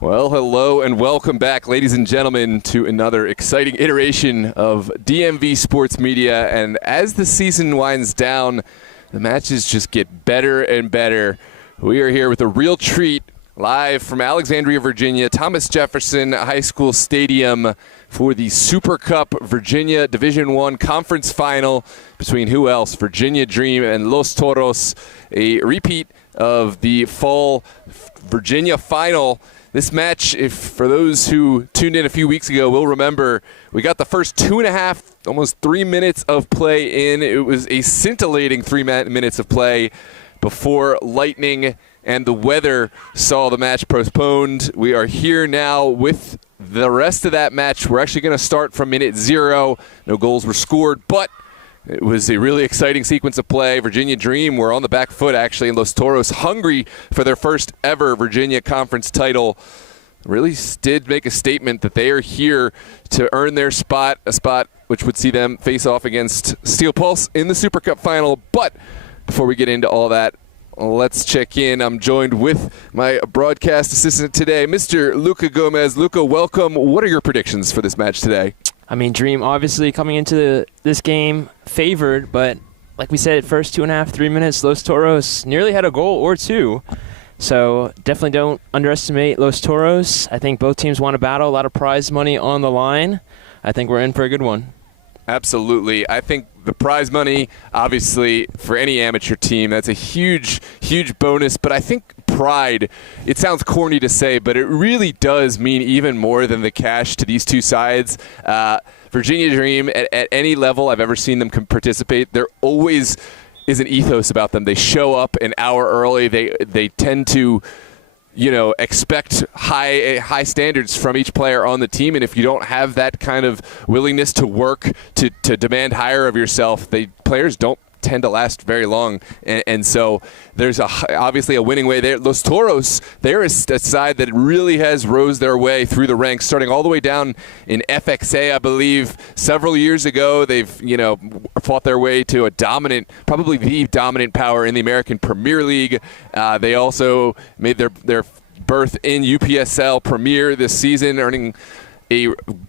Well, hello and welcome back, ladies and gentlemen, to another exciting iteration of DMV Sports Media. And as the season winds down, the matches just get better and better. We are here with a real treat, live from Alexandria, Virginia, Thomas Jefferson High School Stadium for the Super Cup Virginia Division I Conference Final between who else? Virginia Dream and Los Toros, a repeat of the fall Virginia Final. This match, if for those who tuned in a few weeks ago will remember, we got the first 2.5, almost 3 minutes of play in. It was a scintillating 3 minutes of play before lightning and the weather saw the match postponed. We are here now with the rest of that match. We're actually going to start from minute 0. No goals were scored, but it was a really exciting sequence of play. Virginia Dream were on the back foot, actually, and Los Toros, hungry for their first ever Virginia Conference title, really did make a statement that they are here to earn their spot, a spot which would see them face off against Steel Pulse in the Super Cup final. But before we get into all that, let's check in. I'm joined with my broadcast assistant today, Mr. Luca Gomez. Luca, welcome. What are your predictions for this match today? I mean, Dream obviously coming into this game favored, but like we said, first 2.5, 3 minutes, Los Toros nearly had a goal or two. So definitely don't underestimate Los Toros. I think both teams want to battle, a lot of prize money on the line. I think we're in for a good one. Absolutely. I think the prize money, obviously, for any amateur team, that's a huge, huge bonus. But I think pride, it sounds corny to say, but it really does mean even more than the cash to these two sides. Virginia Dream, at any level I've ever seen them participate, there always is an ethos about them. They show up an hour early. They tend to expect high standards from each player on the team, and if you don't have that kind of willingness to work to demand higher of yourself, players don't tend to last very long, and so there's obviously a winning way there. Los Toros, they're a side that really has rose their way through the ranks, starting all the way down in FXA, I believe, several years ago. They've fought their way to a dominant, probably the dominant power in the American Premier League. They also made their berth in UPSL Premier this season, earning a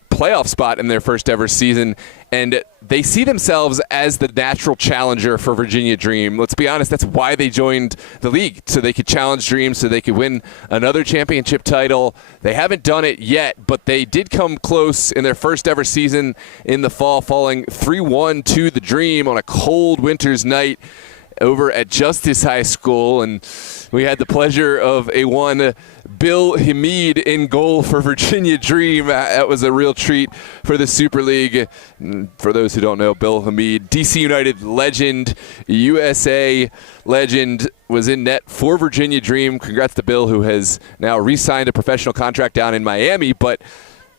playoff spot in their first ever season, and they see themselves as the natural challenger for Virginia Dream. Let's be honest, that's why they joined the league, so they could challenge Dream, so they could win another championship title. They haven't done it yet, but they did come close in their first ever season in the fall, falling 3-1 to the Dream on a cold winter's night over at Justice High School, and we had the pleasure of a one Bill Hamid in goal for Virginia Dream. That was a real treat for the Super League. For those who don't know, Bill Hamid, DC United legend, USA legend, was in net for Virginia Dream. Congrats to Bill, who has now re-signed a professional contract down in Miami, but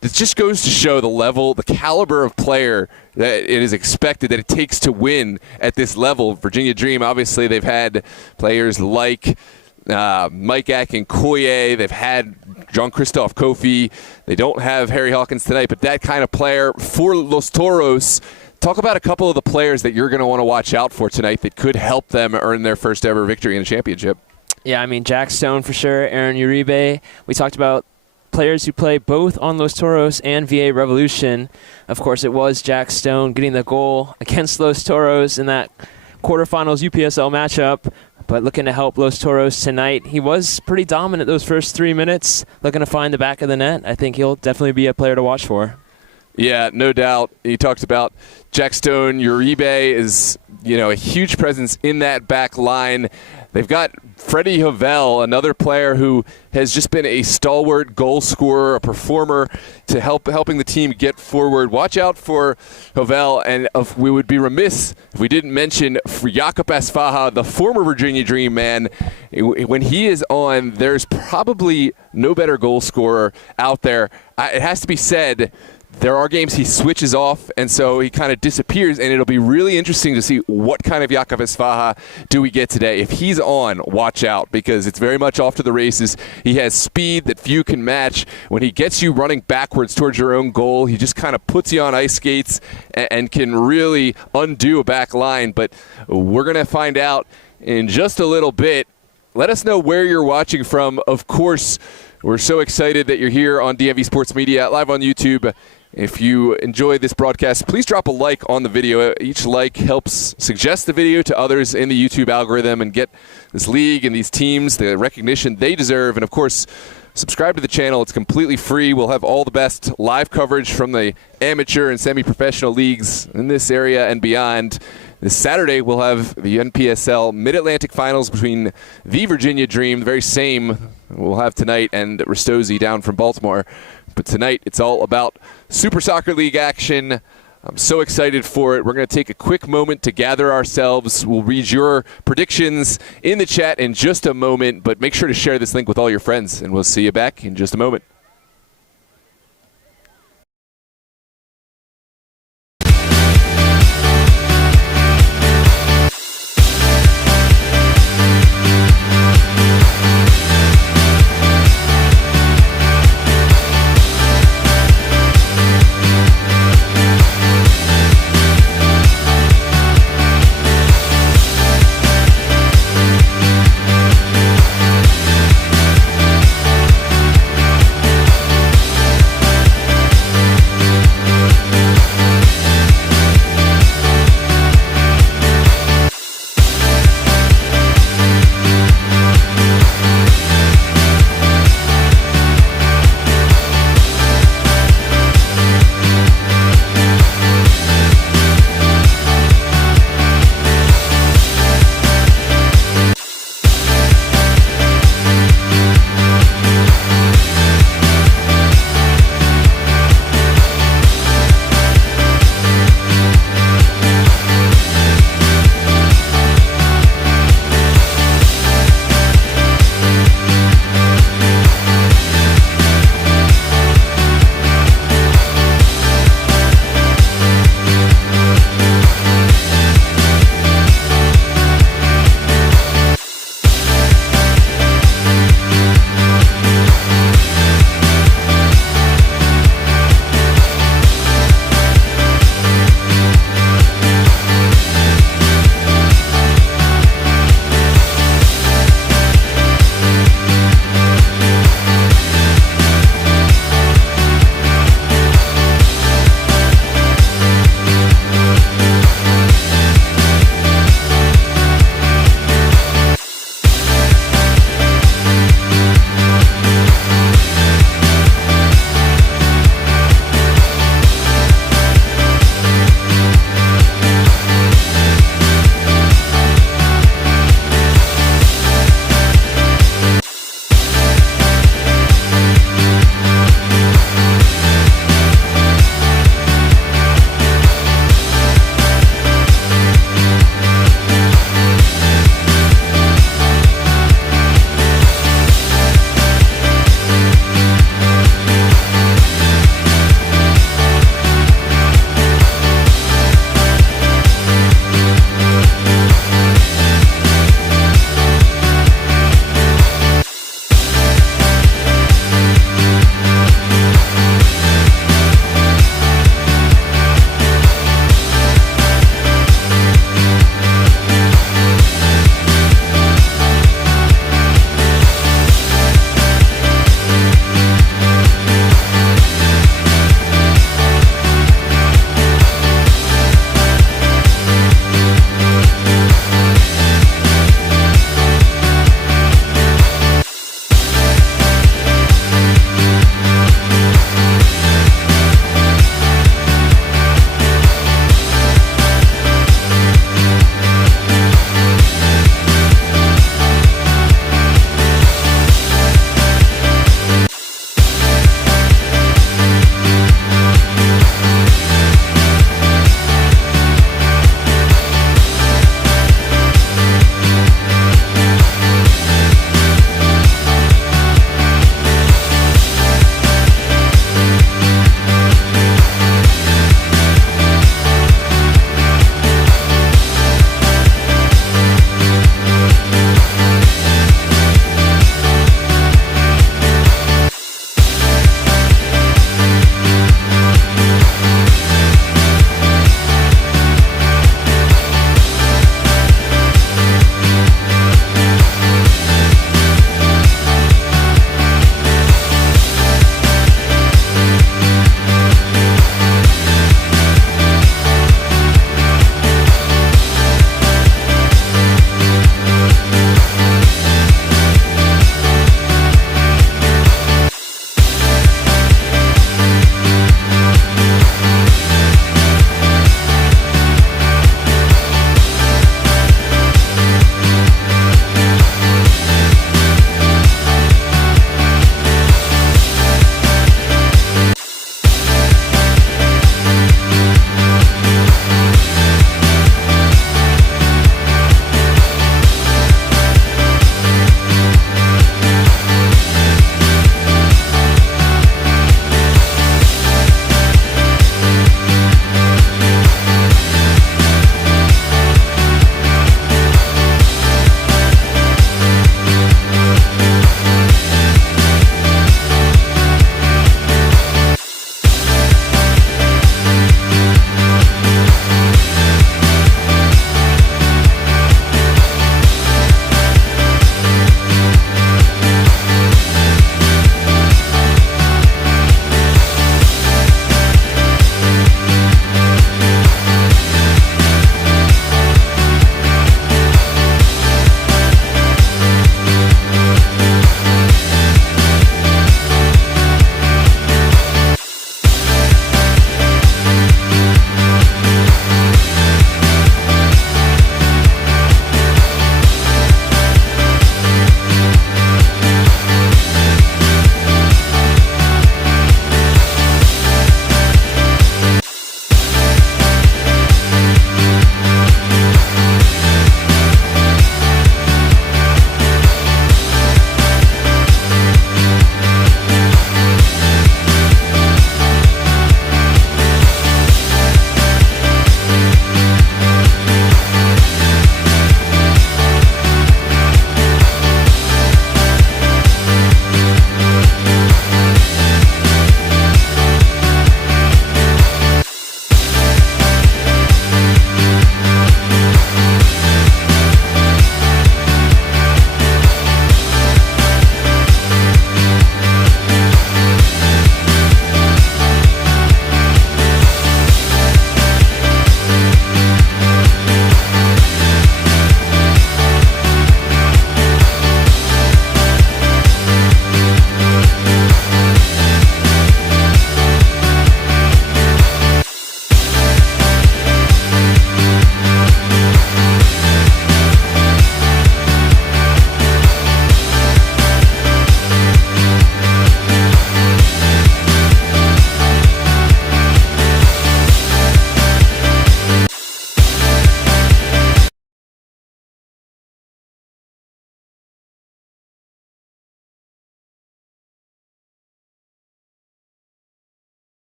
this just goes to show the level, the caliber of player that it is expected that it takes to win at this level. Virginia Dream, obviously, they've had players like Mike Akinkoye. They've had Jean-Christophe Kofi. They don't have Harry Hawkins tonight, but that kind of player for Los Toros. Talk about a couple of the players that you're going to want to watch out for tonight that could help them earn their first ever victory in a championship. Yeah, I mean, Jack Stone for sure, Aaron Uribe. We talked about players who play both on Los Toros and VA Revolution. Of course, it was Jack Stone getting the goal against Los Toros in that quarterfinals UPSL matchup, but looking to help Los Toros tonight. He was pretty dominant those first 3 minutes, looking to find the back of the net. I think he'll definitely be a player to watch for. Yeah, no doubt. He talks about Jack Stone. Uribe is, a huge presence in that back line. They've got Freddie Havel, another player who has just been a stalwart goal scorer, a performer to helping the team get forward. Watch out for Havel, and we would be remiss if we didn't mention Jakob Asfaha, the former Virginia Dream man. When he is on, there's probably no better goal scorer out there. It has to be said, there are games he switches off, and so he kind of disappears, and it'll be really interesting to see what kind of Jakob Asfaha do we get today. If he's on, watch out, because it's very much off to the races. He has speed that few can match. When he gets you running backwards towards your own goal, he just kind of puts you on ice skates and can really undo a back line. But we're going to find out in just a little bit. Let us know where you're watching from. Of course, We're so excited that you're here on DMV Sports Media, live on YouTube. If you enjoy this broadcast, please drop a like on the video. Each like helps suggest the video to others in the YouTube algorithm and get this league and these teams the recognition they deserve. And, of course, subscribe to the channel. It's completely free. We'll have all the best live coverage from the amateur and semi-professional leagues in this area and beyond. This Saturday, we'll have the NPSL Mid-Atlantic Finals between the Virginia Dream, the very same we'll have tonight, and Rescheduled down from Baltimore. But tonight, it's all about Super Soccer League action. I'm so excited for it. We're going to take a quick moment to gather ourselves. We'll read your predictions in the chat in just a moment, but make sure to share this link with all your friends, and we'll see you back in just a moment.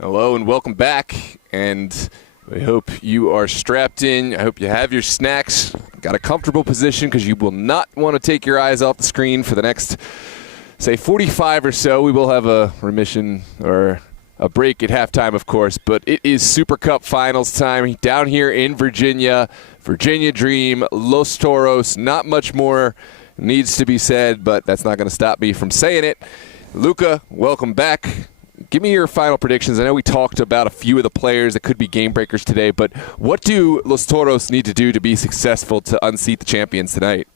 Hello and welcome back, and we hope you are strapped in. I hope you have your snacks, got a comfortable position, because you will not want to take your eyes off the screen for the next, say, 45 or so. We will have a remission or a break at halftime, of course, but it is Super Cup Finals time down here in Virginia. Virginia Dream, Los Toros. Not much more needs to be said, but that's not going to stop me from saying it. Luca, welcome back. Give me your final predictions. I know we talked about a few of the players that could be game breakers today, but what do Los Toros need to do to be successful to unseat the champions tonight?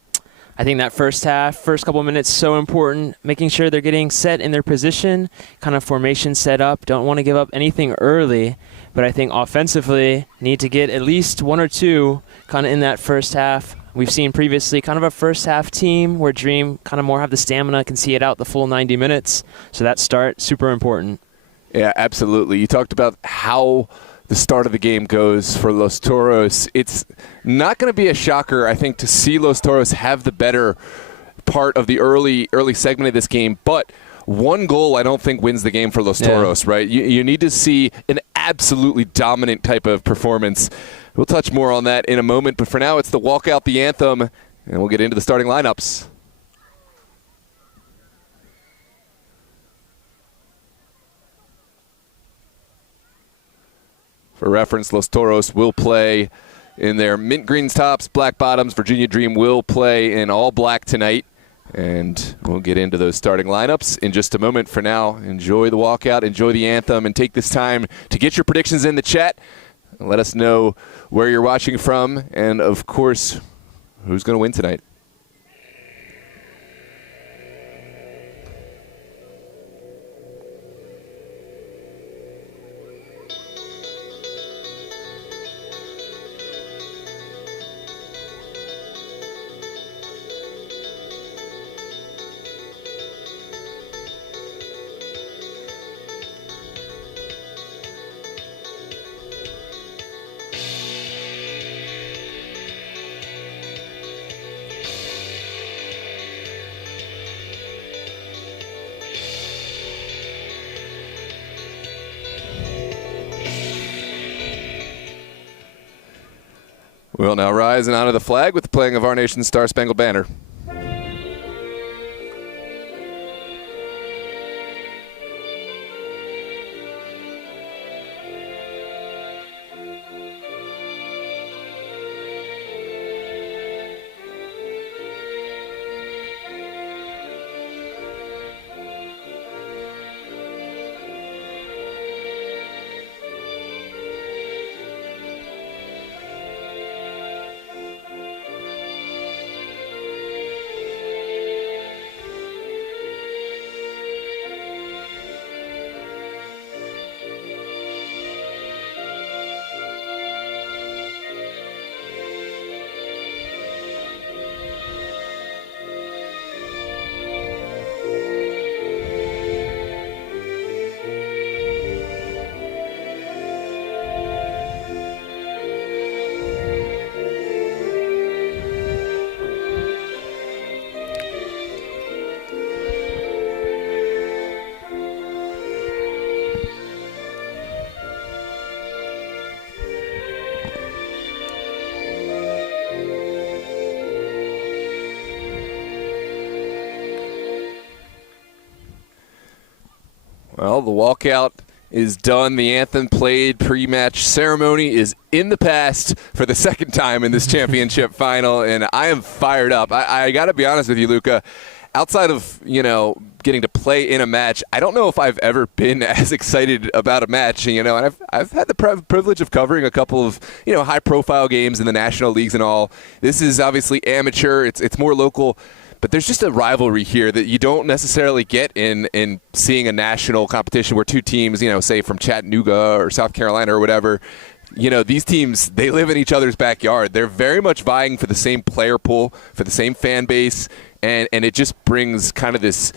I think that first couple of minutes, so important, making sure they're getting set in their position, kind of formation set up. Don't want to give up anything early, but I think offensively need to get at least one or two kind of in that first half. We've seen previously kind of a first half team where Dream kind of more have the stamina, can see it out the full 90 minutes. So that start, super important. Yeah, absolutely. You talked about how the start of the game goes for Los Toros. It's not going to be a shocker, I think, to see Los Toros have the better part of the early segment of this game, but one goal I don't think wins the game for Los Toros, right? You need to see an absolutely dominant type of performance. We'll touch more on that in a moment, but for now it's the walkout, the anthem, and we'll get into the starting lineups. For reference, Los Toros will play in their mint greens tops, black bottoms. Virginia Dream will play in all black tonight. And we'll get into those starting lineups in just a moment. For now, enjoy the walkout, enjoy the anthem, and take this time to get your predictions in the chat. Let us know where you're watching from, and, of course, who's going to win tonight. We'll now rise and honor the flag with the playing of our nation's Star-Spangled Banner. Well, the walkout is done. The anthem played. Pre-match ceremony is in the past for the second time in this championship final, and I am fired up. I got to be honest with you, Luca. Outside of, getting to play in a match, I don't know if I've ever been as excited about a match, and I've had the privilege of covering a couple of, high-profile games in the national leagues and all. This is obviously amateur. It's more local. But there's just a rivalry here that you don't necessarily get in seeing a national competition where two teams, say from Chattanooga or South Carolina or whatever, these teams, they live in each other's backyard. They're very much vying for the same player pool, for the same fan base, and it just brings kind of this,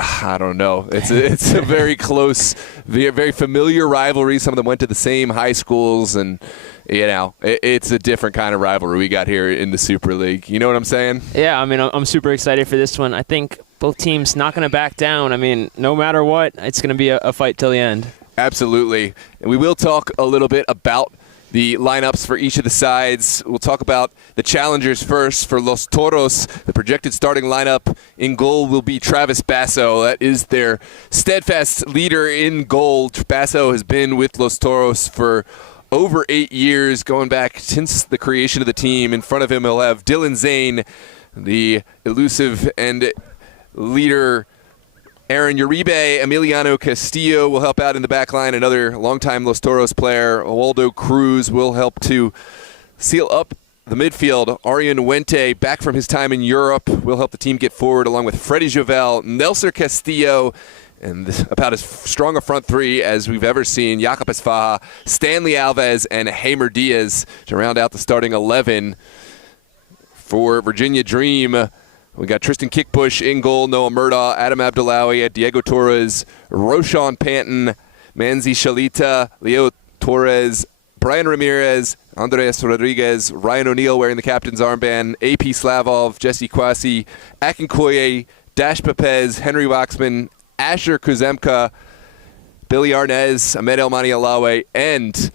I don't know. It's a very close, very familiar rivalry. Some of them went to the same high schools, and it's a different kind of rivalry we got here in the Super League. You know what I'm saying? Yeah, I'm super excited for this one. I think both teams not going to back down. No matter what, it's going to be a fight till the end. Absolutely. And we will talk a little bit about the lineups for each of the sides. We'll talk about the challengers first. For Los Toros, the projected starting lineup in goal will be Travis Basso. That is their steadfast leader in goal. Basso has been with Los Toros for over 8 years, going back since the creation of the team. In front of him, he'll have Dylan Zane, the elusive and leader Aaron Uribe. Emiliano Castillo will help out in the back line. Another longtime Los Toros player. Waldo Cruz will help to seal up the midfield. Arian Wente, back from his time in Europe, will help the team get forward, along with Freddy Jovel, Nelson Castillo, and about as strong a front three as we've ever seen. Jakob Esfaha, Stanley Alves, and Hamer Diaz to round out the starting 11. For Virginia Dream, we got Tristan Kickbush in goal, Noah Murdaugh, Adam Abdullahi, Diego Torres, Roshan Panton, Manzi Shalita, Leo Torres, Brian Ramirez, Andres Rodriguez, Ryan O'Neill wearing the captain's armband, AP Slavov, Jesse Kwasi, Akinkoye, Dash Pepez, Henry Waxman, Asher Kuzemka, Billy Arnez, Ahmed Elmani Alawe, and,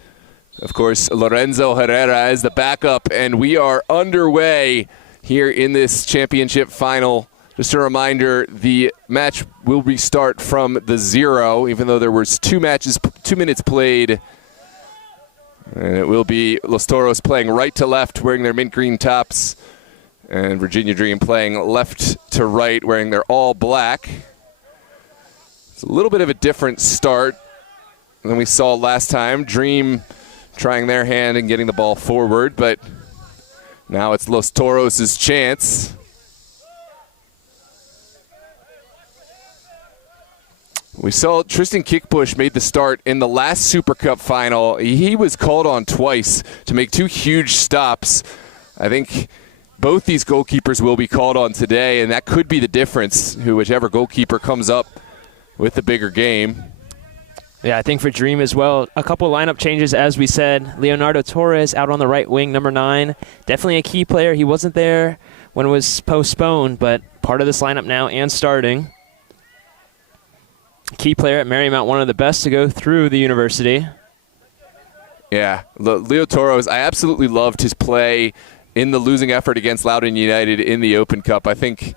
of course, Lorenzo Herrera as the backup. And we are underway here in this championship final. Just a reminder, the match will restart from the 0, even though there was 2 minutes played. And it will be Los Toros playing right to left, wearing their mint green tops, and Virginia Dream playing left to right, wearing their all black. It's a little bit of a different start than we saw last time. Dream trying their hand and getting the ball forward, but now it's Los Toros' chance. We saw Tristan Kickbush made the start in the last Super Cup final. He was called on twice to make 2 huge stops. I think both these goalkeepers will be called on today, and that could be the difference, whichever goalkeeper comes up with the bigger game. Yeah, I think for Dream as well, a couple lineup changes, as we said. Leonardo Torres out on the right wing, number 9. Definitely a key player. He wasn't there when it was postponed, but part of this lineup now and starting. Key player at Marymount, one of the best to go through the university. Yeah, Leo Torres, I absolutely loved his play in the losing effort against Loudoun United in the Open Cup. I think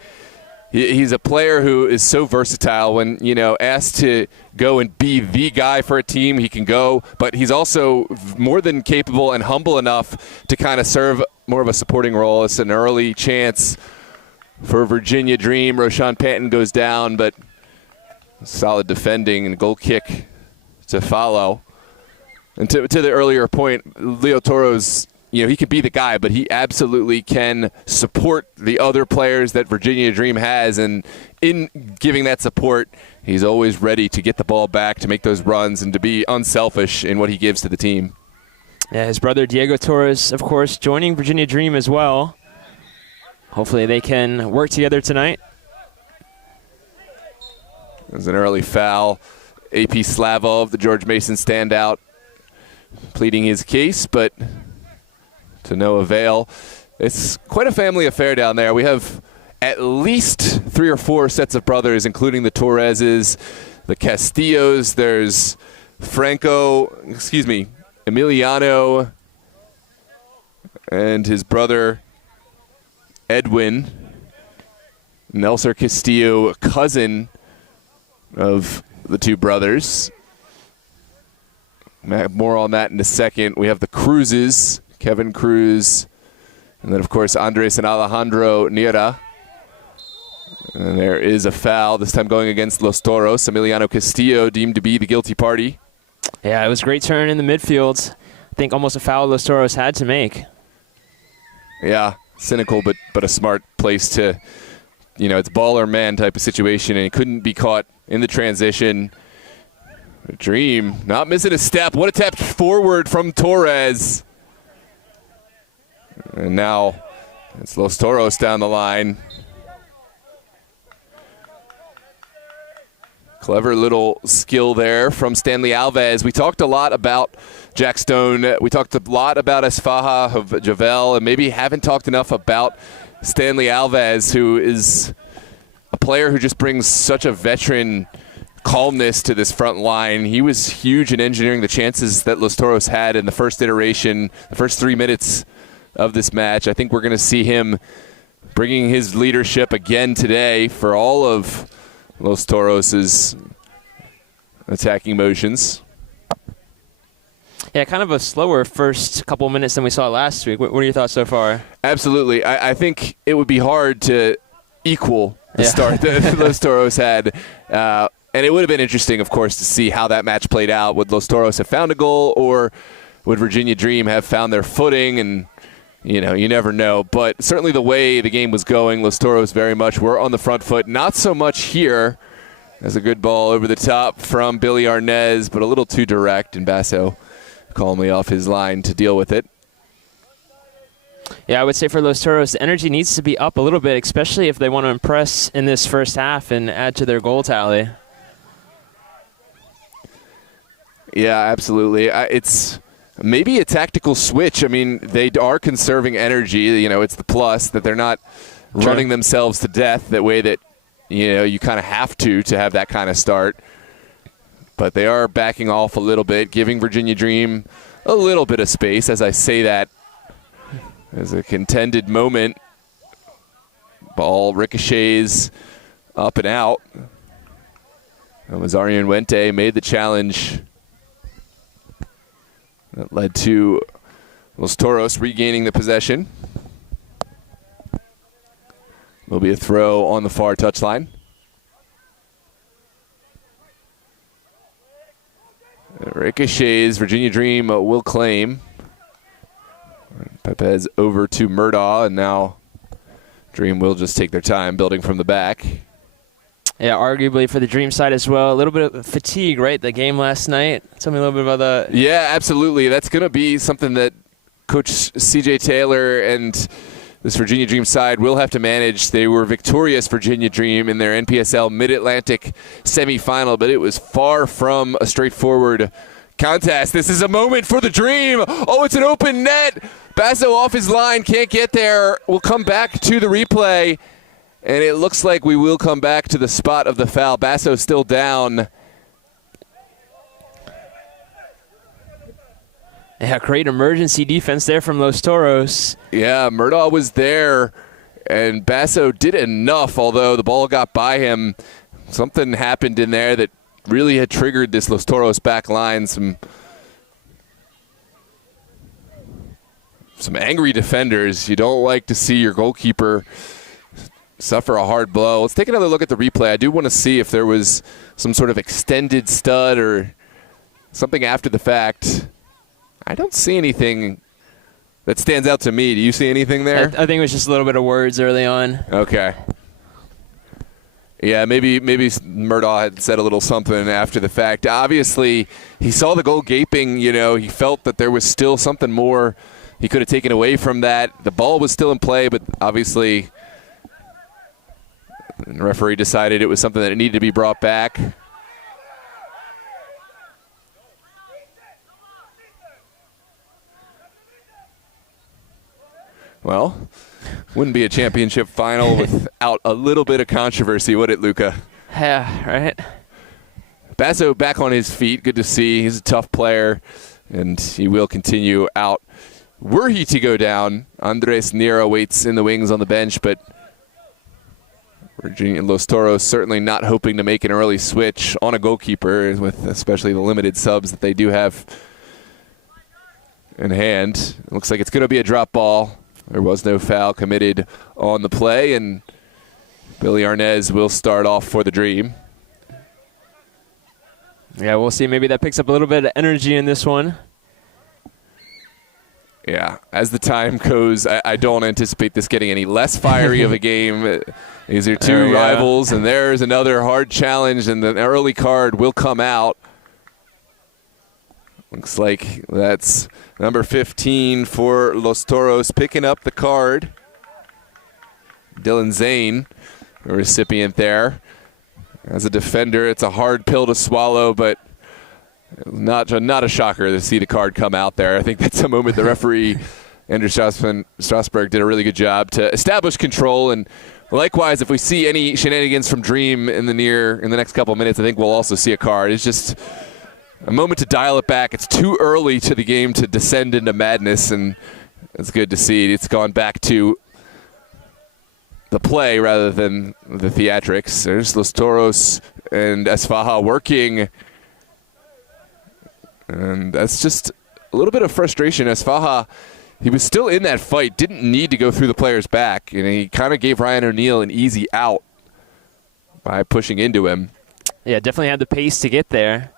he's a player who is so versatile. When, asked to go and be the guy for a team, he can go, but he's also more than capable and humble enough to kind of serve more of a supporting role. It's an early chance for Virginia Dream. Roshan Panton goes down, but solid defending and goal kick to follow. And to the earlier point, Leo Torres, he could be the guy, but he absolutely can support the other players that Virginia Dream has. And in giving that support, he's always ready to get the ball back, to make those runs, and to be unselfish in what he gives to the team. Yeah, his brother Diego Torres, of course, joining Virginia Dream as well. Hopefully they can work together tonight. There's an early foul. AP Slavov, the George Mason standout, pleading his case, but to no avail. It's quite a family affair down there. We have at least 3 or 4 sets of brothers, including the Torreses, the Castillos. There's Emiliano and his brother Edwin. Nelson Castillo, a cousin of the 2 brothers. More on that in a second. We have the Cruzes, Kevin Cruz, and then, of course, Andres and Alejandro Nira. And there is a foul, this time going against Los Toros. Emiliano Castillo deemed to be the guilty party. Yeah, it was a great turn in the midfield. I think almost a foul Los Toros had to make. Yeah, cynical, but a smart place to, it's ball or man type of situation, and he couldn't be caught in the transition. Dream not missing a step. What a tap forward from Torres. And now it's Los Toros down the line. Clever little skill there from Stanley Alves. We talked a lot about Jack Stone. We talked a lot about Esfaha of Javel, and maybe haven't talked enough about Stanley Alves, who is a player who just brings such a veteran calmness to this front line. He was huge in engineering the chances that Los Toros had in the first iteration, the first 3 minutes of this match. I think we're going to see him bringing his leadership again today for all of Los Toros' attacking motions. Yeah, kind of a slower first couple minutes than we saw last week. What are your thoughts so far? Absolutely. I think it would be hard to equal the start that Los Toros had. And it would have been interesting, of course, to see how that match played out. Would Los Toros have found a goal, or would Virginia Dream have found their footing? And, you never know. But certainly the way the game was going, Los Toros very much were on the front foot. Not so much here. As a good ball over the top from Billy Arnez, but a little too direct, and Basso calmly off his line to deal with it. Yeah, I would say for Los Toros, the energy needs to be up a little bit, especially if they want to impress in this first half and add to their goal tally. Yeah, absolutely. It's maybe a tactical switch. I mean, they are conserving energy. It's the plus that they're not running themselves to death that way that, you kind of have to have that kind of start. But they are backing off a little bit, giving Virginia Dream a little bit of space. As I say that, as a contended moment, ball ricochets up and out. Mazario Wente made the challenge. That led to Los Toros regaining the possession. Will be a throw on the far touchline. Ricochets, Virginia Dream will claim. Pepez over to Murdaugh, and now Dream will just take their time building from the back. Yeah, arguably for the Dream side as well. A little bit of fatigue, right? The game last night. Tell me a little bit about that. Yeah, absolutely. That's going to be something that Coach C.J. Taylor and this Virginia Dream side will have to manage. They were victorious, Virginia Dream, in their NPSL Mid-Atlantic semifinal, but it was far from a straightforward contest. This is a moment for the Dream. Oh, it's an open net. Basso off his line, can't get there. We'll come back to the replay, and it looks like we will come back to the spot of the foul. Basso still down. Yeah, great emergency defense there from Los Toros. Yeah, Murdaugh was there, and Basso did enough, although the ball got by him. Something happened in there that really had triggered this Los Toros back line. Some angry defenders. You don't like to see your goalkeeper suffer a hard blow. Let's take another look at the replay. I do want to see if there was some sort of extended stud or something after the fact. I don't see anything that stands out to me. Do you see anything there? I think it was just a little bit of words early on. Okay. Yeah, maybe Murdaugh had said a little something after the fact. Obviously, he saw the goal gaping. He felt that there was still something more he could have taken away from that. The ball was still in play, but obviously the referee decided it was something that needed to be brought back. Well, wouldn't be a championship final without a little bit of controversy, would it, Luca? Yeah, right. Basso back on his feet. Good to see. He's a tough player, and he will continue out. Were he to go down, Andres Nera waits in the wings on the bench, but Virginia Los Toros certainly not hoping to make an early switch on a goalkeeper, with especially the limited subs that they do have in hand. It looks like it's going to be a drop ball. There was no foul committed on the play, and Billy Arnez will start off for the Dream. Yeah, we'll see. Maybe that picks up a little bit of energy in this one. Yeah, as the time goes, I don't anticipate this getting any less fiery of a game. These are two rivals, and there's another hard challenge, and the early card will come out. Looks like that's number 15 for Los Toros picking up the card. Dylan Zane, the recipient there. As a defender, it's a hard pill to swallow, but not a shocker to see the card come out there. I think that's a moment the referee, Andrew Strasberg, did a really good job to establish control and Likewise, if we see any shenanigans from Dream in the next couple of minutes, I think we'll also see a card. It's just a moment to dial it back. It's too early to the game to descend into madness, and it's good to see. It's gone back to the play rather than the theatrics. There's Los Toros and Esfaja working, and that's just a little bit of frustration. Esfaja, he was still in that fight, didn't need to go through the player's back, and he kind of gave Ryan O'Neal an easy out by pushing into him. Yeah, definitely had the pace to get there.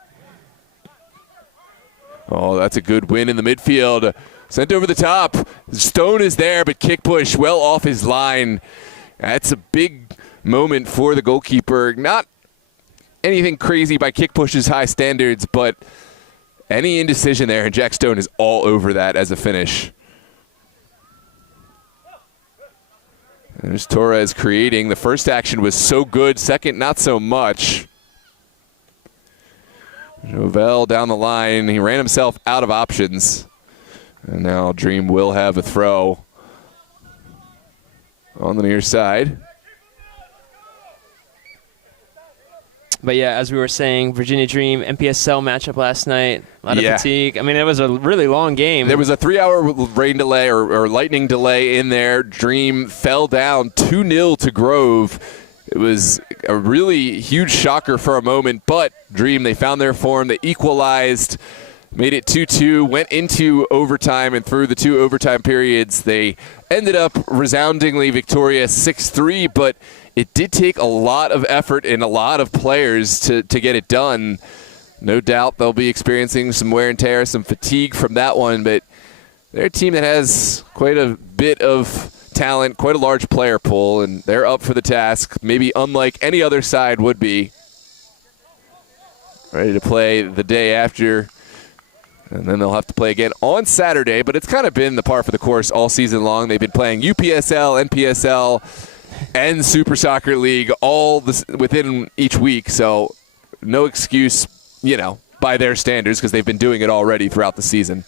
Oh, that's a good win in the midfield. Sent over the top. Stone is there, but kick push well off his line. That's a big moment for the goalkeeper. Not anything crazy by kick push's high standards, but any indecision there, and Jack Stone is all over that as a finish. There's Torres creating. The first action was so good. Second, not so much. Jovel down the line. He ran himself out of options. And now Dream will have a throw on the near side. But yeah, as we were saying, Virginia Dream, MPSL matchup last night. A lot of fatigue. I mean, it was a really long game. There was a 3-hour rain delay or lightning delay in there. Dream fell down 2-0 to Grove. It was a really huge shocker for a moment, but Dream, they found their form. They equalized, made it 2-2, went into overtime, and through the 2 overtime periods, they ended up resoundingly victorious 6-3, but it did take a lot of effort and a lot of players to get it done. No doubt they'll be experiencing some wear and tear, some fatigue from that one, but they're a team that has quite a bit of talent, quite a large player pool, and they're up for the task, maybe unlike any other side would be. Ready to play the day after, and then they'll have to play again on Saturday, but it's kind of been the par for the course all season long. They've been playing UPSL, NPSL, and Super Soccer League all within each week, so no excuse, by their standards, because they've been doing it already throughout the season.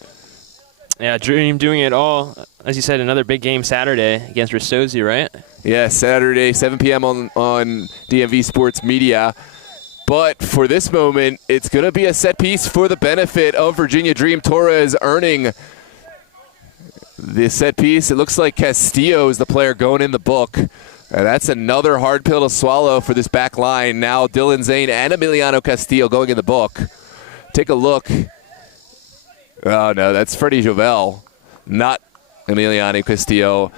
Yeah, Dream doing it all. As you said, another big game Saturday against Ristosi, right? Yeah, Saturday, 7 p.m. on DMV Sports Media. But for this moment, it's going to be a set piece for the benefit of Virginia Dream. Torres earning the set piece. It looks like Castillo is the player going in the book. That's another hard pill to swallow for this back line. Now Dylan Zane and Emiliano Castillo going in the book. Take a look. Oh, no, that's Freddie Jovel, not Emiliano Castillo.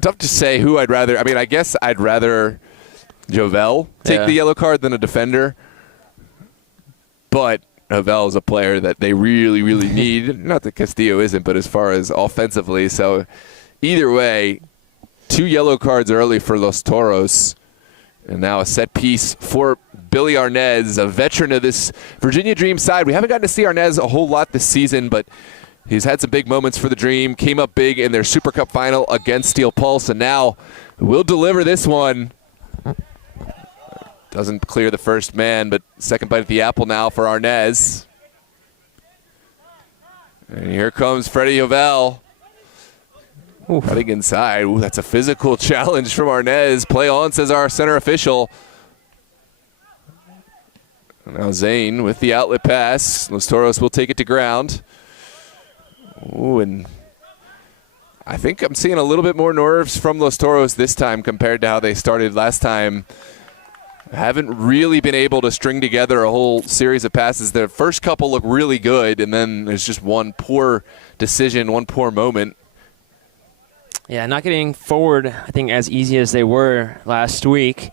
Tough to say who I'd rather. I mean, I guess I'd rather Jovel take the yellow card than a defender. But Jovel is a player that they really, really need. Not that Castillo isn't, but as far as offensively. So either way, 2 yellow cards early for Los Toros. And now a set piece for Billy Arnez, a veteran of this Virginia Dream side. We haven't gotten to see Arnez a whole lot this season, but he's had some big moments for the Dream. Came up big in their Super Cup final against Steel Pulse, and now will deliver this one. Doesn't clear the first man, but second bite at the apple now for Arnez. And here comes Freddie Jovel. Cutting inside. Ooh, that's a physical challenge from Arnez. Play on, says our center official. Now Zane with the outlet pass. Los Toros will take it to ground. Ooh, and I think I'm seeing a little bit more nerves from Los Toros this time compared to how they started last time. Haven't really been able to string together a whole series of passes. The first couple look really good, and then there's just one poor decision, one poor moment. Yeah, not getting forward, I think, as easy as they were last week.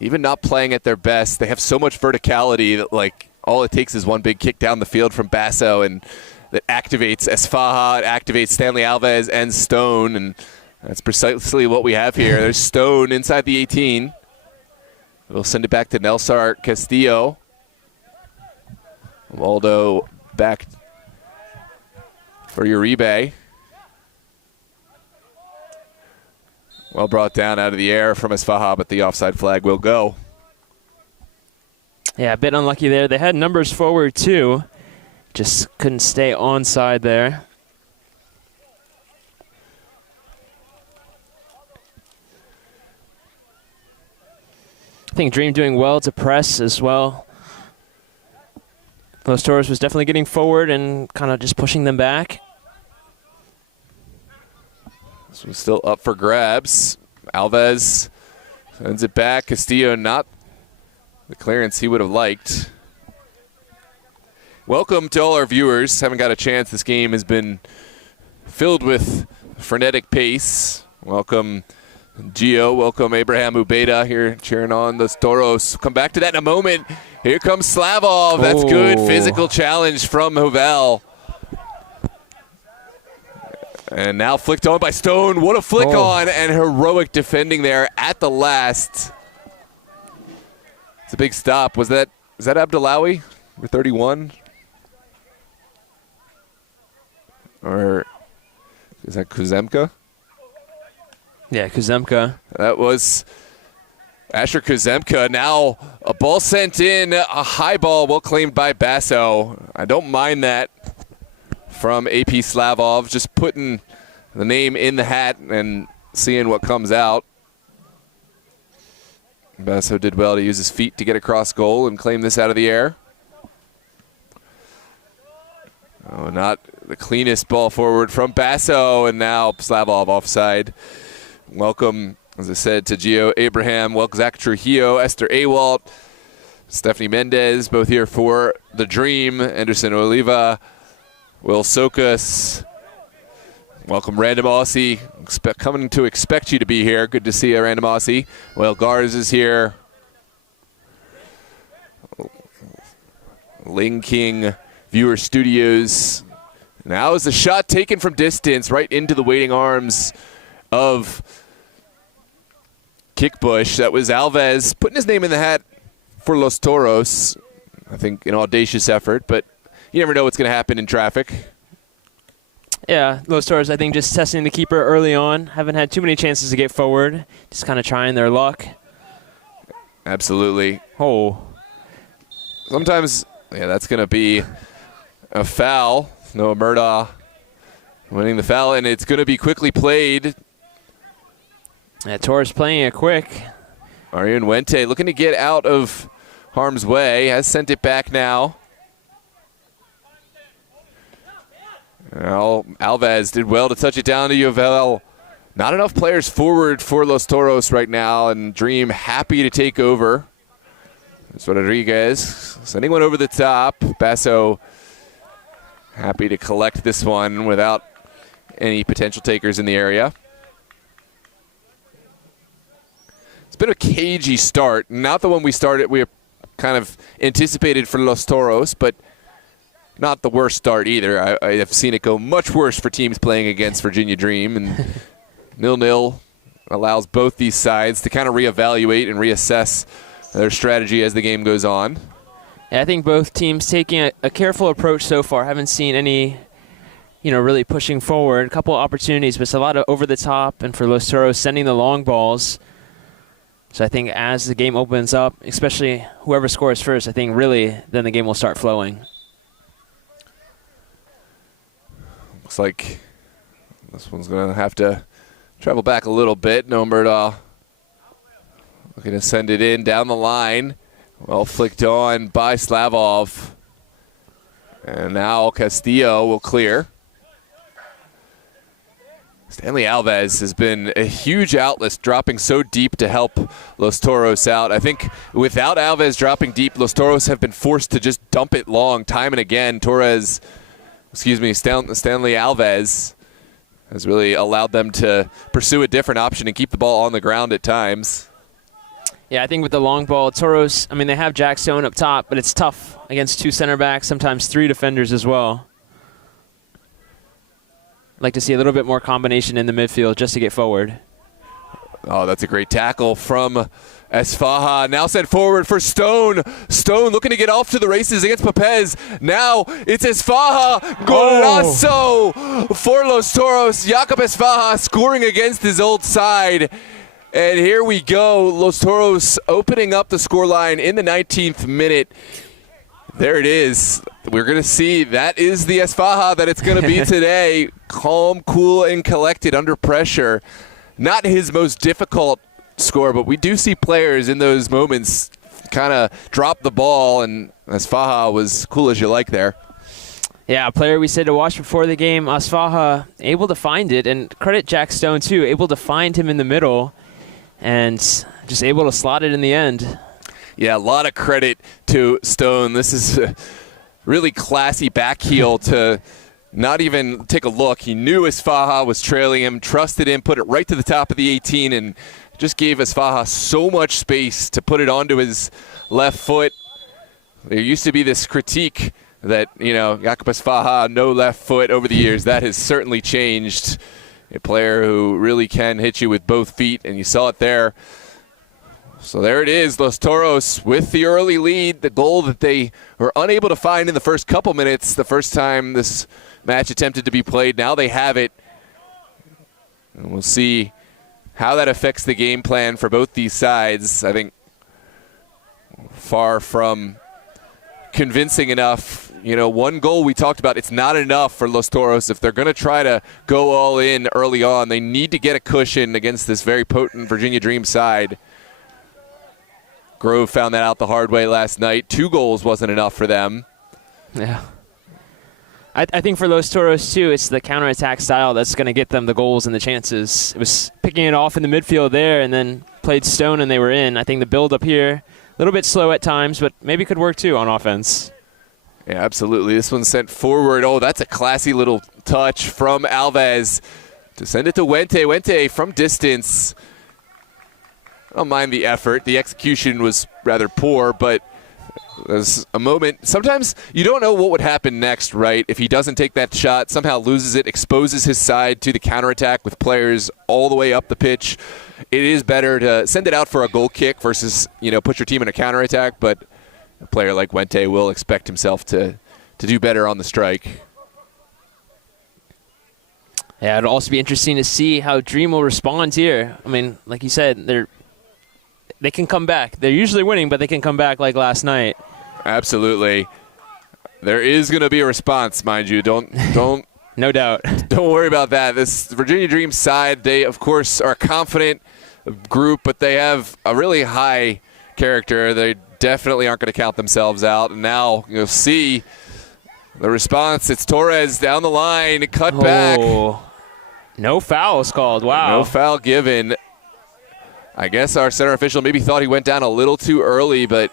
Even not playing at their best, they have so much verticality that, all it takes is one big kick down the field from Basso, and that activates Esfaja, it activates Stanley Alves and Stone, and that's precisely what we have here. There's Stone inside the 18. We'll send it back to Nelsar Castillo. Waldo back for Uribe. Well brought down out of the air from Esfaja, but the offside flag will go. Yeah, a bit unlucky there. They had numbers forward, too. Just couldn't stay onside there. think Dream doing well to press as well. Los Toros was definitely getting forward and kind of just pushing them back. This one's still up for grabs. Alves sends it back. Castillo not the clearance he would have liked. Welcome to all our viewers. Haven't got a chance. This game has been filled with frenetic pace. Welcome Gio. Welcome Abraham Ubeda here cheering on the Toros. Come back to that in a moment. Here comes Slavov. That's good physical challenge from Hovel. And now flicked on by Stone. What a flick on and heroic defending there at the last. It's a big stop. Is that Abdullawi, number 31? Or is that Kuzemka? Yeah, Kuzemka. That was Asher Kuzemka. Now a ball sent in, a high ball well claimed by Basso. I don't mind that from AP Slavov, just putting the name in the hat and seeing what comes out. Basso did well to use his feet to get across goal and claim this out of the air. Oh, not the cleanest ball forward from Basso, and now Slavov offside. Welcome, as I said, to Gio Abraham. Welcome Zach Trujillo, Esther Awalt, Stephanie Mendez, both here for the Dream. Anderson Oliva, Will Sokas. Welcome, Random Aussie. Coming to expect you to be here. Good to see you, Random Aussie. Well, Garz is here. Ling King Viewer Studios. Now is the shot taken from distance right into the waiting arms of Kickbush. That was Alves putting his name in the hat for Los Toros. I think an audacious effort, but you never know what's going to happen in traffic. Yeah, Los Toros, I think, just testing the keeper early on. Haven't had too many chances to get forward. Just kind of trying their luck. Absolutely. Oh. Sometimes, yeah, that's going to be a foul. Noah Murdaugh winning the foul, and it's going to be quickly played. Yeah, Torres playing it quick. Arian Wente looking to get out of harm's way. Has sent it back now. Now, Alves did well to touch it down to Yovel. Not enough players forward for Los Toros right now, and Dream happy to take over. There's Rodriguez sending one over the top. Basso happy to collect this one without any potential takers in the area. It's been a cagey start. Not the one we kind of anticipated for Los Toros, but not the worst start either. I have seen it go much worse for teams playing against Virginia Dream, and 0-0 allows both these sides to kind of reevaluate and reassess their strategy as the game goes on. Yeah, I think both teams taking a careful approach so far. Haven't seen any, really pushing forward. A couple of opportunities, but it's a lot of over the top, and for Los Toros sending the long balls. So I think as the game opens up, especially whoever scores first, I think really then the game will start flowing. Looks like this one's going to have to travel back a little bit. No Murdaugh looking to send it in down the line. Well flicked on by Slavov. And now Castillo will clear. Stanley Alves has been a huge outlet, dropping so deep to help Los Toros out. I think without Alves dropping deep, Los Toros have been forced to just dump it long time and again. Stanley Alves has really allowed them to pursue a different option and keep the ball on the ground at times. Yeah, I think with the long ball, Toros, they have Jack Stone up top, but it's tough against two center backs, sometimes three defenders as well. I'd like to see a little bit more combination in the midfield just to get forward. Oh, that's a great tackle from Esfaha. Now sent forward for Stone. Stone looking to get off to the races against Papez. Now it's Esfaha. Golazo for Los Toros. Jakob Esfaha scoring against his old side. And here we go. Los Toros opening up the scoreline in the 19th minute. There it is. We're going to see that is the Esfaha that it's going to be today. Calm, cool, and collected under pressure. Not his most difficult score, but we do see players in those moments kind of drop the ball, and Asfaha was cool as you like there. Yeah, a player we said to watch before the game, Asfaha, able to find it, and credit Jack Stone too, able to find him in the middle and just able to slot it in the end. Yeah, a lot of credit to Stone. This is a really classy back heel to not even take a look. He knew Asfaha was trailing him, trusted him, put it right to the top of the 18, and just gave Asfaha so much space to put it onto his left foot. There used to be this critique that, Jakub Asfaha, no left foot over the years. That has certainly changed. A player who really can hit you with both feet, and you saw it there. So there it is, Los Toros with the early lead, the goal that they were unable to find in the first couple minutes, the first time this match attempted to be played. Now they have it, and we'll see how that affects the game plan for both these sides. I think far from convincing enough. One goal we talked about, it's not enough for Los Toros. If they're going to try to go all in early on, they need to get a cushion against this very potent Virginia Dream side. Grove found that out the hard way last night. 2 goals wasn't enough for them. Yeah. I think for Los Toros, too, it's the counterattack style that's going to get them the goals and the chances. It was picking it off in the midfield there and then played Stone and they were in. I think the build up here, a little bit slow at times, but maybe could work, too, on offense. Yeah, absolutely. This one's sent forward. Oh, that's a classy little touch from Alves to send it to Wente. Wente from distance. I don't mind the effort. The execution was rather poor, but there's a moment. Sometimes you don't know what would happen next, right? If he doesn't take that shot, somehow loses it, exposes his side to the counterattack with players all the way up the pitch. It is better to send it out for a goal kick versus, put your team in a counterattack, but a player like Wente will expect himself to do better on the strike. Yeah, it'll also be interesting to see how Dream will respond here. I mean, like you said, they can come back. They're usually winning, but they can come back like last night. Absolutely. There is going to be a response, mind you. Don't no doubt. Don't worry about that. This Virginia Dream side, they, of course, are a confident group, but they have a really high character. They definitely aren't going to count themselves out. And now you'll see the response. It's Torres down the line, cut back. No fouls called. Wow. No foul given. I guess our center official maybe thought he went down a little too early, but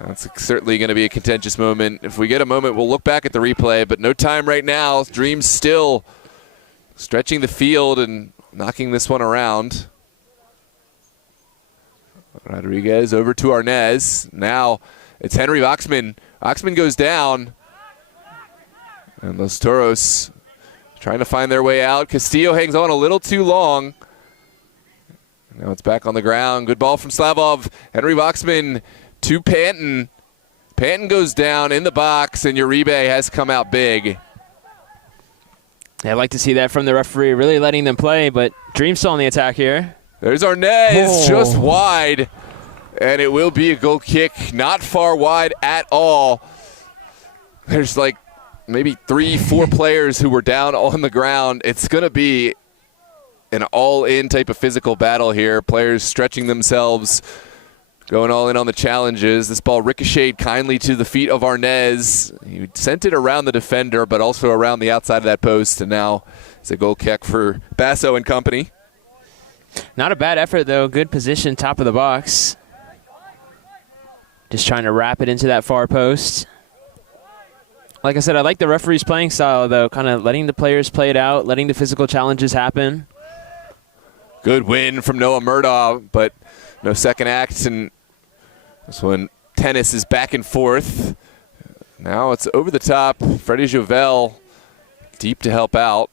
that's certainly going to be a contentious moment. If we get a moment, we'll look back at the replay, but no time right now. Dream still stretching the field and knocking this one around. Rodriguez over to Arnez. Now it's Henry Oxman. Oxman goes down. And Los Toros trying to find their way out. Castillo hangs on a little too long. Now it's back on the ground. Good ball from Slavov. Henry Oxman to Panton. Panton goes down in the box, and Uribe has come out big. Yeah, I'd like to see that from the referee, really letting them play, but Dream still on the attack here. There's Arnez, just wide, and it will be a goal kick, not far wide at all. There's like maybe 3-4 players who were down on the ground. It's going to be an all-in type of physical battle here. Players stretching themselves, going all in on the challenges. This ball ricocheted kindly to the feet of Arnez. He sent it around the defender, but also around the outside of that post, and now it's a goal kick for Basso and company. Not a bad effort, though. Good position, top of the box. Just trying to wrap it into that far post. Like I said, I like the referee's playing style, though, kind of letting the players play it out, letting the physical challenges happen. Good win from Noah Murdaugh, but no second act, and this one, tennis is back and forth. Now it's over the top. Freddie Jovel deep to help out.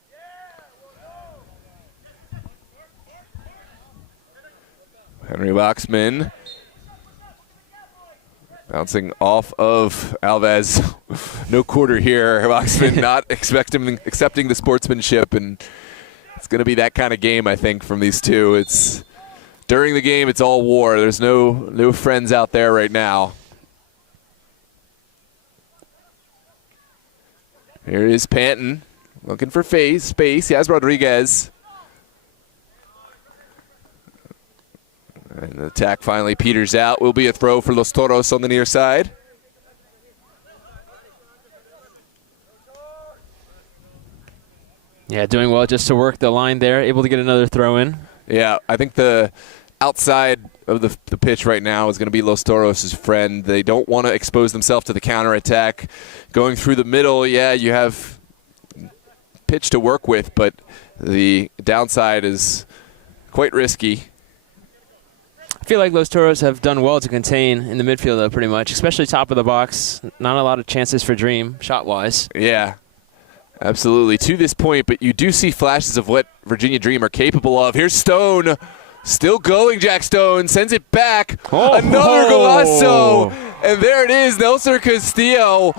Henry Waxman bouncing off of Alves. No quarter here. Waxman not accepting the sportsmanship, and it's going to be that kind of game, I think, from these two. It's during the game, it's all war. There's no friends out there right now. Here is Panton looking for space. He has Rodriguez. And the attack finally peters out. Will be a throw for Los Toros on the near side. Yeah, doing well just to work the line there. Able to get another throw in. Yeah, I think the outside of the pitch right now is going to be Los Toros' friend. They don't want to expose themselves to the counterattack. Going through the middle, yeah, you have pitch to work with, but the downside is quite risky. I feel like Los Toros have done well to contain in the midfield, though, pretty much, especially top of the box. Not a lot of chances for Dream, shot-wise. Yeah, absolutely. To this point, but you do see flashes of what Virginia Dream are capable of. Here's Stone. Still going, Jack Stone. Sends it back. Another golazo. And there it is, Nelson Castillo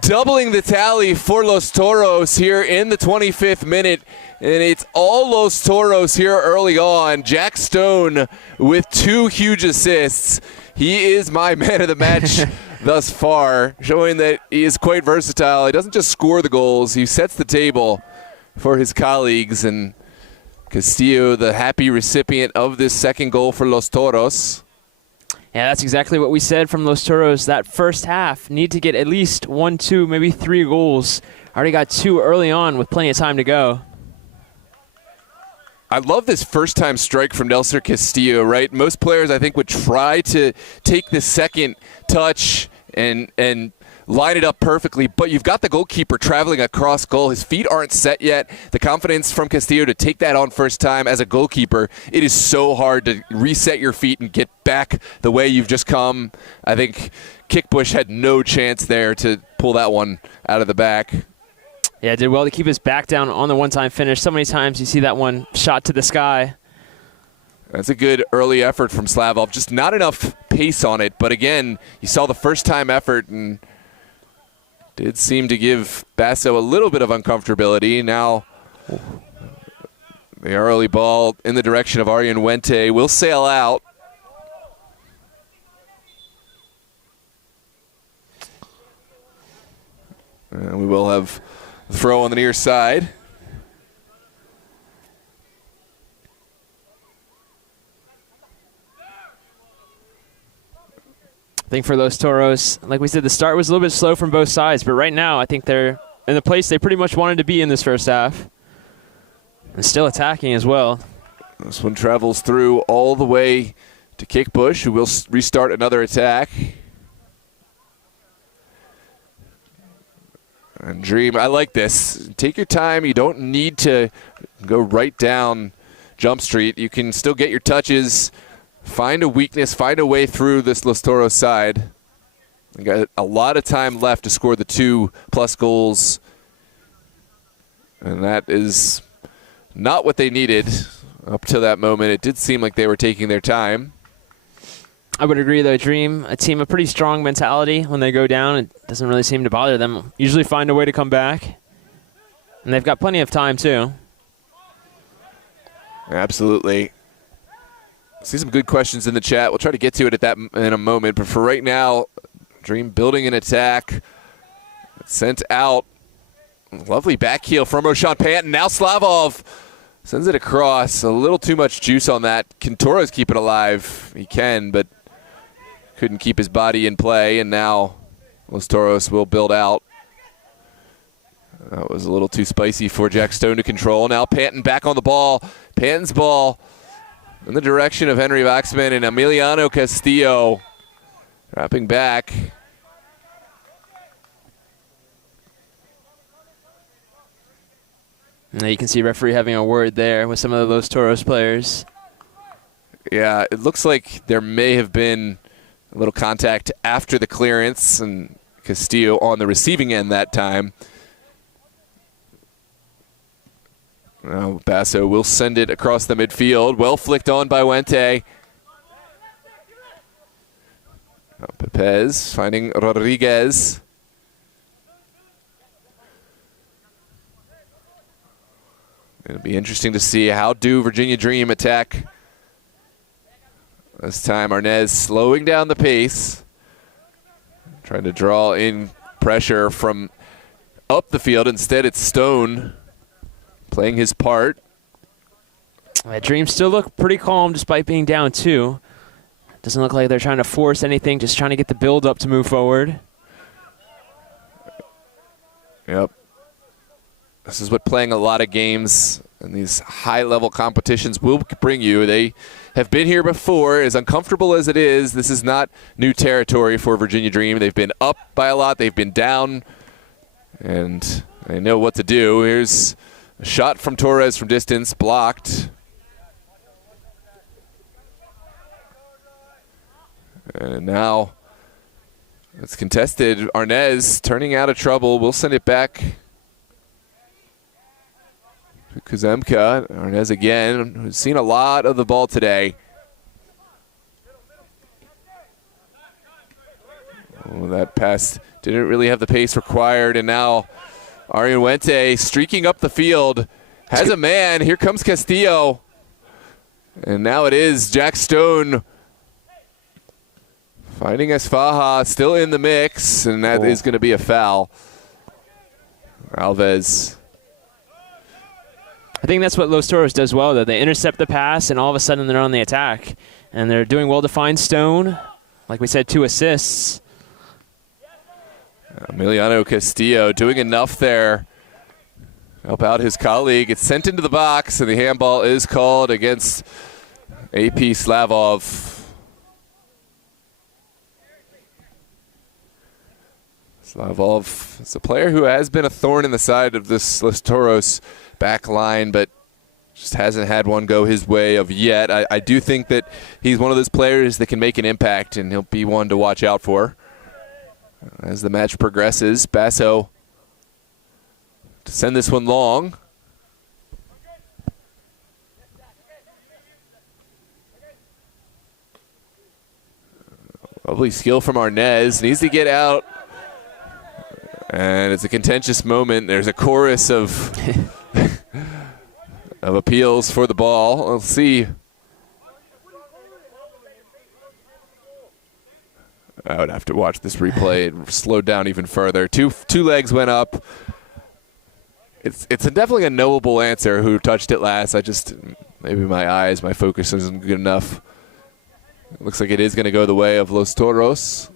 doubling the tally for Los Toros here in the 25th minute. And it's all Los Toros here early on. Jack Stone with 2 huge assists. He is my man of the match thus far, showing that he is quite versatile. He doesn't just score the goals, he sets the table for his colleagues. And Castillo, the happy recipient of this second goal for Los Toros. Yeah, that's exactly what we said from Los Toros. That first half, need to get at least 1, 2, maybe 3 goals. Already got 2 early on with plenty of time to go. I love this first-time strike from Nelson Castillo, right? Most players, I think, would try to take the second touch and line it up perfectly, but you've got the goalkeeper traveling across goal. His feet aren't set yet. The confidence from Castillo to take that on first time as a goalkeeper, it is so hard to reset your feet and get back the way you've just come. I think Kickbush had no chance there to pull that one out of the back. Yeah, did well to keep his back down on the one-time finish. So many times you see that one shot to the sky. That's a good early effort from Slavov. Just not enough pace on it, but again, you saw the first-time effort and did seem to give Basso a little bit of uncomfortability. Now, the early ball in the direction of Arjen Wente will sail out. And we will have a throw on the near side. I think for Los Toros, like we said, the start was a little bit slow from both sides, but right now I think they're in the place they pretty much wanted to be in this first half. And still attacking as well. This one travels through all the way to Kickbush, who will restart another attack. And Dream, I like this. Take your time. You don't need to go right down Jump Street. You can still get your touches. Find a weakness, find a way through this Los Toros side. You got a lot of time left to score the 2+ goals. And that is not what they needed up to that moment. It did seem like they were taking their time. I would agree, though. Dream, a team of pretty strong mentality. When they go down, it doesn't really seem to bother them. Usually find a way to come back. And they've got plenty of time, too. Absolutely. See some good questions in the chat. We'll try to get to it in a moment. But for right now, Dream building an attack. Sent out. Lovely back heel from Roshan Panton. Now Slavov sends it across. A little too much juice on that. Can Toros keep it alive? He can, but couldn't keep his body in play. And now Los Toros will build out. That was a little too spicy for Jack Stone to control. Now Panton back on the ball. Panton's ball in the direction of Henry Waxman and Emiliano Castillo. Dropping back. Now you can see referee having a word there with some of those Toros players. Yeah, it looks like there may have been a little contact after the clearance, and Castillo on the receiving end that time. Now Basso will send it across the midfield. Well flicked on by Wente. Now Pepez finding Rodriguez. It'll be interesting to see how do Virginia Dream attack. This time Arnez slowing down the pace. Trying to draw in pressure from up the field. Instead it's Stone playing his part. Dream still look pretty calm despite being down 2. Doesn't look like they're trying to force anything, just trying to get the build up to move forward. Yep. This is what playing a lot of games and these high-level competitions will bring you. They have been here before. As uncomfortable as it is, this is not new territory for Virginia Dream. They've been up by a lot. They've been down, and they know what to do. Here's a shot from Torres from distance, blocked. And now it's contested. Arnez turning out of trouble. We'll send it back to Kuzemka. Arnez again, who's seen a lot of the ball today. Oh, that pass didn't really have the pace required, and now Arianwente streaking up the field. Has a man. Here comes Castillo. And now it is Jack Stone finding Esfaha, still in the mix, and that is going to be a foul. Alves. I think that's what Los Toros does well, though. They intercept the pass, and all of a sudden they're on the attack. And they're doing well to find Stone. Like we said, 2 assists. Emiliano Castillo doing enough there. Help out his colleague. It's sent into the box, and the handball is called against AP Slavov. Slavov is a player who has been a thorn in the side of this Los Toros back line, but just hasn't had one go his way of yet. I do think that he's one of those players that can make an impact, and he'll be one to watch out for as the match progresses. Basso to send this one long. Lovely skill from Arnez. Needs to get out. And it's a contentious moment. There's a chorus of of appeals for the ball. Let's see. I would have to watch this replay. It slowed down even further. Two legs went up. It's definitely a knowable answer who touched it last. Maybe my focus isn't good enough. It looks like it is going to go the way of Los Toros.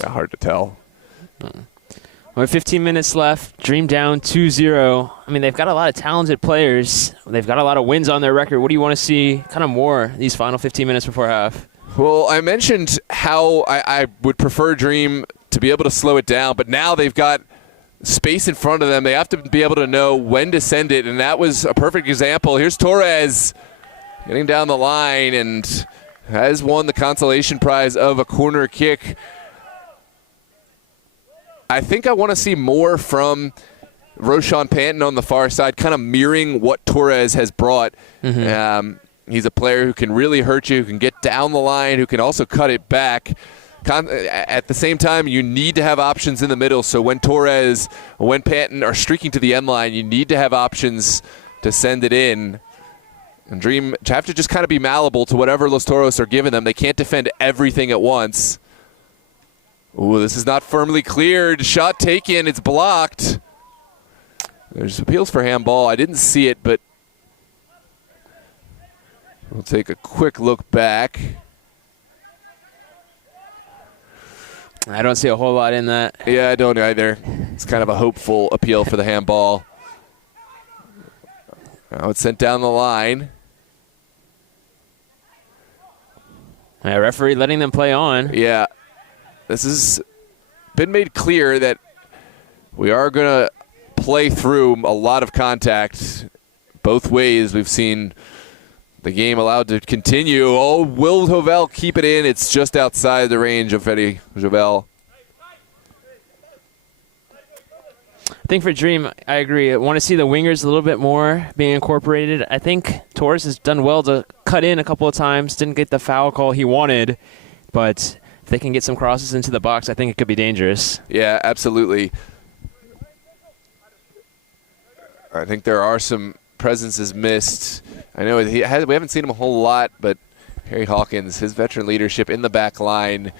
Yeah, hard to tell. Well, 15 minutes left. Dream down 2-0. I mean, they've got a lot of talented players. They've got a lot of wins on their record. What do you want to see kind of more these final 15 minutes before half? Well, I mentioned how I would prefer Dream to be able to slow it down, but now they've got space in front of them. They have to be able to know when to send it, and that was a perfect example. Here's Torres getting down the line and has won the consolation prize of a corner kick. I think I want to see more from Roshan Panton on the far side, kind of mirroring what Torres has brought. Mm-hmm. He's a player who can really hurt you, who can get down the line, who can also cut it back. At the same time, you need to have options in the middle. So when Torres, when Panton are streaking to the end line, you need to have options to send it in. And Dream have to just kind of be malleable to whatever Los Toros are giving them. They can't defend everything at once. Ooh, this is not firmly cleared. Shot taken. It's blocked. There's appeals for handball. I didn't see it, but we'll take a quick look back. I don't see a whole lot in that. Yeah, I don't either. It's kind of a hopeful appeal for the handball. Now it's sent down the line. Yeah, referee letting them play on. Yeah. This has been made clear that we are going to play through a lot of contact both ways. We've seen the game allowed to continue. Oh, will Jovel keep it in? It's just outside the range of Eddie Jovel. I think for Dream, I agree. I want to see the wingers a little bit more being incorporated. I think Torres has done well to cut in a couple of times. Didn't get the foul call he wanted, but if they can get some crosses into the box, I think it could be dangerous. Yeah, absolutely. I think there are some presences missed. I know we haven't seen him a whole lot, but Harry Hawkins, his veteran leadership in the back line,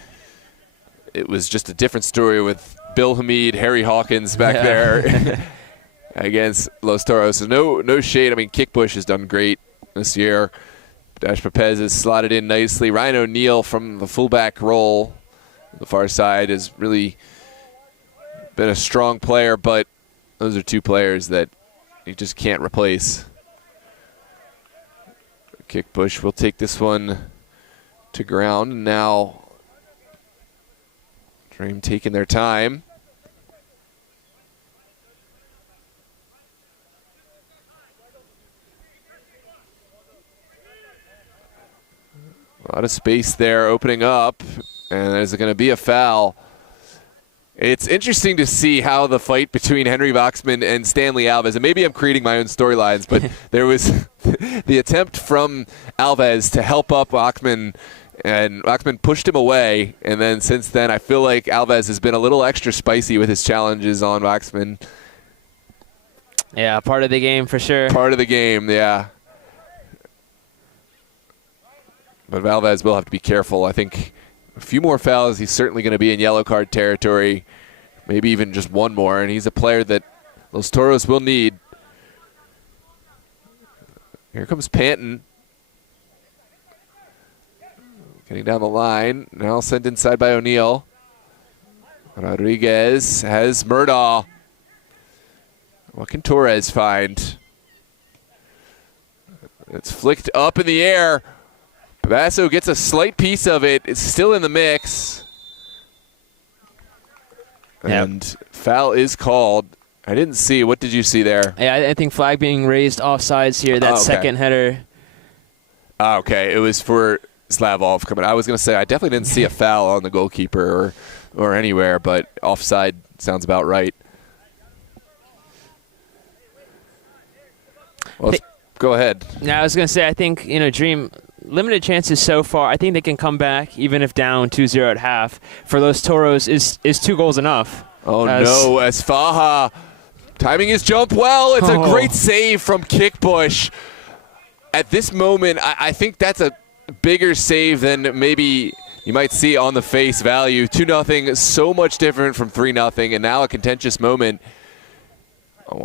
it was just a different story with Bill Hamid, Harry Hawkins back there against Los Toros. So no shade. I mean, Kickbush has done great this year. Dash Papez is slotted in nicely. Ryan O'Neal from the fullback role, the far side, has really been a strong player, but those are two players that you just can't replace. Kick push will take this one to ground. Now Dream taking their time. A lot of space there opening up, and there's going to be a foul. It's interesting to see how the fight between Henry Voxman and Stanley Alves, and maybe I'm creating my own storylines, but there was the attempt from Alves to help up Voxman, and Voxman pushed him away, and then since then I feel like Alves has been a little extra spicy with his challenges on Voxman. Yeah, part of the game for sure. Part of the game, yeah. But Alves will have to be careful. I think a few more fouls, he's certainly going to be in yellow card territory, maybe even just one more, and he's a player that Los Toros will need. Here comes Panton. Getting down the line. Now sent inside by O'Neal. Rodriguez has Murdaugh. What can Torres find? It's flicked up in the air. Basso gets a slight piece of it. It's still in the mix. And foul is called. I didn't see. What did you see there? Yeah, I think flag being raised offsides here. That second header. Okay, it was for Slavov coming. I was going to say I definitely didn't see a foul on the goalkeeper or anywhere, but offside sounds about right. Well, go ahead. Yeah, I was going to say I think Dream. Limited chances so far. I think they can come back even if down 2-0 at half. For Los Toros, is 2 goals enough? Oh no, Esfaha timing his jump well. It's a great save from Kickbush. At this moment, I think that's a bigger save than maybe you might see on the face value. 2-0, so much different from 3-0, and now a contentious moment.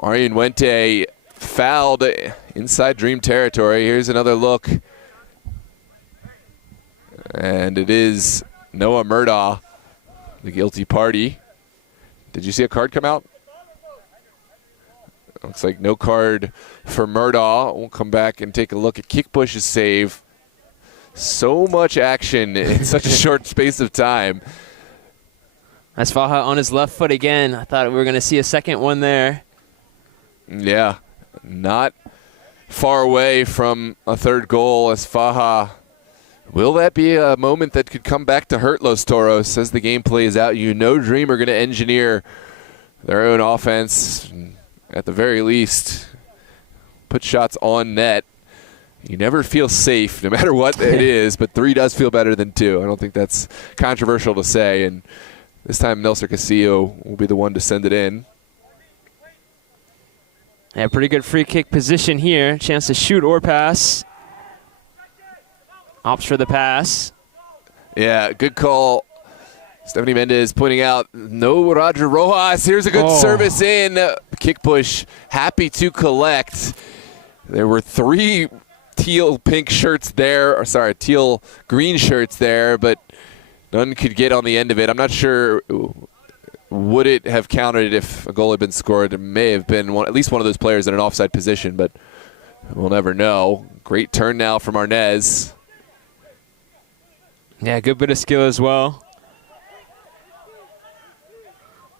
Arian Wente fouled inside Dream territory. Here's another look. And it is Noah Murdaugh, the guilty party. Did you see a card come out? Looks like no card for Murdaugh. We'll come back and take a look at Kickbush's save. So much action in such a short space of time. That's Faha on his left foot again. I thought we were going to see a second one there. Yeah, not far away from a third goal as Faha. Will that be a moment that could come back to hurt Los Toros as the game plays out? Dream are going to engineer their own offense, at the very least, put shots on net. You never feel safe, no matter what it is, but 3 does feel better than 2. I don't think that's controversial to say, and this time Nelson Castillo will be the one to send it in. Yeah, pretty good free kick position here. Chance to shoot or pass. Opts for the pass. Yeah, good call. Stephanie Mendez pointing out no Roger Rojas. Here's a good service in. Kickbush happy to collect. There were 3 teal-pink shirts there, or sorry, teal-green shirts there, but none could get on the end of it. I'm not sure, would it have counted if a goal had been scored? It may have been at least one of those players in an offside position, but we'll never know. Great turn now from Arnez. Yeah, good bit of skill as well.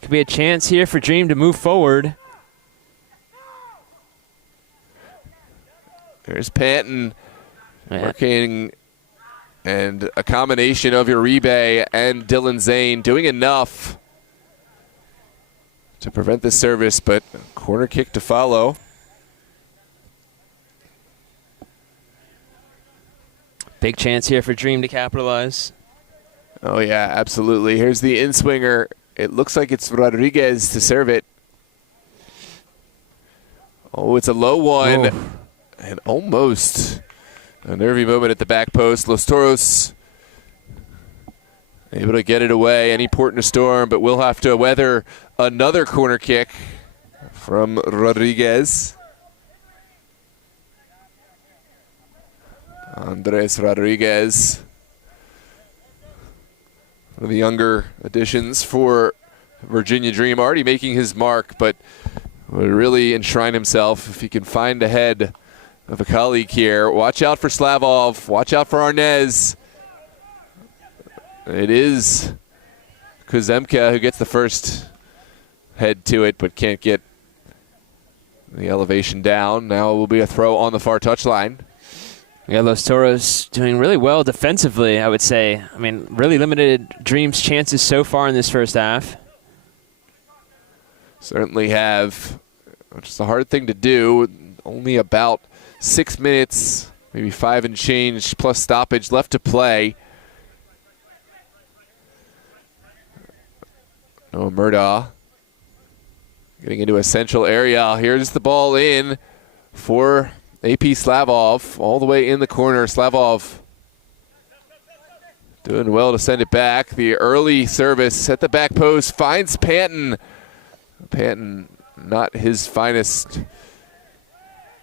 Could be a chance here for Dream to move forward. There's Panton working, and a combination of Uribe and Dylan Zane doing enough to prevent this service, but corner kick to follow. Big chance here for Dream to capitalize. Oh, yeah, absolutely. Here's the in-swinger. It looks like it's Rodriguez to serve it. Oh, it's a low one. Oh. And almost a nervy moment at the back post. Los Toros able to get it away. Any port in a storm, but we'll have to weather another corner kick from Rodriguez. Andres Rodriguez, one of the younger additions for Virginia Dream, already making his mark, but would really enshrine himself if he can find ahead of a colleague here. Watch out for Slavov. Watch out for Arnez. It is Kuzemka who gets the first head to it, but can't get the elevation down. Now it will be a throw on the far touchline. Yeah, Los Toros doing really well defensively, I would say. I mean, really limited Dream's chances so far in this first half. Certainly have, which is a hard thing to do. Only about 6 minutes, maybe 5 and change plus stoppage left to play. Noah Murdaugh getting into a central area. Here's the ball in for AP Slavov, all the way in the corner. Slavov doing well to send it back. The early service at the back post finds Panton. Panton, not his finest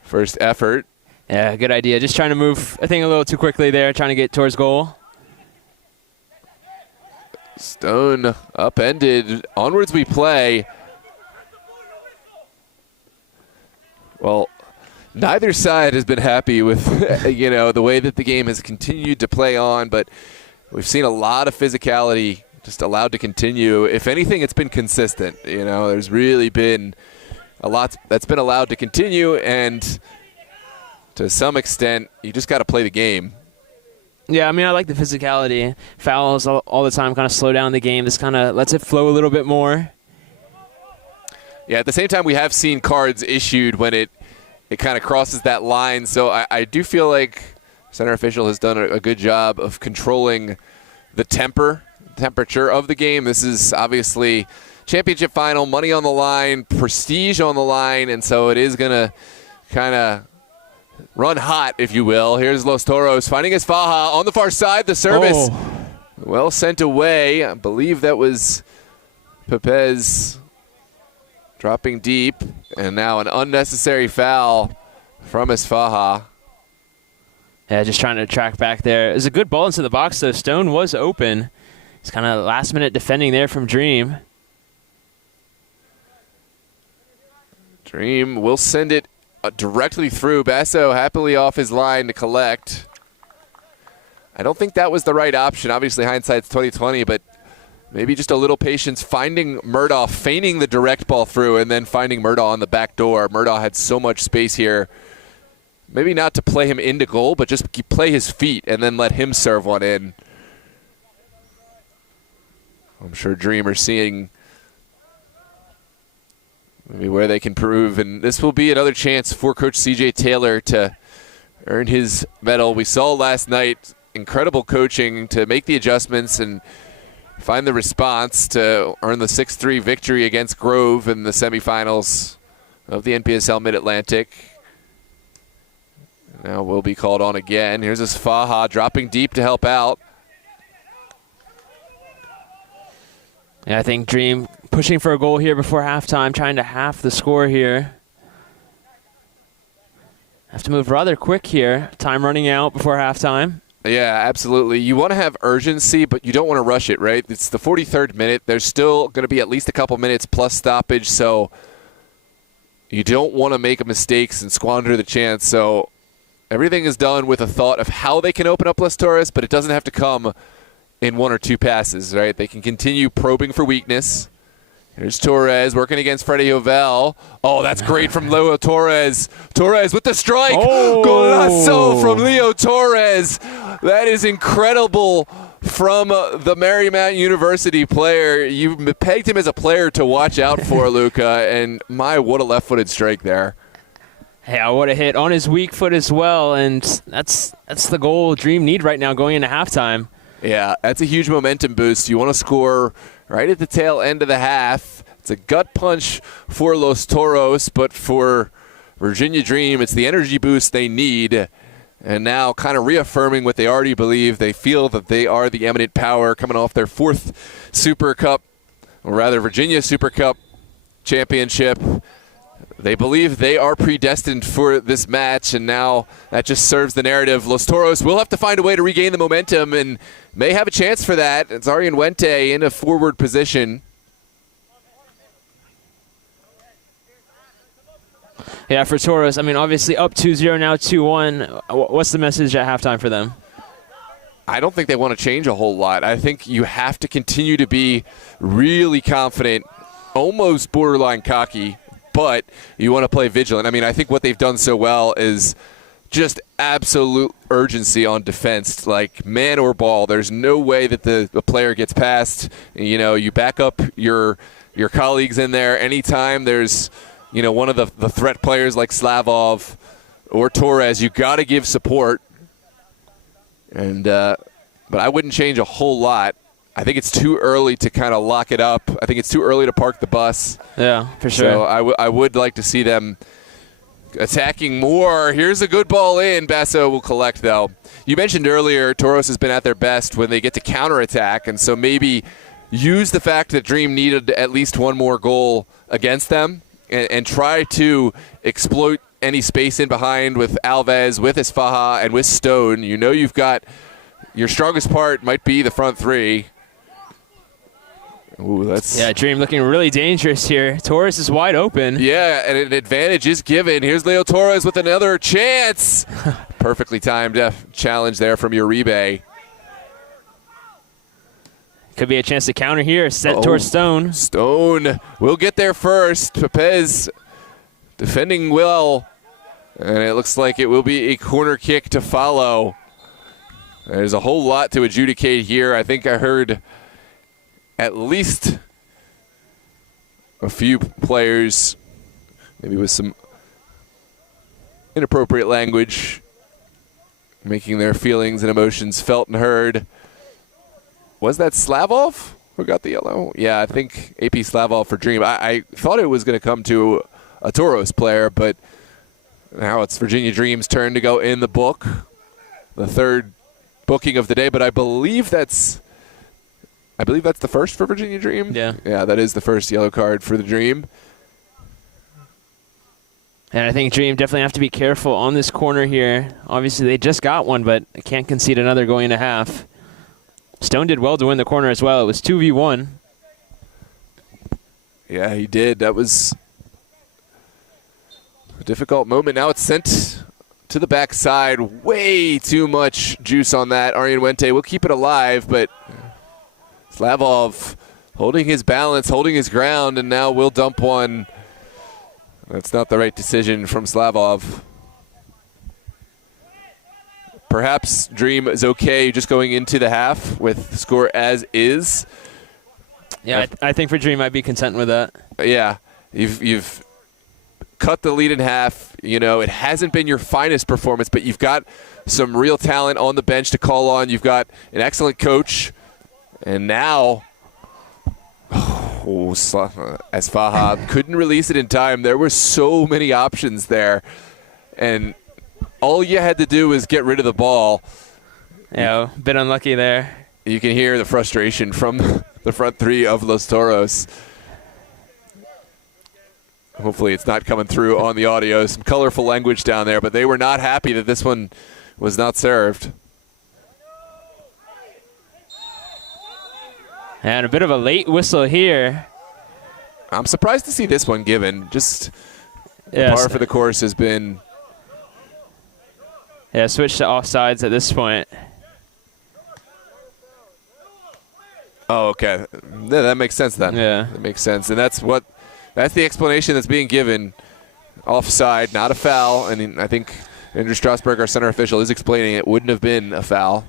first effort. Yeah, good idea. Just trying to move, I think, a little too quickly there, trying to get towards goal. Stone upended. Onwards we play. Well, neither side has been happy with the way that the game has continued to play on, but we've seen a lot of physicality just allowed to continue. If anything, it's been consistent. There's really been a lot that's been allowed to continue, and to some extent, you just got to play the game. Yeah, I mean, I like the physicality. Fouls all the time kind of slow down the game. This kind of lets it flow a little bit more. Yeah, at the same time, we have seen cards issued when it kind of crosses that line. So I do feel like center official has done a good job of controlling the temperature of the game. This is obviously championship final, money on the line, prestige on the line, and so it is going to kind of run hot, if you will. Here's Los Toros finding his Faja on the far side. The service well sent away. I believe that was Pepez dropping deep, and now an unnecessary foul from Isfaha. Yeah, just trying to track back there. It was a good ball into the box, though. Stone was open. It's kind of last-minute defending there from Dream. Dream will send it directly through. Basso happily off his line to collect. I don't think that was the right option. Obviously, hindsight's 20/20, but maybe just a little patience, finding Murdaugh, feigning the direct ball through, and then finding Murdaugh on the back door. Murdaugh had so much space here. Maybe not to play him into goal, but just play his feet and then let him serve one in. I'm sure Dream are seeing maybe where they can prove, and this will be another chance for Coach CJ Taylor to earn his medal. We saw last night incredible coaching to make the adjustments and find the response to earn the 6-3 victory against Grove in the semifinals of the NPSL Mid-Atlantic. Now will be called on again. Here's this Faja dropping deep to help out. Yeah, I think Dream pushing for a goal here before halftime, trying to half the score here. Have to move rather quick here. Time running out before halftime. Yeah, absolutely. You want to have urgency, but you don't want to rush it, right? It's the 43rd minute. There's still going to be at least a couple minutes plus stoppage, so you don't want to make mistakes and squander the chance. So everything is done with a thought of how they can open up Los Toros, but it doesn't have to come in one or two passes, right? They can continue probing for weakness. Here's Torres working against Freddie Ovel. Oh, that's great from Leo Torres. Torres with the strike. Oh. Golazo from Leo Torres. That is incredible from the Marymount University player. You pegged him as a player to watch out for, Luca, and what a left-footed strike there. Yeah, what a hit on his weak foot as well, and that's the goal Dream need right now going into halftime. Yeah, that's a huge momentum boost. You want to score right at the tail end of the half. It's a gut punch for Los Toros, but for Virginia Dream, it's the energy boost they need. And now kind of reaffirming what they already believe. They feel that they are the eminent power coming off their fourth Super Cup, or rather Virginia Super Cup championship. they believe they are predestined for this match, and now that just serves the narrative. Los Toros will have to find a way to regain the momentum and may have a chance for that. It's Arian Wente in a forward position. Yeah, for Toros, I mean, obviously up 2-0, now 2-1. What's the message at halftime for them? I don't think they want to change a whole lot. I think you have to continue to be really confident, almost borderline cocky, but you want to play vigilant. I mean, I think what they've done so well is just absolute urgency on defense, like man or ball. There's no way that the player gets past. You know, you back up your colleagues in there. Anytime there's, you know, one of the threat players like Slavov or Torres, you got to give support. And but I wouldn't change a whole lot. I think it's too early to kind of lock it up. I think it's too early to park the bus. Yeah, for sure. So I would like to see them attacking more. Here's a good ball in. Basso will collect, though. You mentioned earlier Toros has been at their best when they get to counterattack, and so maybe use the fact that Dream needed at least one more goal against them and try to exploit any space in behind with Alves, with Isfaha, and with Stone. You know you've got your strongest part might be the front three. Ooh, yeah, Dream looking really dangerous here. Torres is wide open. Yeah, and an advantage is given. Here's Leo Torres with another chance. Perfectly timed challenge there from Uribe. Could be a chance to counter here. Set towards Stone. Stone will get there first. Pepez defending well. And it looks like it will be a corner kick to follow. There's a whole lot to adjudicate here. I think I heard at least a few players, maybe with some inappropriate language, making their feelings and emotions felt and heard. Was that Slavov who got the yellow? Yeah, I think AP Slavov for Dream. I thought it was going to come to a Toros player, but now it's Virginia Dream's turn to go in the book. The third booking of the day, but I believe that's the first for Virginia Dream. Yeah. Yeah, that is the first yellow card for the Dream. And I think Dream definitely have to be careful on this corner here. Obviously, they just got one, but they can't concede another going into half. Stone did well to win the corner as well. It was 2v1. Yeah, he did. That was a difficult moment. Now it's sent to the backside. Way too much juice on that. Arian Wente will keep it alive, but Slavov holding his balance, holding his ground, and now will dump one. That's not the right decision from Slavov. Perhaps Dream is okay just going into the half with the score as is. Yeah, I think for Dream I'd be content with that. Yeah, you've cut the lead in half. You know, it hasn't been your finest performance, but you've got some real talent on the bench to call on. You've got an excellent coach. And now, Asfaha couldn't release it in time. There were so many options there. And all you had to do was get rid of the ball. Yeah, a bit unlucky there. You can hear the frustration from the front three of Los Toros. Hopefully it's not coming through on the audio. Some colorful language down there, but they were not happy that this one was not served. And a bit of a late whistle here. I'm surprised to see this one given. Just yes. Par for the course has been. Yeah, switch to offsides at this point. Oh, okay. Yeah, that makes sense then. Yeah. That makes sense. And that's the explanation that's being given. Offside, not a foul. And I think Andrew Strasberg, our center official, is explaining it wouldn't have been a foul.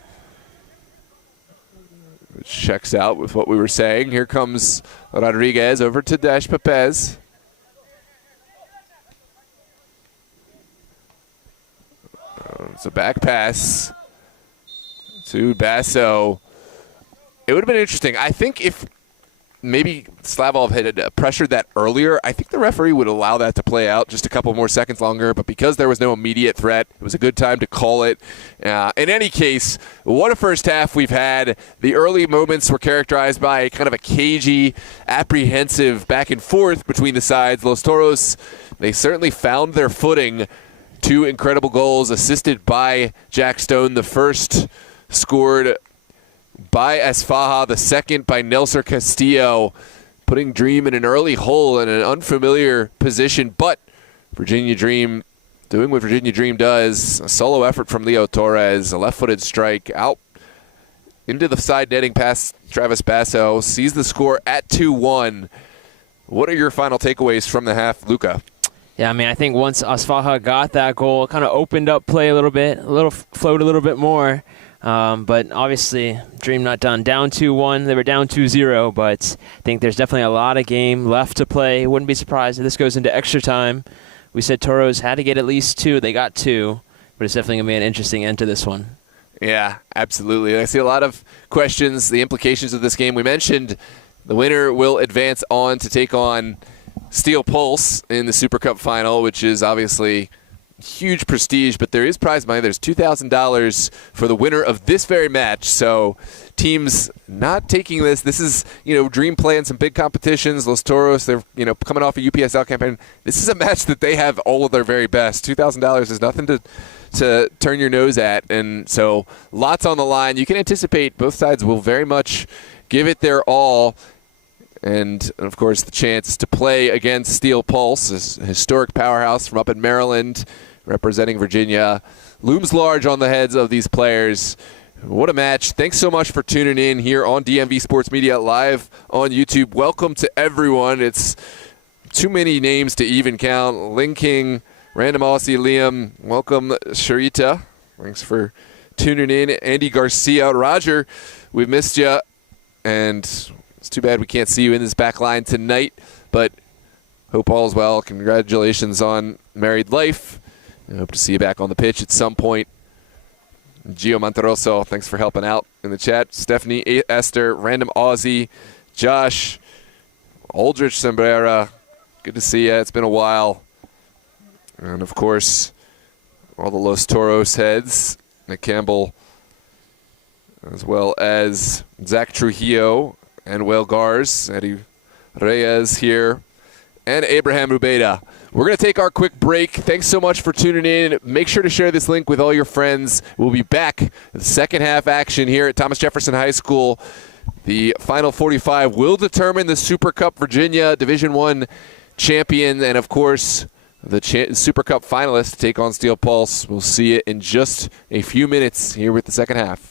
Which checks out with what we were saying. Here comes Rodriguez over to Dash Pepez. It's a back pass to Basso. It would have been interesting. I think if maybe Slavov had pressured that earlier, I think the referee would allow that to play out just a couple more seconds longer. But because there was no immediate threat, it was a good time to call it. In any case, what a first half we've had. The early moments were characterized by kind of a cagey, apprehensive back and forth between the sides. Los Toros, they certainly found their footing. 2 incredible goals assisted by Jack Stone. The first scored by Asfaha, the second by Nelson Castillo, putting Dream in an early hole in an unfamiliar position. But Virginia Dream doing what Virginia Dream does. A solo effort from Leo Torres, a left-footed strike out into the side netting past Travis Basso, sees the score at 2-1. What are your final takeaways from the half, Luca? Yeah, I mean, I think once Asfaha got that goal, it kind of opened up play a little bit, flowed a little bit more. But obviously, Dream not done. Down 2-1. They were down 2-0, but I think there's definitely a lot of game left to play. Wouldn't be surprised if this goes into extra time. We said Toros had to get at least 2. They got 2, but it's definitely going to be an interesting end to this one. Yeah, absolutely. I see a lot of questions, the implications of this game. We mentioned the winner will advance on to take on Steel Pulse in the Super Cup final, which is obviously huge prestige, but there is prize money. There's $2,000 for the winner of this very match. So teams not taking this. This is, Dream playing some big competitions. Los Toros, they're, coming off a UPSL campaign. This is a match that they have all of their very best. $2,000 is nothing to turn your nose at. And so lots on the line. You can anticipate both sides will very much give it their all. And, of course, the chance to play against Steel Pulse, this historic powerhouse from up in Maryland, representing Virginia, looms large on the heads of these players. What a match. Thanks so much for tuning in here on DMV Sports Media live on YouTube. Welcome to everyone. It's too many names to even count. Ling King, Random Aussie, Liam. Welcome, Sharita. Thanks for tuning in. Andy Garcia. Roger, we've missed you. And it's too bad we can't see you in this back line tonight, but hope all is well. Congratulations on married life. I hope to see you back on the pitch at some point. Gio Monteroso, thanks for helping out in the chat. Stephanie Esther, Random Aussie, Josh, Aldrich Sombrera, good to see you. It's been a while. And, of course, all the Los Toros heads, Nick Campbell, as well as Zach Trujillo, and Will Gars, Eddie Reyes here, and Abraham Rubeda. We're going to take our quick break. Thanks so much for tuning in. Make sure to share this link with all your friends. We'll be back with the second half action here at Thomas Jefferson High School. The final 45 will determine the Super Cup Virginia Division I champion, and, of course, the Super Cup finalist to take on Steel Pulse. We'll see it in just a few minutes here with the second half.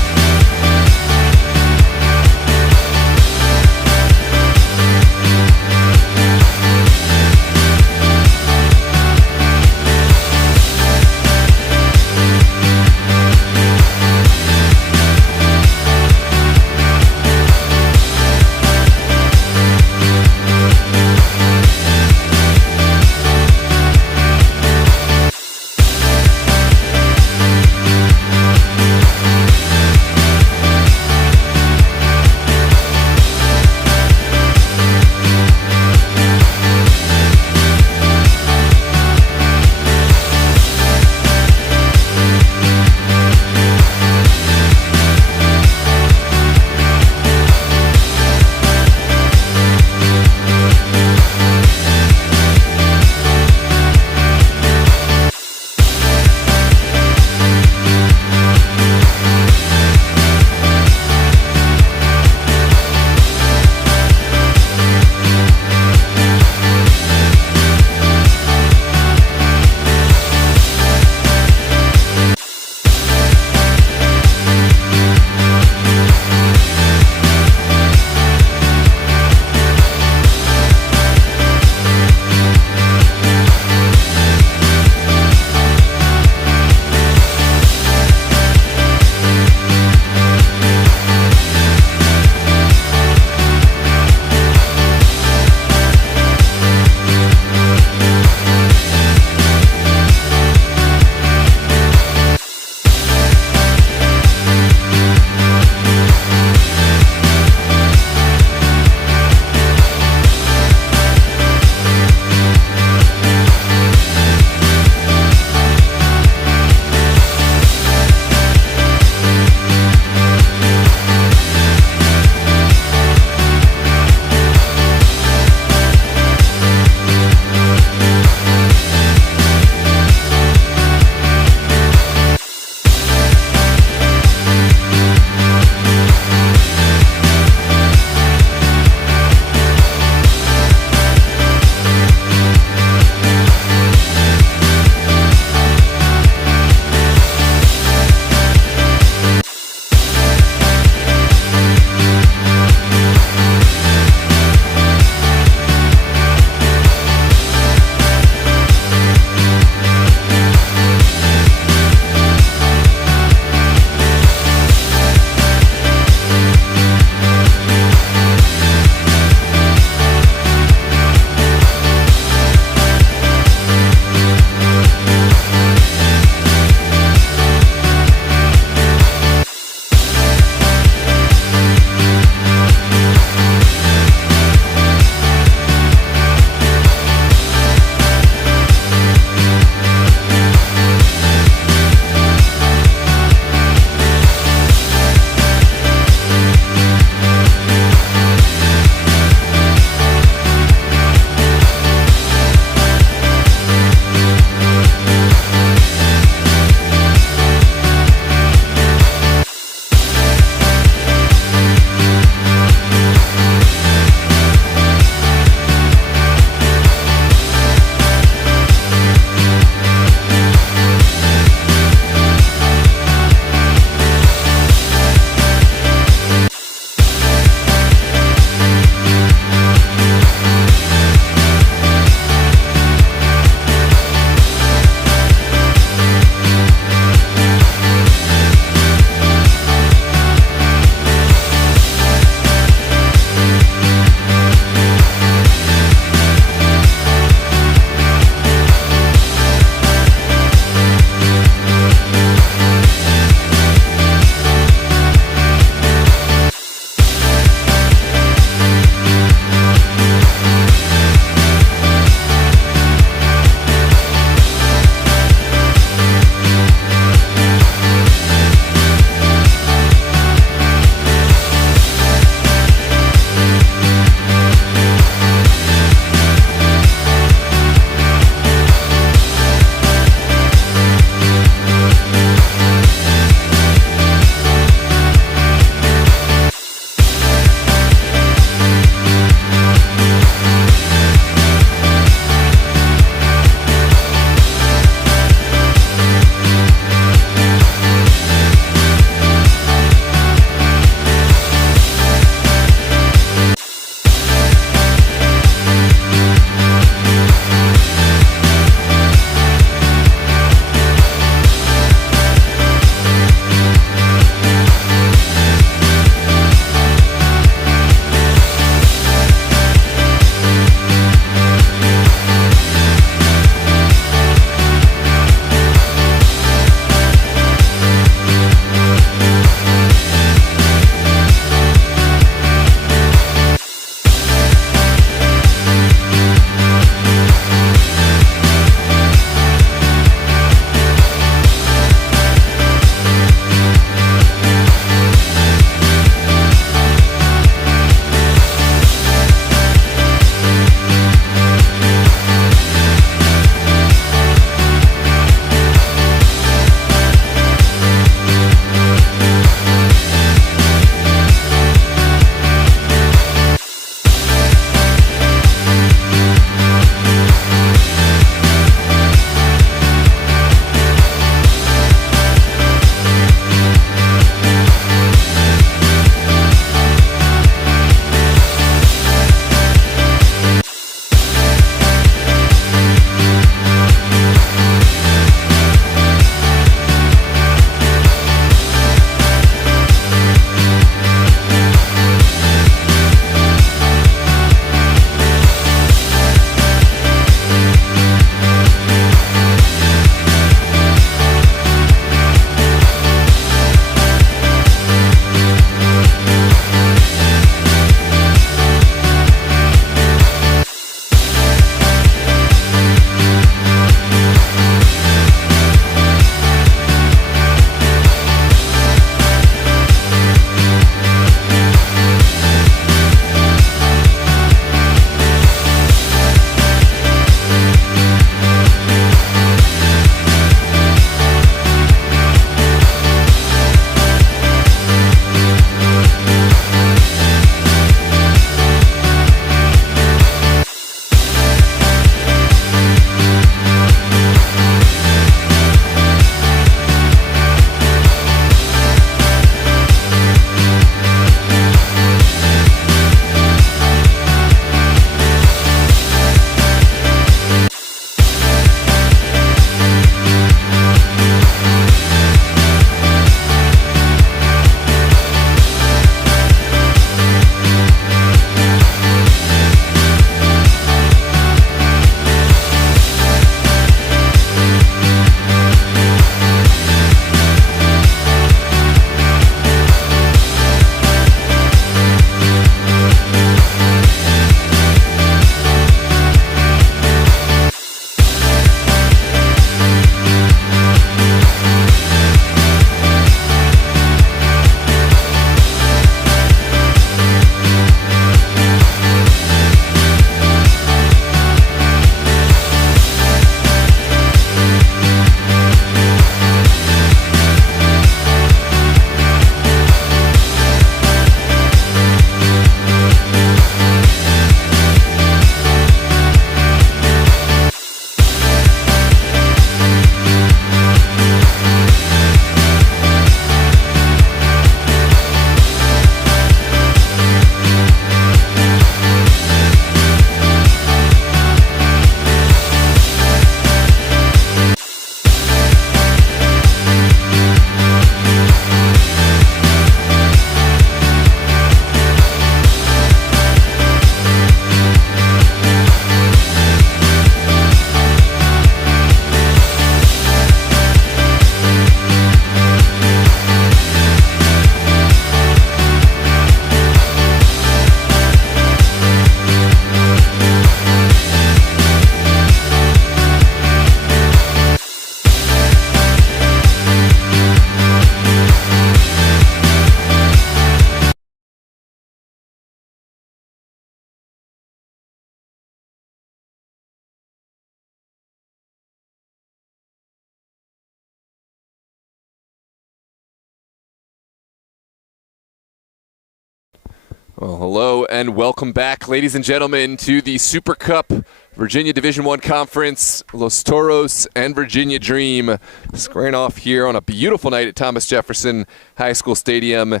Well, hello and welcome back, ladies and gentlemen, to the Super Cup Virginia Division I Conference. Los Toros and Virginia Dream squaring off here on a beautiful night at Thomas Jefferson High School Stadium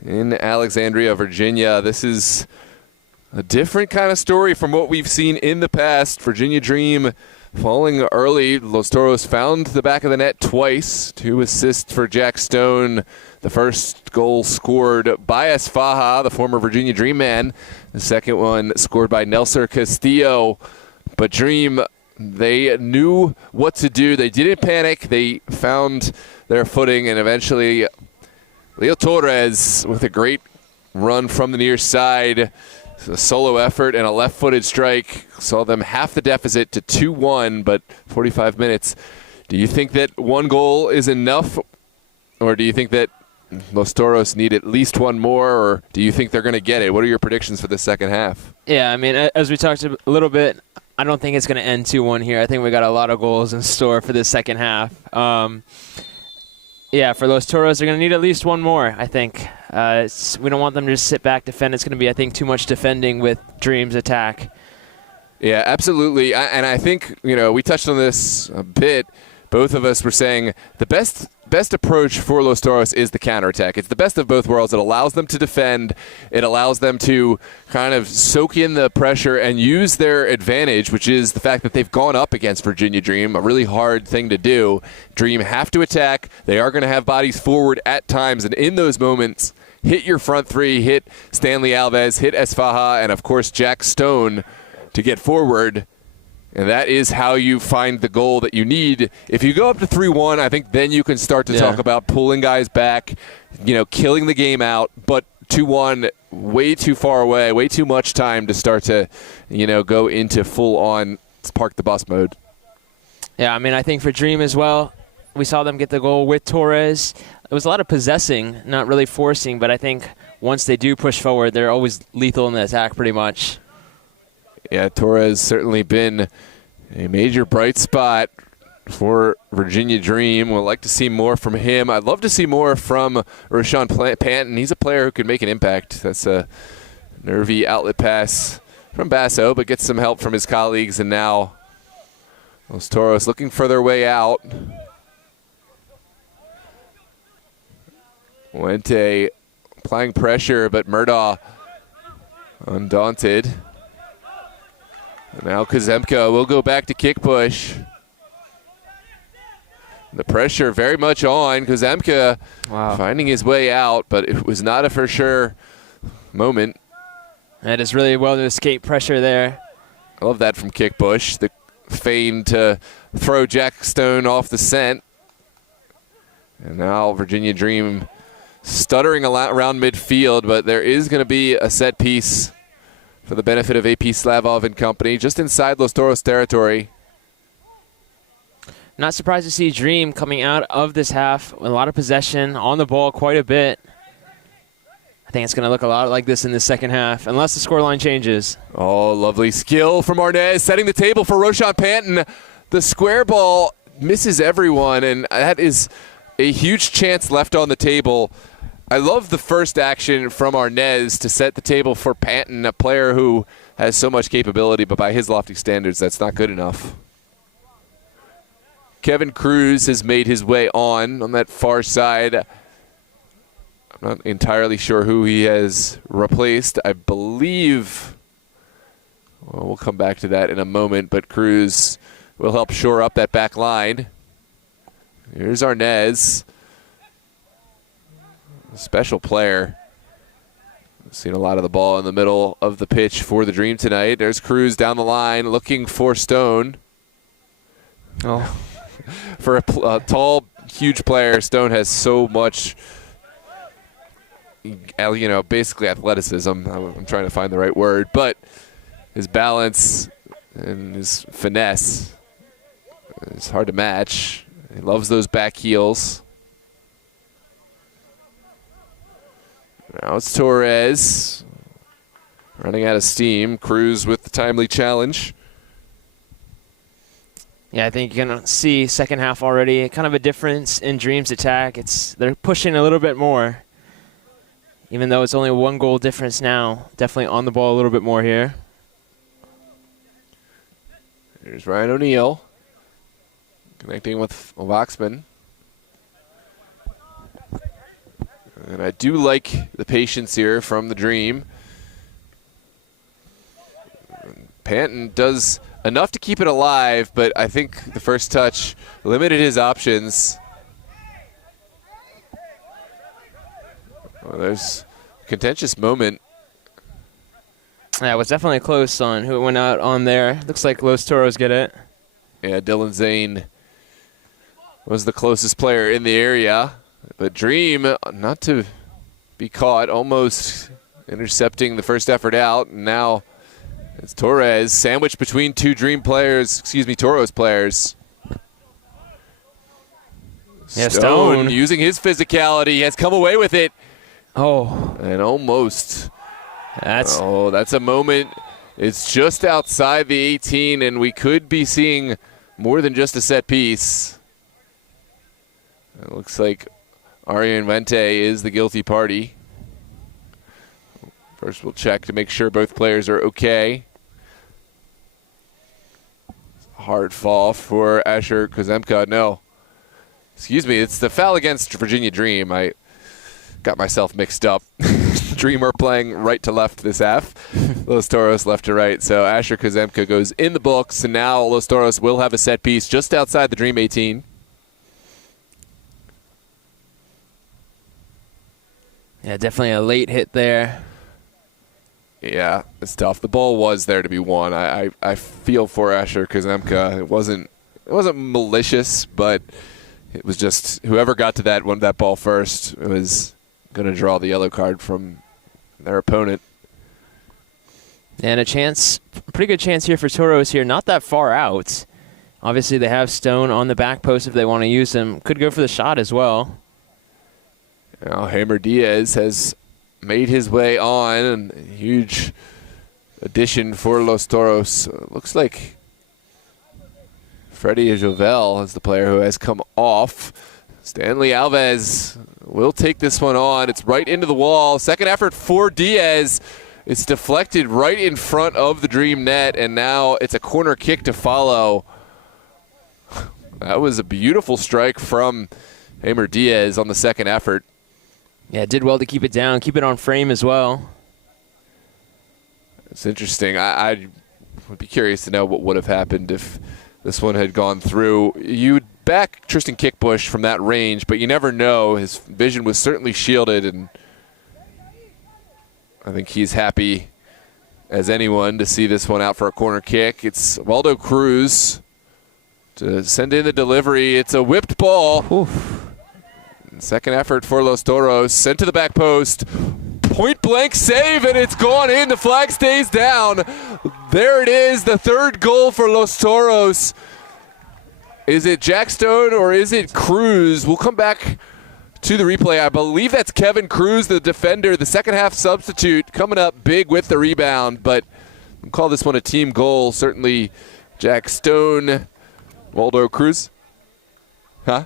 in Alexandria, Virginia. This is a different kind of story from what we've seen in the past. Virginia Dream falling early. Los Toros found the back of the net twice. 2 assists for Jack Stone. The first goal scored by Esfaja, the former Virginia Dream man. The second one scored by Nelson Castillo. But Dream, they knew what to do. They didn't panic. They found their footing, and eventually Leo Torres with a great run from the near side. A solo effort and a left-footed strike saw them half the deficit to 2-1, but 45 minutes. Do you think that one goal is enough, or do you think that Los Toros need at least one more, or do you think they're going to get it? What are your predictions for the second half? Yeah, I mean, as we talked a little bit, I don't think it's going to end 2-1 here. I think we got a lot of goals in store for the second half. Yeah, for Los Toros, they're going to need at least one more, I think. We don't want them to just sit back, defend. It's going to be, I think, too much defending with Dream's attack. Yeah, absolutely. And I think, we touched on this a bit. Both of us were saying the best approach for Los Toros is the counterattack. It's the best of both worlds. It allows them to defend. It allows them to kind of soak in the pressure and use their advantage, which is the fact that they've gone up against Virginia Dream, a really hard thing to do. Dream have to attack. They are going to have bodies forward at times, and in those moments, hit your front three, hit Stanley Alves, hit Esfaja, and of course Jack Stone to get forward. And that is how you find the goal that you need. If you go up to 3-1, I think then you can start to talk about pulling guys back, killing the game out. But 2-1, way too far away, way too much time to start to, go into full-on park the bus mode. Yeah, I mean, I think for Dream as well, we saw them get the goal with Torres. It was a lot of possessing, not really forcing, but I think once they do push forward, they're always lethal in the attack pretty much. Yeah, Torres certainly been a major bright spot for Virginia Dream. We'd like to see more from him. I'd love to see more from Rashawn Panton. He's a player who can make an impact. That's a nervy outlet pass from Basso, but gets some help from his colleagues. And now Los Toros looking for their way out. Fuente applying pressure, but Murdaugh undaunted. Now Kazemka will go back to kick push. The pressure very much on. Kazemka finding his way out, but it was not a for sure moment. That is really well to escape pressure there. I love that from kick push. The feign to throw Jack Stone off the scent. And now Virginia Dream stuttering around midfield, but there is going to be a set piece for the benefit of AP Slavov and company, just inside Los Toros territory. Not surprised to see Dream coming out of this half with a lot of possession, on the ball quite a bit. I think it's going to look a lot like this in the second half, unless the scoreline changes. Oh, lovely skill from Arnez, setting the table for Rashawn Panton. The square ball misses everyone, and that is a huge chance left on the table. I love the first action from Arnez to set the table for Panton, a player who has so much capability, but by his lofty standards, that's not good enough. Kevin Cruz has made his way on that far side. I'm not entirely sure who he has replaced. I believe, well, we'll come back to that in a moment, but Cruz will help shore up that back line. Here's Arnez. Special player. I've seen a lot of the ball in the middle of the pitch for the Dream tonight. There's Cruz down the line looking for Stone. Oh, for a tall, huge player, Stone has so much, basically athleticism. I'm trying to find the right word, but his balance and his finesse is hard to match. He loves those back heels. Now it's Torres running out of steam. Cruz with the timely challenge. Yeah, I think you're going to see second half already kind of a difference in Dream's attack. They're pushing a little bit more. even though it's only a 1-goal difference now. Definitely on the ball a little bit more here. Here's Ryan O'Neill connecting with Waxman. And I do like the patience here from the Dream. Panton does enough to keep it alive, but I think the first touch limited his options. Well, there's a contentious moment. Yeah, it was definitely close on who went out on there. Looks like Los Toros get it. Yeah, Dylan Zane was the closest player in the area. But Dream, not to be caught, almost intercepting the first effort out. And now it's Torres, sandwiched between two Toros players. Yeah, Stone using his physicality has come away with it. Oh. And almost. That's a moment. It's just outside the 18, and we could be seeing more than just a set piece. It looks like Arian Vente is the guilty party. First we'll check to make sure both players are okay. Hard fall for Asher Kozemka. No. Excuse me, it's the foul against Virginia Dream. I got myself mixed up. Dream are playing right to left this half. Los Toros left to right. So Asher Kozemka goes in the books, and now Los Toros will have a set piece just outside the Dream 18. Yeah, definitely a late hit there. Yeah, it's tough. The ball was there to be won. I feel for Asher Kozemka. It wasn't malicious, but it was just whoever got to that ball first was going to draw the yellow card from their opponent. And pretty good chance here for Toros here. Not that far out. Obviously, they have Stone on the back post if they want to use him. Could go for the shot as well. Now Hamer Diaz has made his way on, and a huge addition for Los Toros. Looks like Freddie Jovel is the player who has come off. Stanley Alves will take this one on. It's right into the wall. Second effort for Diaz. It's deflected right in front of the Dream net, and now it's a corner kick to follow. That was a beautiful strike from Hamer Diaz on the second effort. Yeah, did well to keep it down, keep it on frame as well. It's interesting. I would be curious to know what would have happened if this one had gone through. You'd back Tristan Kickbush from that range, but you never know. His vision was certainly shielded, and I think he's happy as anyone to see this one out for a corner kick. It's Waldo Cruz to send in the delivery. It's a whipped ball. Oof. Second effort for Los Toros, sent to the back post. Point blank save, and it's gone in. The flag stays down. There it is, the third goal for Los Toros. Is it Jack Stone or is it Cruz? We'll come back to the replay. I believe that's Kevin Cruz, the defender, the second half substitute, coming up big with the rebound, but we'll call this one a team goal. Certainly Jack Stone. Waldo Cruz? Huh?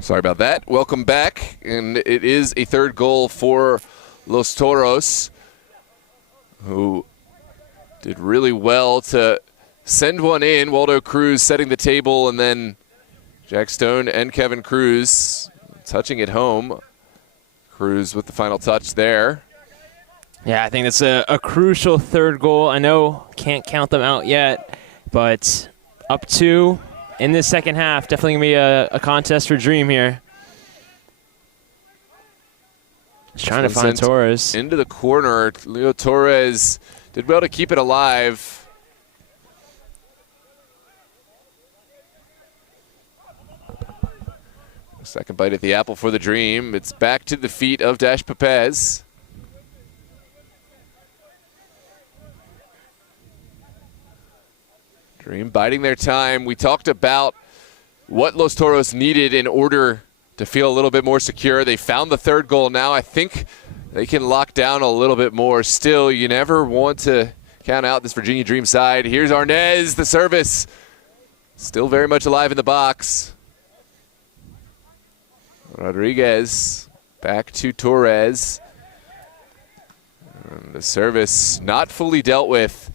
Sorry about that. Welcome back. And it is a third goal for Los Toros, who did really well to send one in. Waldo Cruz setting the table, and then Jack Stone and Kevin Cruz touching it home. Cruz with the final touch there. Yeah, I think that's a crucial third goal. I know can't count them out yet, but up 2 in this second half. Definitely going to be a contest for Dream here. He's trying to find Toros. Into the corner. Leo Torres did well to keep it alive. Second bite at the apple for the Dream. It's back to the feet of Dash Pepez. Dream biding their time. We talked about what Los Toros needed in order to feel a little bit more secure. They found the third goal now. I think they can lock down a little bit more. Still, you never want to count out this Virginia Dream side. Here's Arnez, the service. Still very much alive in the box. Rodriguez back to Torres. And the service not fully dealt with.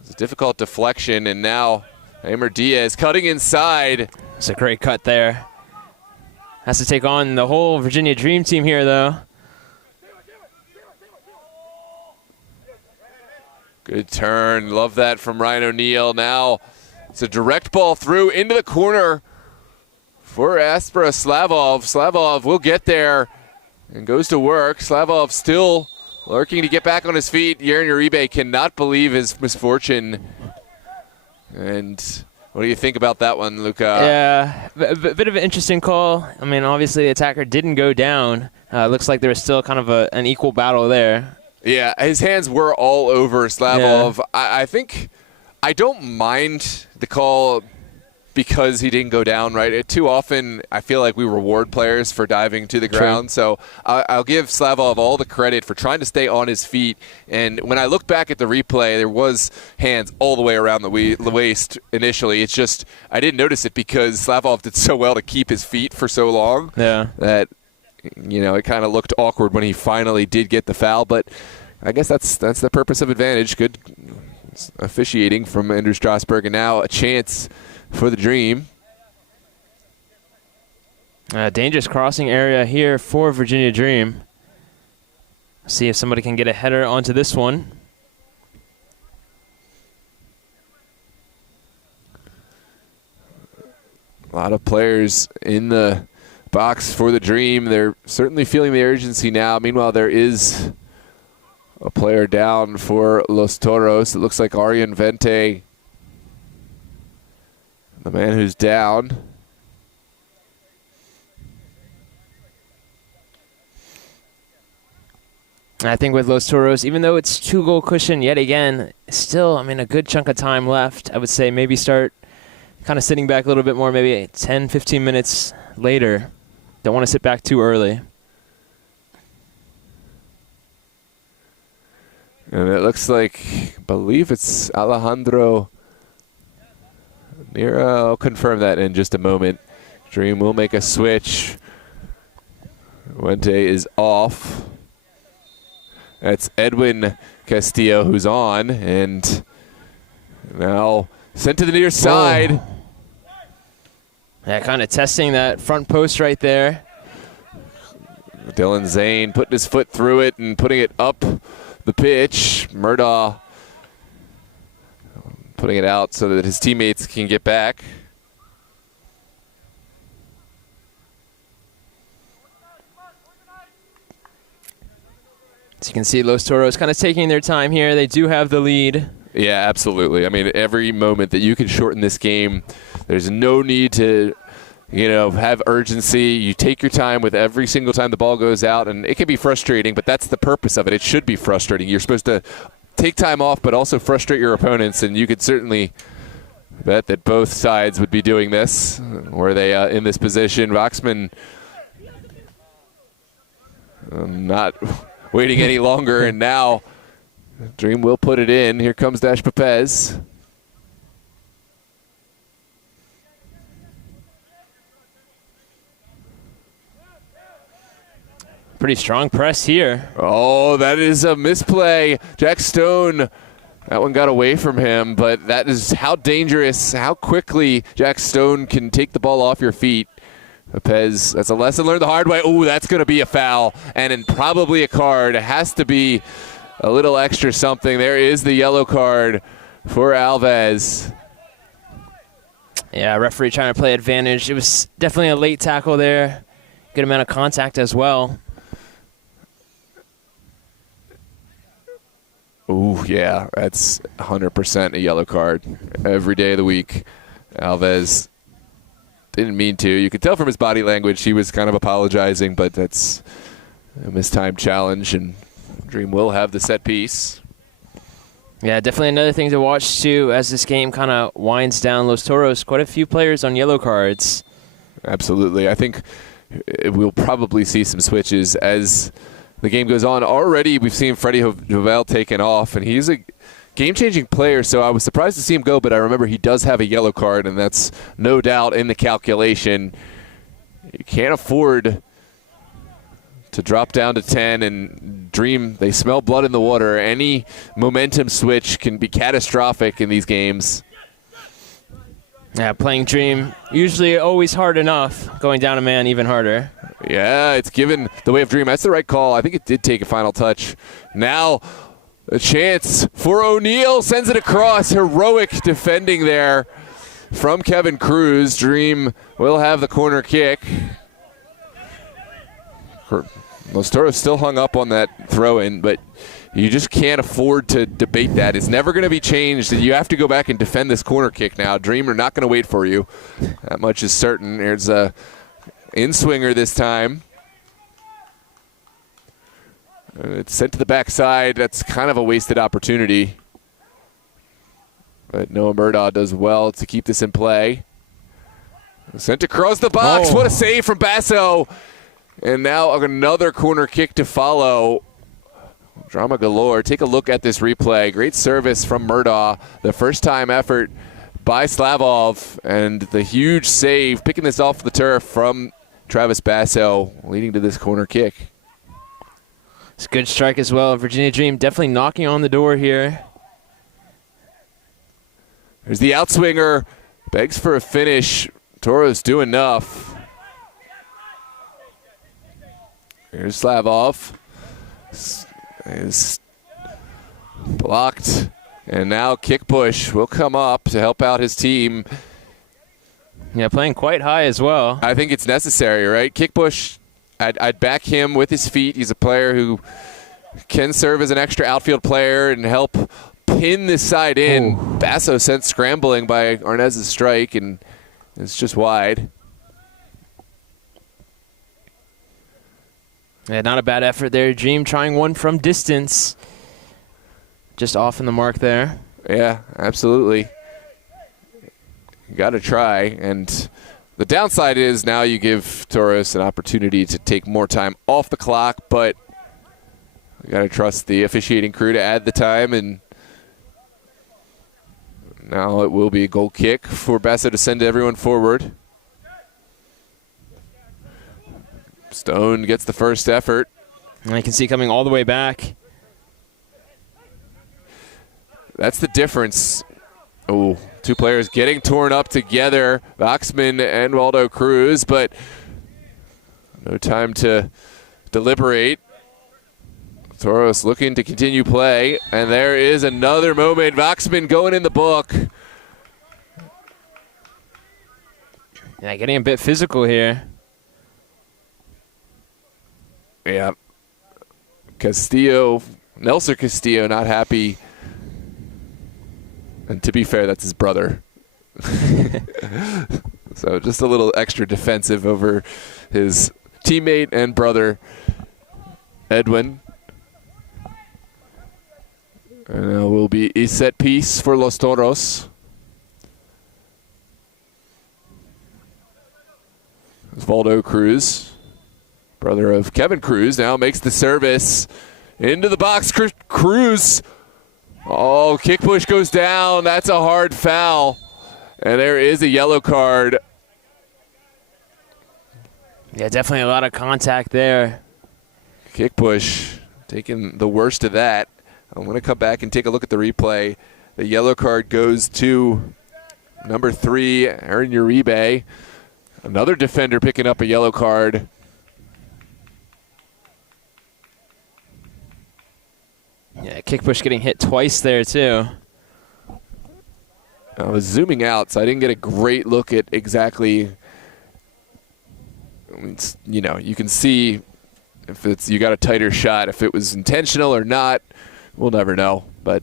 It's a difficult deflection, and now Amer Diaz cutting inside. It's a great cut there. Has to take on the whole Virginia Dream team here, though. Good turn. Love that from Ryan O'Neal. Now it's a direct ball through into the corner for Aspera Slavov. Slavov will get there and goes to work. Slavov still lurking to get back on his feet. Yerin Uribe cannot believe his misfortune. And what do you think about that one, Luca? Yeah, a bit of an interesting call. I mean, obviously the attacker didn't go down. Looks like there was still kind of an equal battle there. Yeah, his hands were all over Slavov. Yeah. I think I don't mind the call because he didn't go down, right? Too often I feel like we reward players for diving to the ground. So I'll give Slavov all the credit for trying to stay on his feet. And when I look back at the replay, there was hands all the way around the waist initially. It's just I didn't notice it because Slavov did so well to keep his feet for so long that, you know, it kind of looked awkward when he finally did get the foul. But I guess that's the purpose of advantage. Good officiating from Andrew Strasburg. And now a chance for the Dream. Dangerous crossing area here for Virginia Dream. See if somebody can get a header onto this one. A lot of players in the box for the Dream. They're certainly feeling the urgency now. Meanwhile, there is a player down for Los Toros. It looks like Arian Vente, the man who's down. I think with Los Toros, even though it's 2-goal cushion yet again, still, I mean, a good chunk of time left. I would say maybe start kind of sitting back a little bit more, maybe 10, 15 minutes later. Don't want to sit back too early. And it looks like, I believe it's Alejandro Nira. I'll confirm that in just a moment. Dream will make a switch. Wente is off. That's Edwin Castillo who's on, and now sent to the near side. Oh. Yeah, kind of testing that front post right there. Dylan Zane putting his foot through it and putting it up the pitch. Murdaugh putting it out so that his teammates can get back. So you can see Los Toros kind of taking their time here. They do have the lead. Yeah, absolutely. I mean, every moment that you can shorten this game, there's no need to, you know, have urgency. You take your time with every single time the ball goes out, and it can be frustrating, but that's the purpose of it. It should be frustrating. You're supposed to take time off, but also frustrate your opponents, and you could certainly bet that both sides would be doing this. Were they in this position? Roxman not waiting any longer, and now Dream will put it in. Here comes Dash Pepez. Pretty strong press here. Oh, that is a misplay. Jack Stone, that one got away from him, but that is how dangerous, how quickly Jack Stone can take the ball off your feet. Pepez, that's a lesson learned the hard way. Oh, that's going to be a foul, and probably a card. It has to be a little extra something. There is the yellow card for Alves. Yeah, referee trying to play advantage. It was definitely a late tackle there. Good amount of contact as well. Ooh, yeah, that's 100% a yellow card every day of the week. Alves didn't mean to. You could tell from his body language he was kind of apologizing, but that's a mistimed challenge, and Dream will have the set piece. Yeah, definitely another thing to watch, too, as this game kind of winds down. Los Toros, quite a few players on yellow cards. Absolutely. I think we'll probably see some switches as the game goes on. Already we've seen Freddie Jovel taken off, and he's a game-changing player, so I was surprised to see him go, but I remember he does have a yellow card, and that's no doubt in the calculation. You can't afford to drop down to 10, and Dream, they smell blood in the water. Any momentum switch can be catastrophic in these games. Yeah, playing Dream, usually always hard enough. Going down a man, even harder. Yeah, it's given the way of Dream. That's the right call. I think it did take a final touch. Now a chance for O'Neal, sends it across. Heroic defending there from Kevin Cruz. Dream will have the corner kick. Los Toros still hung up on that throw-in, but you just can't afford to debate that. It's never going to be changed, and you have to go back and defend this corner kick now. Dream are not going to wait for you. That much is certain. There's a in-swinger this time. It's sent to the backside. That's kind of a wasted opportunity. But Noah Murdaugh does well to keep this in play. Sent across the box. Oh. What a save from Basso. And now another corner kick to follow. Drama galore. Take a look at this replay. Great service from Murdaugh. The first-time effort by Slavov. And the huge save, picking this off the turf from Travis Basso, leading to this corner kick. It's a good strike as well. Virginia Dream definitely knocking on the door here. There's the outswinger. Begs for a finish. Toros do enough. Here's Slavov. Is blocked. And now kick push will come up to help out his team. Yeah, playing quite high as well. I think it's necessary, right? Kick push, I'd back him with his feet. He's a player who can serve as an extra outfield player and help pin this side in. Ooh. Basso sent scrambling by Arnez's strike, and it's just wide. Yeah, not a bad effort there. Dream trying one from distance. Just off in the mark there. Yeah, absolutely. You got to try. And the downside is now you give Toros an opportunity to take more time off the clock, but you got to trust the officiating crew to add the time. And now it will be a goal kick for Basso to send everyone forward. Stone gets the first effort. And I can see coming all the way back. That's the difference. Oh, two players getting torn up together, Voxman and Waldo Cruz, but no time to deliberate. Toros looking to continue play, and there is another moment. Voxman going in the book. Yeah, getting a bit physical here. Yeah. Nelson Castillo not happy. And to be fair, that's his brother. So just a little extra defensive over his teammate and brother, Edwin. And now will be a set piece for Los Toros. Osvaldo Cruz, brother of Kevin Cruz, now makes the service into the box. Cruz. Oh, kick push goes down. That's a hard foul. And there is a yellow card. Yeah, definitely a lot of contact there. Kick push, taking the worst of that. I'm going to come back and take a look at the replay. The yellow card goes to number 3, Aaron Uribe. Another defender picking up a yellow card. Yeah, kick push getting hit twice there too. I was zooming out, so I didn't get a great look at exactly. I mean, you know, you can see if you got a tighter shot. If it was intentional or not, we'll never know. But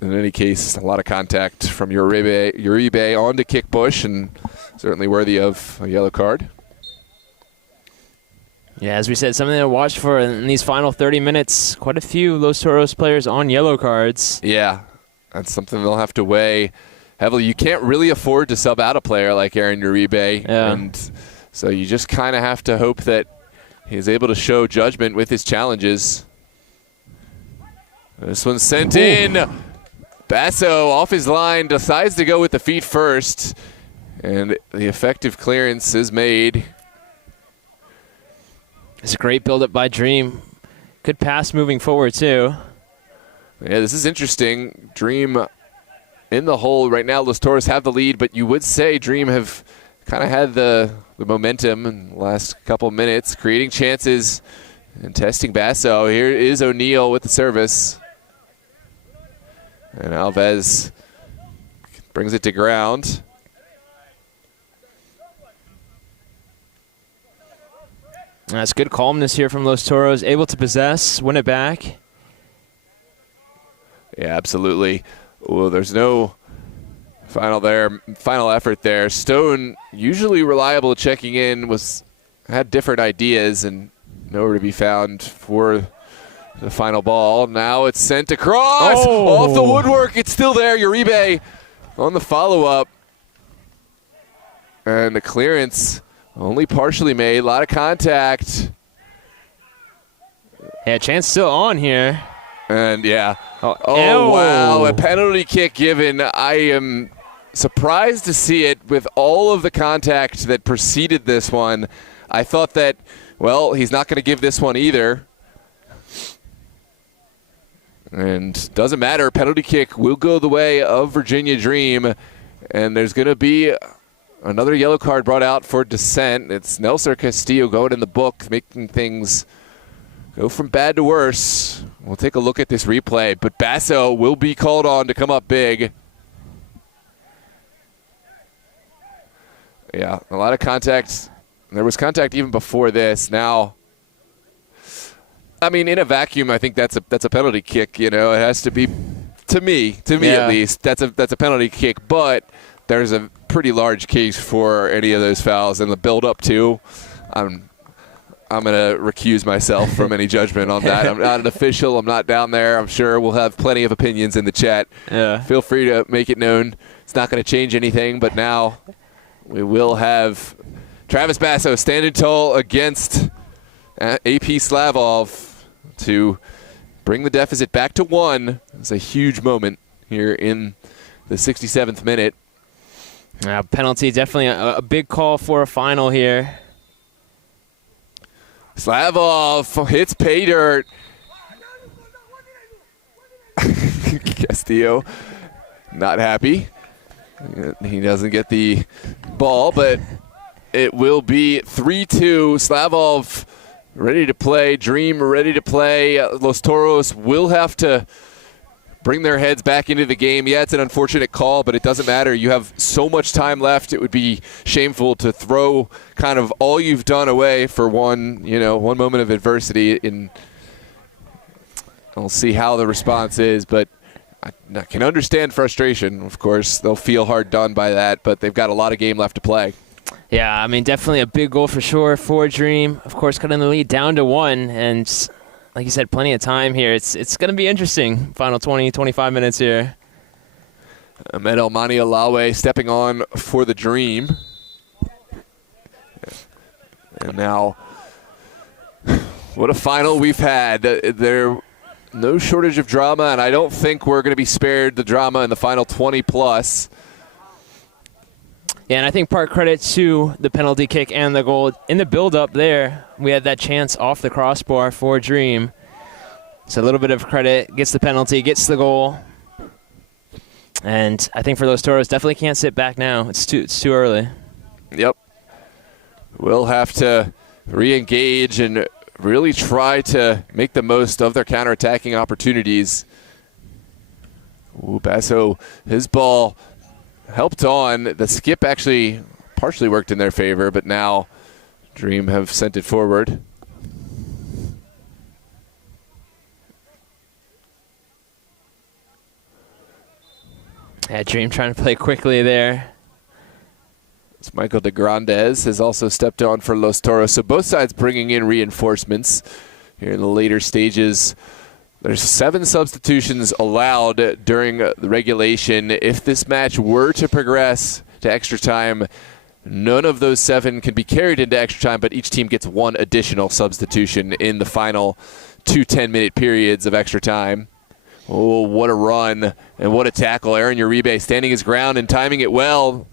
in any case, a lot of contact from Uribe on to Kickbush, and certainly worthy of a yellow card. Yeah, as we said, something to watch for in these final 30 minutes. Quite a few Los Toros players on yellow cards. Yeah, that's something they'll have to weigh heavily. You can't really afford to sub out a player like Aaron Uribe. Yeah. And so you just kind of have to hope that he's able to show judgment with his challenges. This one's sent in. Basso off his line, decides to go with the feet first. And the effective clearance is made. It's a great build-up by Dream. Good pass moving forward, too. Yeah, this is interesting. Dream in the hole right now. Los Toros have the lead, but you would say Dream have kind of had the momentum in the last couple minutes, creating chances and testing Basso. Here is O'Neal with the service. And Alves brings it to ground. That's good calmness here from Los Toros. Able to possess, win it back. Yeah, absolutely. Well, there's no final effort there. Stone, usually reliable at checking in, had different ideas and nowhere to be found for the final ball. Now it's sent across off the woodwork. It's still there. Uribe on the follow-up. And the clearance only partially made. A lot of contact. Yeah, chance still on here. And yeah. Oh, wow. A penalty kick given. I am surprised to see it with all of the contact that preceded this one. I thought that, well, he's not going to give this one either. And doesn't matter. Penalty kick will go the way of Virginia Dream. And there's going to be another yellow card brought out for dissent. It's Nelson Castillo going in the book, making things go from bad to worse. We'll take a look at this replay, but Basso will be called on to come up big. Yeah, a lot of contact. There was contact even before this. Now, I mean, in a vacuum, I think that's a penalty kick. You know, it has to be, to me at least, that's a penalty kick. But there's a pretty large case for any of those fouls, and the build-up too. I'm going to recuse myself from any judgment on that. I'm not an official. I'm not down there. I'm sure we'll have plenty of opinions in the chat. Yeah. Feel free to make it known. It's not going to change anything, but now we will have Travis Basso standing tall against AP Slavov to bring the deficit back to 1. It's a huge moment here in the 67th minute. Penalty, definitely a big call for a final here. Slavov hits pay dirt. Castillo not happy. He doesn't get the ball, but it will be 3-2. Slavov ready to play. Dream ready to play. Los Toros will have to bring their heads back into the game. Yeah, it's an unfortunate call, but it doesn't matter. You have so much time left. It would be shameful to throw kind of all you've done away for one moment of adversity. We'll see how the response is, but I can understand frustration. Of course, they'll feel hard done by that, but they've got a lot of game left to play. Yeah, I mean, definitely a big goal for sure for Dream. Of course, cutting the lead down to 1, and like you said, plenty of time here. It's going to be interesting. Final 20, 25 minutes here. Ahmed Elmani Alawe stepping on for the Dream. And now, what a final we've had. There no shortage of drama, and I don't think we're going to be spared the drama in the final 20+. Yeah, and I think part credit to the penalty kick and the goal. In the build-up there, we had that chance off the crossbar for Dream. So a little bit of credit, gets the penalty, gets the goal. And I think for those Toros, definitely can't sit back now. It's too early. Yep. We'll have to re-engage and really try to make the most of their counterattacking opportunities. Ooh, Basso, his ball helped on. The skip actually partially worked in their favor, but now Dream have sent it forward. Yeah, Dream trying to play quickly there. It's Michael de Grandes has also stepped on for Los Toros. So both sides bringing in reinforcements here in the later stages. There's 7 substitutions allowed during the regulation. If this match were to progress to extra time, none of those 7 can be carried into extra time, but each team gets 1 additional substitution in the final 2 10-minute periods of extra time. Oh, what a run and what a tackle. Aaron Uribe standing his ground and timing it well.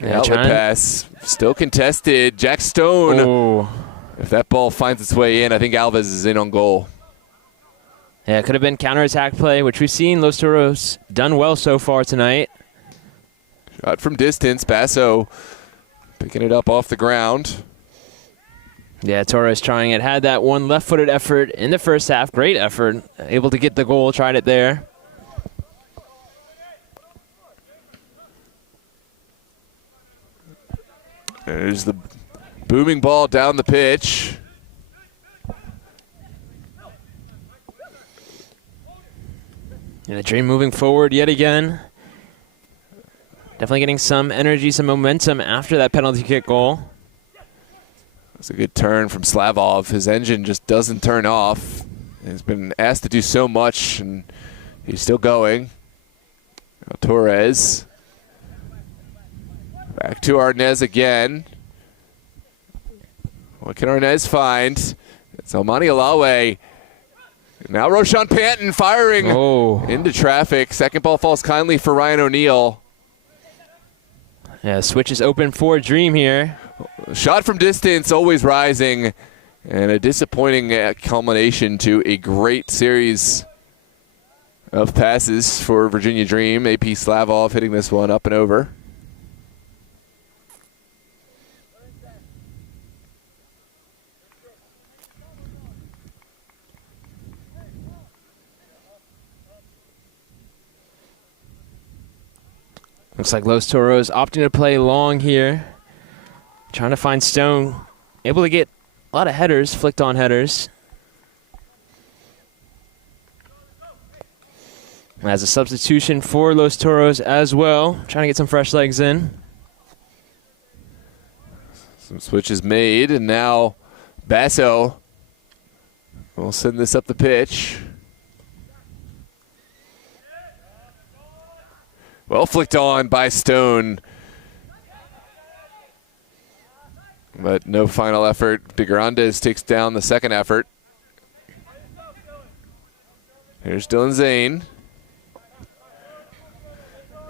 Yeah, outlet pass, still contested. Jack Stone. Oh. If that ball finds its way in, I think Alves is in on goal. Yeah, it could have been counterattack play, which we've seen Los Toros done well so far tonight. Shot from distance. Basso picking it up off the ground. Yeah, Toros trying it. Had that one left-footed effort in the first half. Great effort. Able to get the goal. Tried it there. There's the booming ball down the pitch. And the Dream moving forward yet again. Definitely getting some energy, some momentum after that penalty kick goal. It's a good turn from Slavov. His engine just doesn't turn off. He's been asked to do so much, and he's still going. Now Torres. Back to Arnez again. What can Arnez find? It's Almani Alawe. Now Roshan Panton firing into traffic. Second ball falls kindly for Ryan O'Neal. Yeah, switch is open for Dream here. Shot from distance, always rising. And a disappointing culmination to a great series of passes for Virginia Dream. AP Slavov hitting this one up and over. Looks like Los Toros opting to play long here. Trying to find Stone. Able to get a lot of headers, flicked on headers. As a substitution for Los Toros as well. Trying to get some fresh legs in. Some switches made, and now Basso will send this up the pitch. Well flicked on by Stone. But no final effort. De Grandes takes down the second effort. Here's Dylan Zane.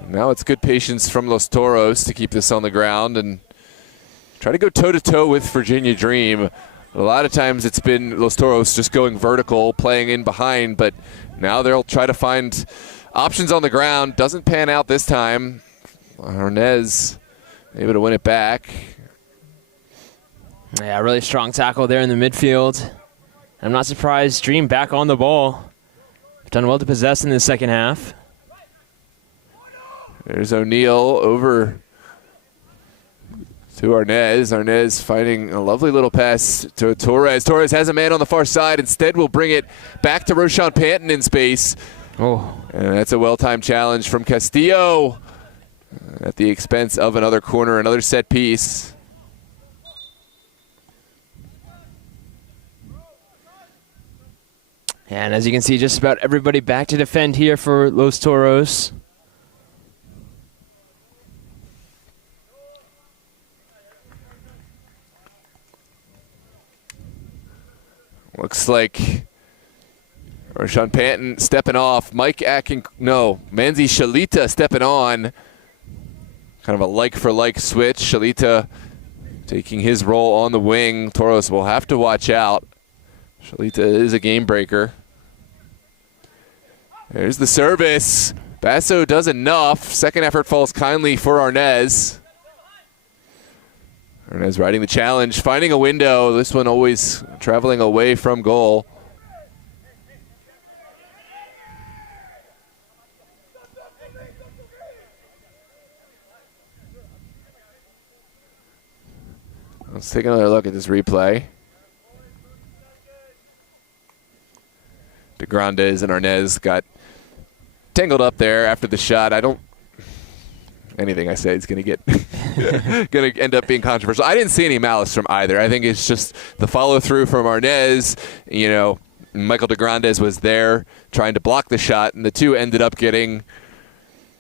Now it's good patience from Los Toros to keep this on the ground and try to go toe-to-toe with Virginia Dream. A lot of times it's been Los Toros just going vertical, playing in behind, but now they'll try to find options on the ground. Doesn't pan out this time. Arnez able to win it back. Yeah, really strong tackle there in the midfield. I'm not surprised. Dream back on the ball. Done well to possess in the second half. There's O'Neal over to Arnez. Arnez finding a lovely little pass to Torres. Torres has a man on the far side. Instead, will bring it back to Roshan Panton in space. Oh. And that's a well-timed challenge from Castillo at the expense of another corner, another set piece. And as you can see, just about everybody back to defend here for Los Toros. Looks like Roshan Panton stepping off. Manzi Shalita stepping on. Kind of a like-for-like switch. Shalita taking his role on the wing. Toros will have to watch out. Shalita is a game breaker. There's the service. Basso does enough. Second effort falls kindly for Arnez. Arnez riding the challenge, finding a window. This one always traveling away from goal. Let's take another look at this replay. De Grandes and Arnez got tangled up there after the shot. Anything I say is going to get going to end up being controversial. I didn't see any malice from either. I think it's just the follow through from Arnez. Michael de Grandes was there trying to block the shot, and the two ended up getting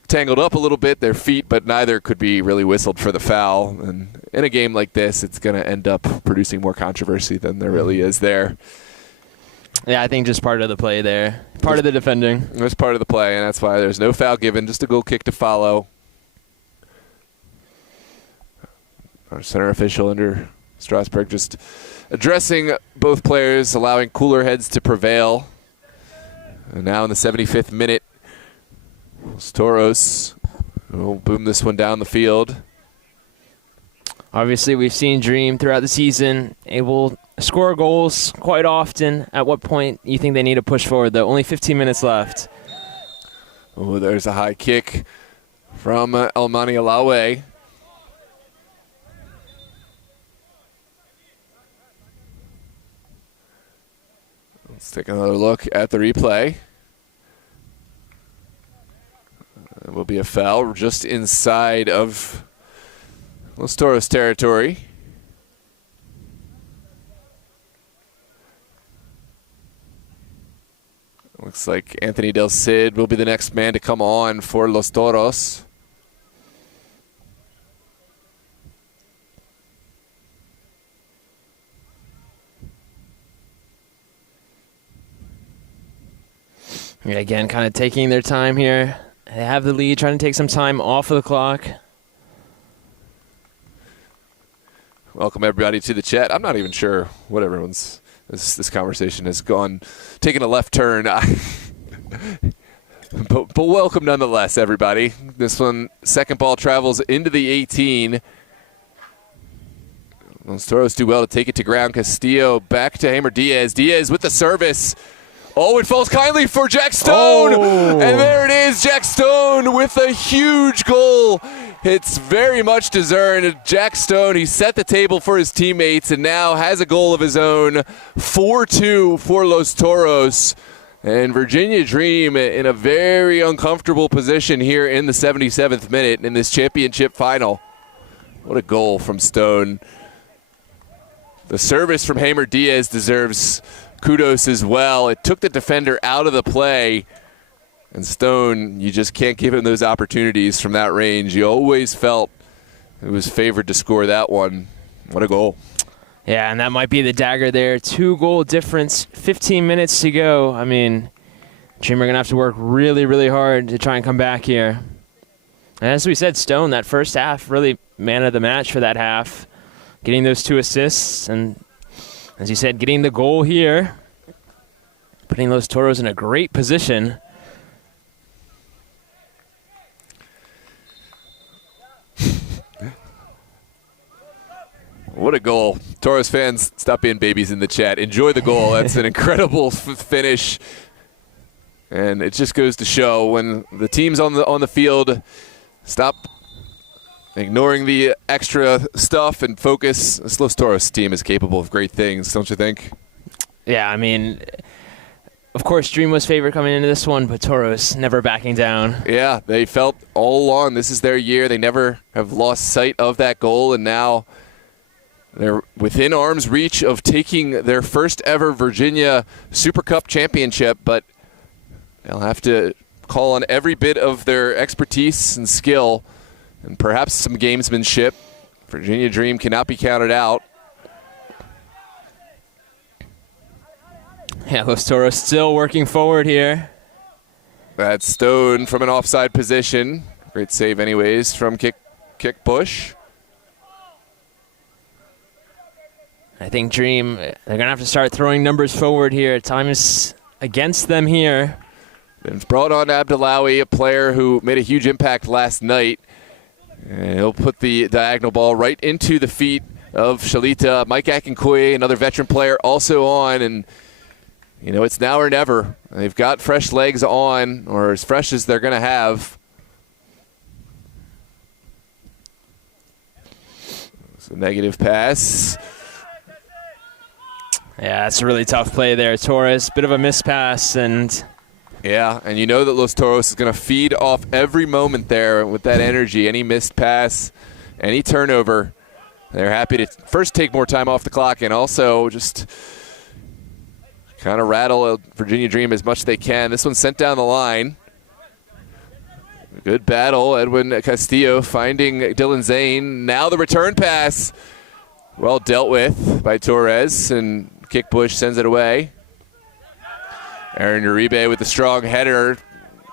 tangled up a little bit, their feet, but neither could be really whistled for the foul. And in a game like this, it's going to end up producing more controversy than there really is there. Yeah, I think just part of the play there. Part of the defending. It was part of the play, and that's why there's no foul given, just a goal kick to follow. Our center official under Strasburg just addressing both players, allowing cooler heads to prevail. And now in the 75th minute, Toros will boom this one down the field. Obviously, we've seen Dream throughout the season able to score goals quite often. At what point you think they need to push forward, though? Only 15 minutes left. Oh, there's a high kick from Elmani Alawe. Let's take another look at the replay. It will be a foul just inside of Los Toros territory. Looks like Anthony Del Cid will be the next man to come on for Los Toros. Yeah, again, kind of taking their time here. They have the lead, trying to take some time off of the clock. Welcome everybody to the chat. I'm not even sure what everyone's this conversation has taken a left turn. but welcome nonetheless, everybody. This one, second ball travels into the 18. Los Toros do well to take it to ground. Castillo back to Hamer Diaz. Diaz with the service. Oh, it falls kindly for Jack Stone. Oh. And there it is, Jack Stone with a huge goal. It's very much deserved. Jack Stone, he set the table for his teammates and now has a goal of his own. 4-2 for Los Toros. And Virginia Dream in a very uncomfortable position here in the 77th minute in this championship final. What a goal from Stone. The service from Hamer Diaz deserves kudos as well. It took the defender out of the play. And Stone, you just can't give him those opportunities from that range. You always felt it was favored to score that one. What a goal. Yeah, and that might be the dagger there. 2-goal difference, 15 minutes to go. I mean, Dream are going to have to work really, really hard to try and come back here. And as we said, Stone, that first half, really man of the match for that half. Getting those 2 assists and, as you said, getting the goal here. Putting Los Toros in a great position. What a goal. Toros fans, stop being babies in the chat. Enjoy the goal. That's an incredible finish. And it just goes to show when the teams on the field stop ignoring the extra stuff and focus. This Los Toros team is capable of great things, don't you think? Yeah, I mean, of course, Dream was favored coming into this one, but Toros never backing down. Yeah, they felt all along this is their year. They never have lost sight of that goal, and now they're within arm's reach of taking their first ever Virginia Super Cup championship, but they'll have to call on every bit of their expertise and skill and perhaps some gamesmanship. Virginia Dream cannot be counted out. Yeah, Los Toros still working forward here. That's Stone from an offside position. Great save anyways from Kick Bush. I think Dream, they're going to have to start throwing numbers forward here. Time is against them here. It's brought on Abdullawi, a player who made a huge impact last night. And he'll put the diagonal ball right into the feet of Shalita. Mike Akinkoye, another veteran player, also on. And, you know, it's now or never. They've got fresh legs on, or as fresh as they're going to have. It's a negative pass. Yeah, that's a really tough play there. Torres, bit of a mispass, and Yeah, and you know that Los Toros is going to feed off every moment there with that energy. Any missed pass, any turnover, they're happy to first take more time off the clock and also just kind of rattle Virginia Dream as much as they can. This one's sent down the line. Good battle. Edwin Castillo finding Dylan Zane. Now the return pass. Well dealt with by Torres, and Kickbush sends it away. Aaron Uribe with the strong header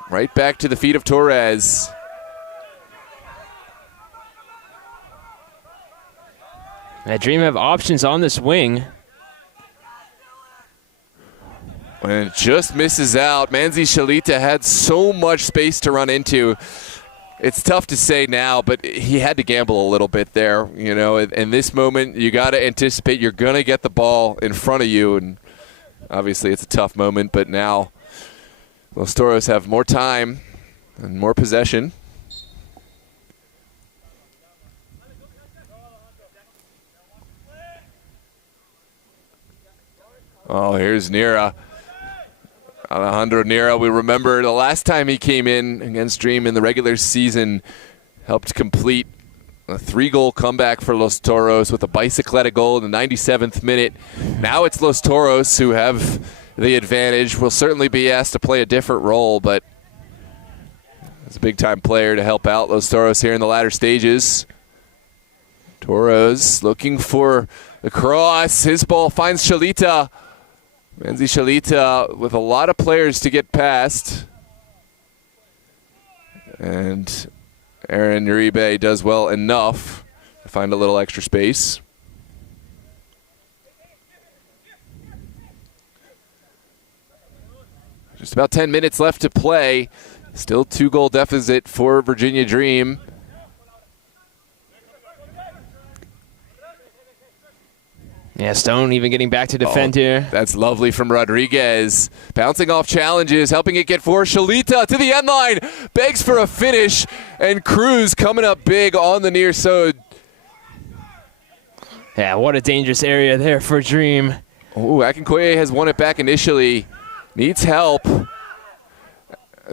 right back to the feet of Torres. That Dream have options on this wing. And it just misses out. Manzi Shalita had so much space to run into. It's tough to say now, but he had to gamble a little bit there. You know, in this moment, you got to anticipate you're going to get the ball in front of you. And obviously, it's a tough moment, but now Los Toros have more time and more possession. Oh, here's Nira. Alejandro Nira, we remember the last time he came in against Dream in the regular season, helped complete a 3-goal comeback for Los Toros with a bicicleta goal in the 97th minute. Now it's Los Toros who have the advantage. Will certainly be asked to play a different role, but it's a big-time player to help out Los Toros here in the latter stages. Toros looking for the cross. His ball finds Shalita. Manzi Shalita with a lot of players to get past. And Aaron Uribe does well enough to find a little extra space. Just about 10 minutes left to play. Still 2-goal deficit for Virginia Dream. Yeah, Stone even getting back to defend here. That's lovely from Rodriguez. Bouncing off challenges, helping it get for Shalita to the end line. Begs for a finish, and Cruz coming up big on the near side. Yeah, what a dangerous area there for Dream. Oh, Akinkoye has won it back initially. Needs help.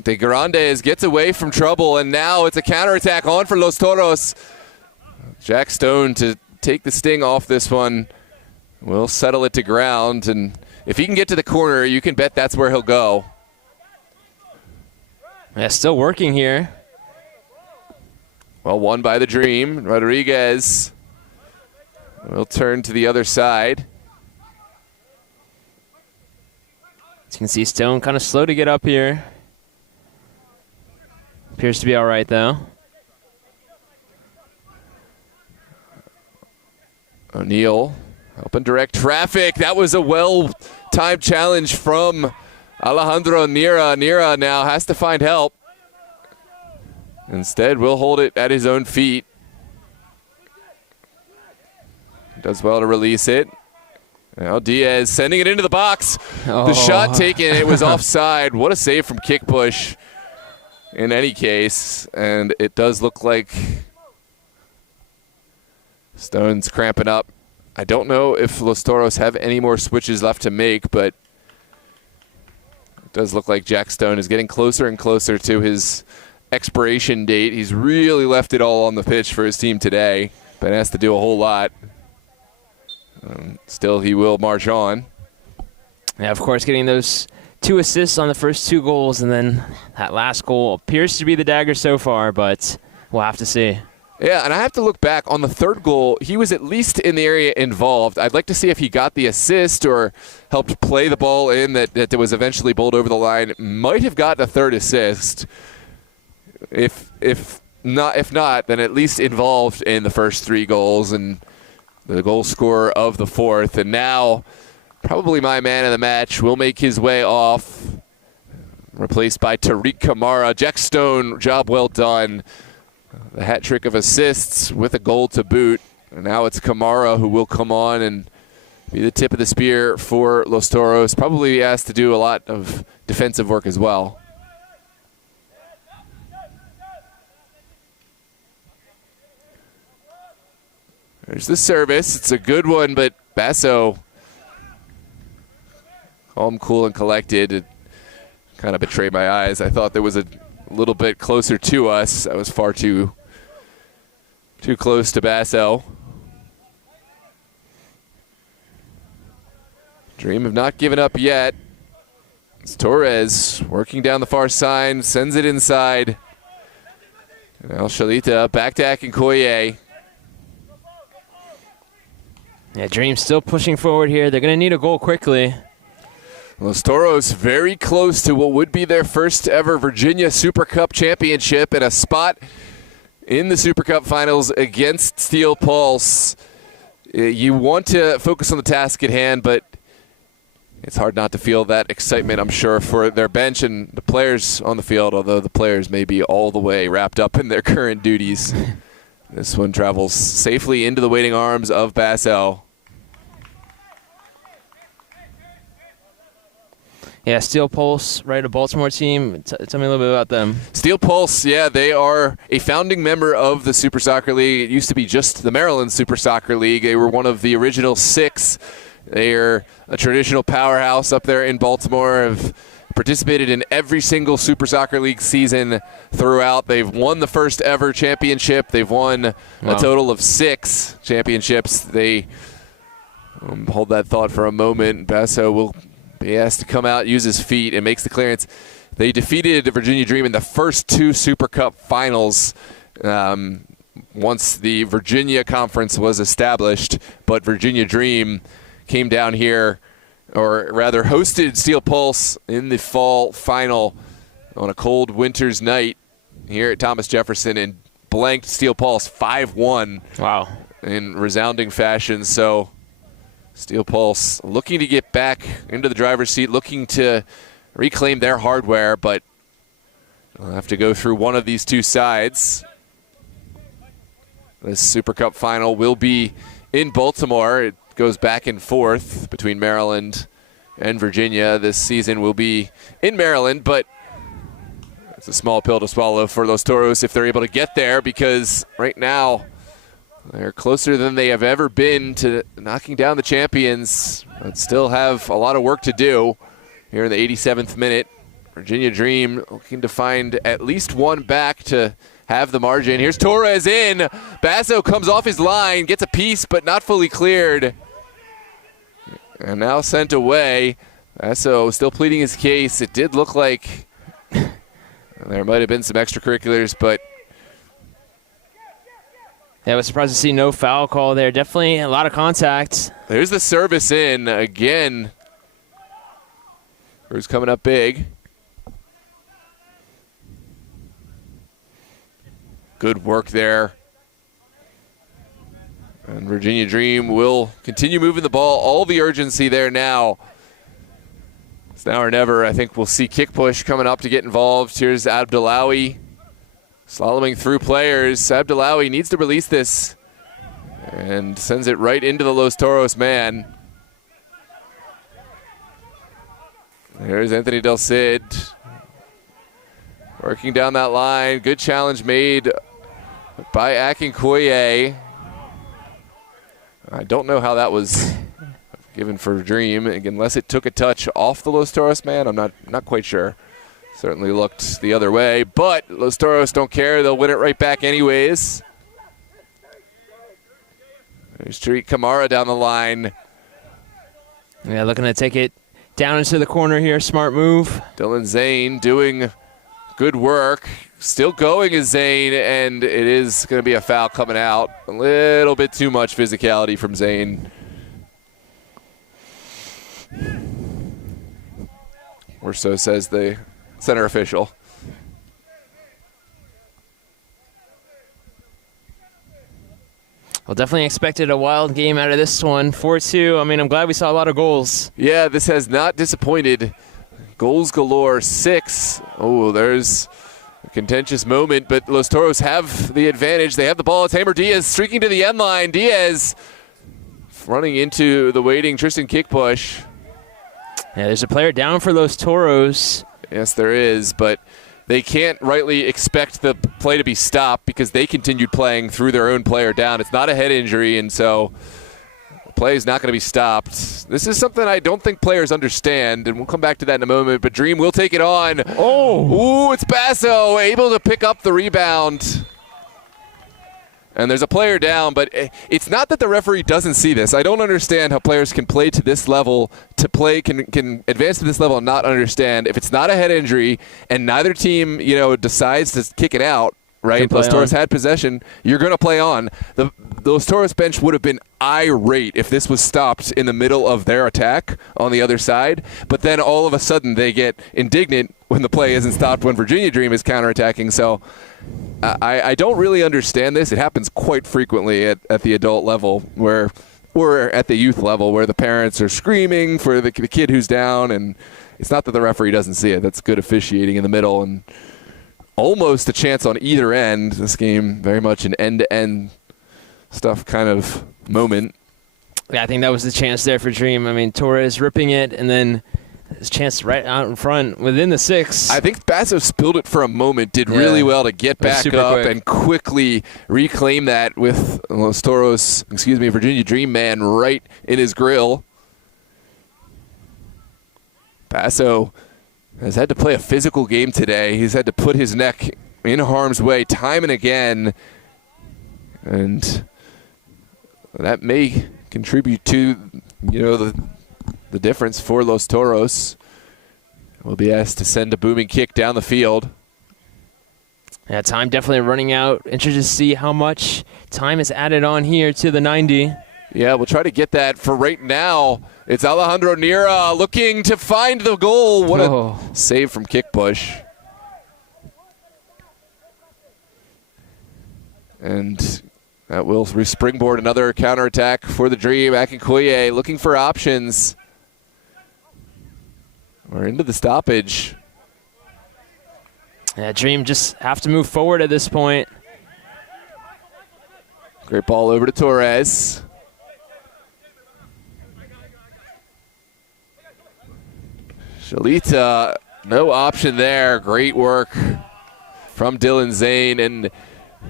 De Grandes gets away from trouble, and now it's a counterattack on for Los Toros. Jack Stone to take the sting off this one. We'll settle it to ground, and if he can get to the corner, you can bet that's where he'll go. Yeah, still working here. Well, won by the Dream. Rodriguez will turn to the other side. As you can see, Stone kind of slow to get up here. Appears to be all right, though. O'Neal helping direct traffic. That was a well-timed challenge from Alejandro Nira. Nira now has to find help. Instead, will hold it at his own feet. Does well to release it. Now Diaz sending it into the box. Oh. The shot taken, it was offside. What a save from Kickbush in any case. And it does look like Stone's cramping up. I don't know if Los Toros have any more switches left to make, but it does look like Jack Stone is getting closer and closer to his expiration date. He's really left it all on the pitch for his team today, but has to do a whole lot. Still, he will march on. Yeah, of course, getting those 2 assists on the first 2 goals, and then that last goal appears to be the dagger so far, but we'll have to see. Yeah, and I have to look back on the 3rd goal. He was at least in the area involved. I'd like to see if he got the assist or helped play the ball in that was eventually bowled over the line. Might have gotten a 3rd assist. If not, then at least involved in the first 3 goals and the goal scorer of the 4th. And now probably my man of the match will make his way off, replaced by Tariq Kamara. Jack Stone, job well done. The hat trick of assists with a goal to boot. And now it's Kamara who will come on and be the tip of the spear for Los Toros. Probably asked to do a lot of defensive work as well. There's the service. It's a good one, but Basso, calm, cool, and collected. kind of betrayed my eyes. I thought there was a little bit closer to us. I was far too close to Basso. Dream have not given up yet. It's Torres working down the far side, sends it inside. And now Shalita back to Akinkoye. Yeah, Dream still pushing forward here. They're going to need a goal quickly. Los Toros very close to what would be their first ever Virginia Super Cup championship and a spot in the Super Cup finals against Steel Pulse. You want to focus on the task at hand, but it's hard not to feel that excitement, I'm sure, for their bench and the players on the field, although the players may be all the way wrapped up in their current duties. This one travels safely into the waiting arms of Basso. Yeah, Steel Pulse, right, a Baltimore team. Tell me a little bit about them. Steel Pulse, yeah, they are a founding member of the Super Soccer League. It used to be just the Maryland Super Soccer League. They were one of the original 6. They are a traditional powerhouse up there in Baltimore, have participated in every single Super Soccer League season throughout. They've won the first ever championship. They've won a total of 6 championships. They hold that thought for a moment. Basso will be asked to come out, use his feet, and makes the clearance. They defeated Virginia Dream in the first 2 Super Cup finals once the Virginia Conference was established, but Virginia Dream came down here, or rather hosted Steel Pulse in the fall final on a cold winter's night here at Thomas Jefferson and blanked Steel Pulse 5-1. Wow. In resounding fashion. So Steel Pulse looking to get back into the driver's seat, looking to reclaim their hardware, but they'll have to go through one of these 2 sides. This Super Cup final will be in Baltimore. It goes back and forth between Maryland and Virginia. This season will be in Maryland, but it's a small pill to swallow for Los Toros if they're able to get there, because right now they're closer than they have ever been to knocking down the champions, but still have a lot of work to do here in the 87th minute. Virginia Dream looking to find at least one back to have the margin. Here's Torres in. Basso comes off his line, gets a piece, but not fully cleared. And now sent away. Basso still pleading his case. It did look like there might have been some extracurriculars, but yeah, I was surprised to see no foul call there. Definitely a lot of contact. There's the service in again. Who's coming up big. Good work there. And Virginia Dream will continue moving the ball. All the urgency there now. It's now or never. I think we'll see kick push coming up to get involved. Here's Abdullawi slaloming through players. Abdullawi needs to release this and sends it right into the Los Toros man. There's Anthony Del Cid working down that line. Good challenge made by Akinkoye. I don't know how that was given for Dream, unless it took a touch off the Los Toros man. I'm not quite sure. Certainly looked the other way, but Los Toros don't care. They'll win it right back anyways. There's Tariq Kamara down the line. Yeah, looking to take it down into the corner here. Smart move. Dylan Zane doing good work. Still going is Zane, and it is going to be a foul coming out. A little bit too much physicality from Zane. Or so says the center official. Well, definitely expected a wild game out of this one. 4-2. I mean, I'm glad we saw a lot of goals. Yeah, this has not disappointed. Goals galore. 6. Oh, there's a contentious moment, but Los Toros have the advantage. They have the ball. It's Hamer Diaz streaking to the end line. Diaz running into the waiting Tristan kick push. Yeah, there's a player down for Los Toros. Yes, there is, but they can't rightly expect the play to be stopped because they continued playing through their own player down. It's not a head injury, and so Play is not going to be stopped. This is something I don't think players understand, and we'll come back to that in a moment, but Dream will take it on. Oh! Ooh, it's Basso able to pick up the rebound. And there's a player down, but it's not that the referee doesn't see this. I don't understand how players can play to this level, can advance to this level and not understand. If it's not a head injury and neither team, decides to kick it out, right? Los Toros had possession, you're going to play on. The Los Toros bench would have been irate if this was stopped in the middle of their attack on the other side, but then all of a sudden they get indignant when the play isn't stopped when Virginia Dream is counterattacking. So I don't really understand this. It happens quite frequently at the adult level or at the youth level where the parents are screaming for the kid who's down, and it's not that the referee doesn't see it. That's good officiating in the middle, and almost a chance on either end. This game very much an end-to-end stuff kind of moment. Yeah, I think that was the chance there for Dream. I mean, Torres ripping it, and then his chance right out in front within the 6. I think Basso spilled it for a moment, did really well to get back up and quickly reclaim that with Virginia Dream man right in his grill. Basso has had to play a physical game today. He's had to put his neck in harm's way time and again. And that may contribute to, the difference for Los Toros. Will be asked to send a booming kick down the field. Yeah, time definitely running out. Interested to see how much time is added on here to the 90. Yeah, we'll try to get that. For right now, it's Alejandro Nira looking to find the goal. What a save from Kick Push. And that will springboard another counterattack for the Dream. Akinkoye looking for options. We're into the stoppage. Yeah, Dream just have to move forward at this point. Great ball over to Torres. Shalita, no option there. Great work from Dylan Zane, and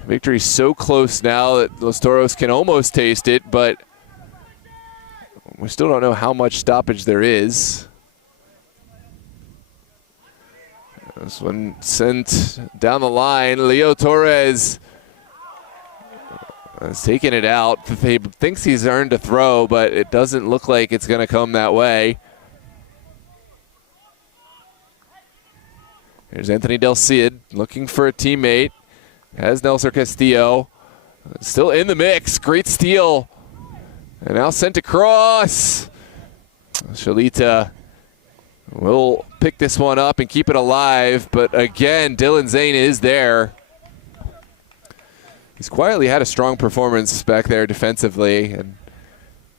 victory's so close now that Los Toros can almost taste it, but we still don't know how much stoppage there is. This one sent down the line. Leo Torres has taken it out. He thinks he's earned a throw, but it doesn't look like it's going to come that way. Here's Anthony Del Cid looking for a teammate. Has Nelson Castillo. Still in the mix. Great steal. And now sent across. Shalita will pick this one up and keep it alive. But again, Dylan Zane is there. He's quietly had a strong performance back there defensively and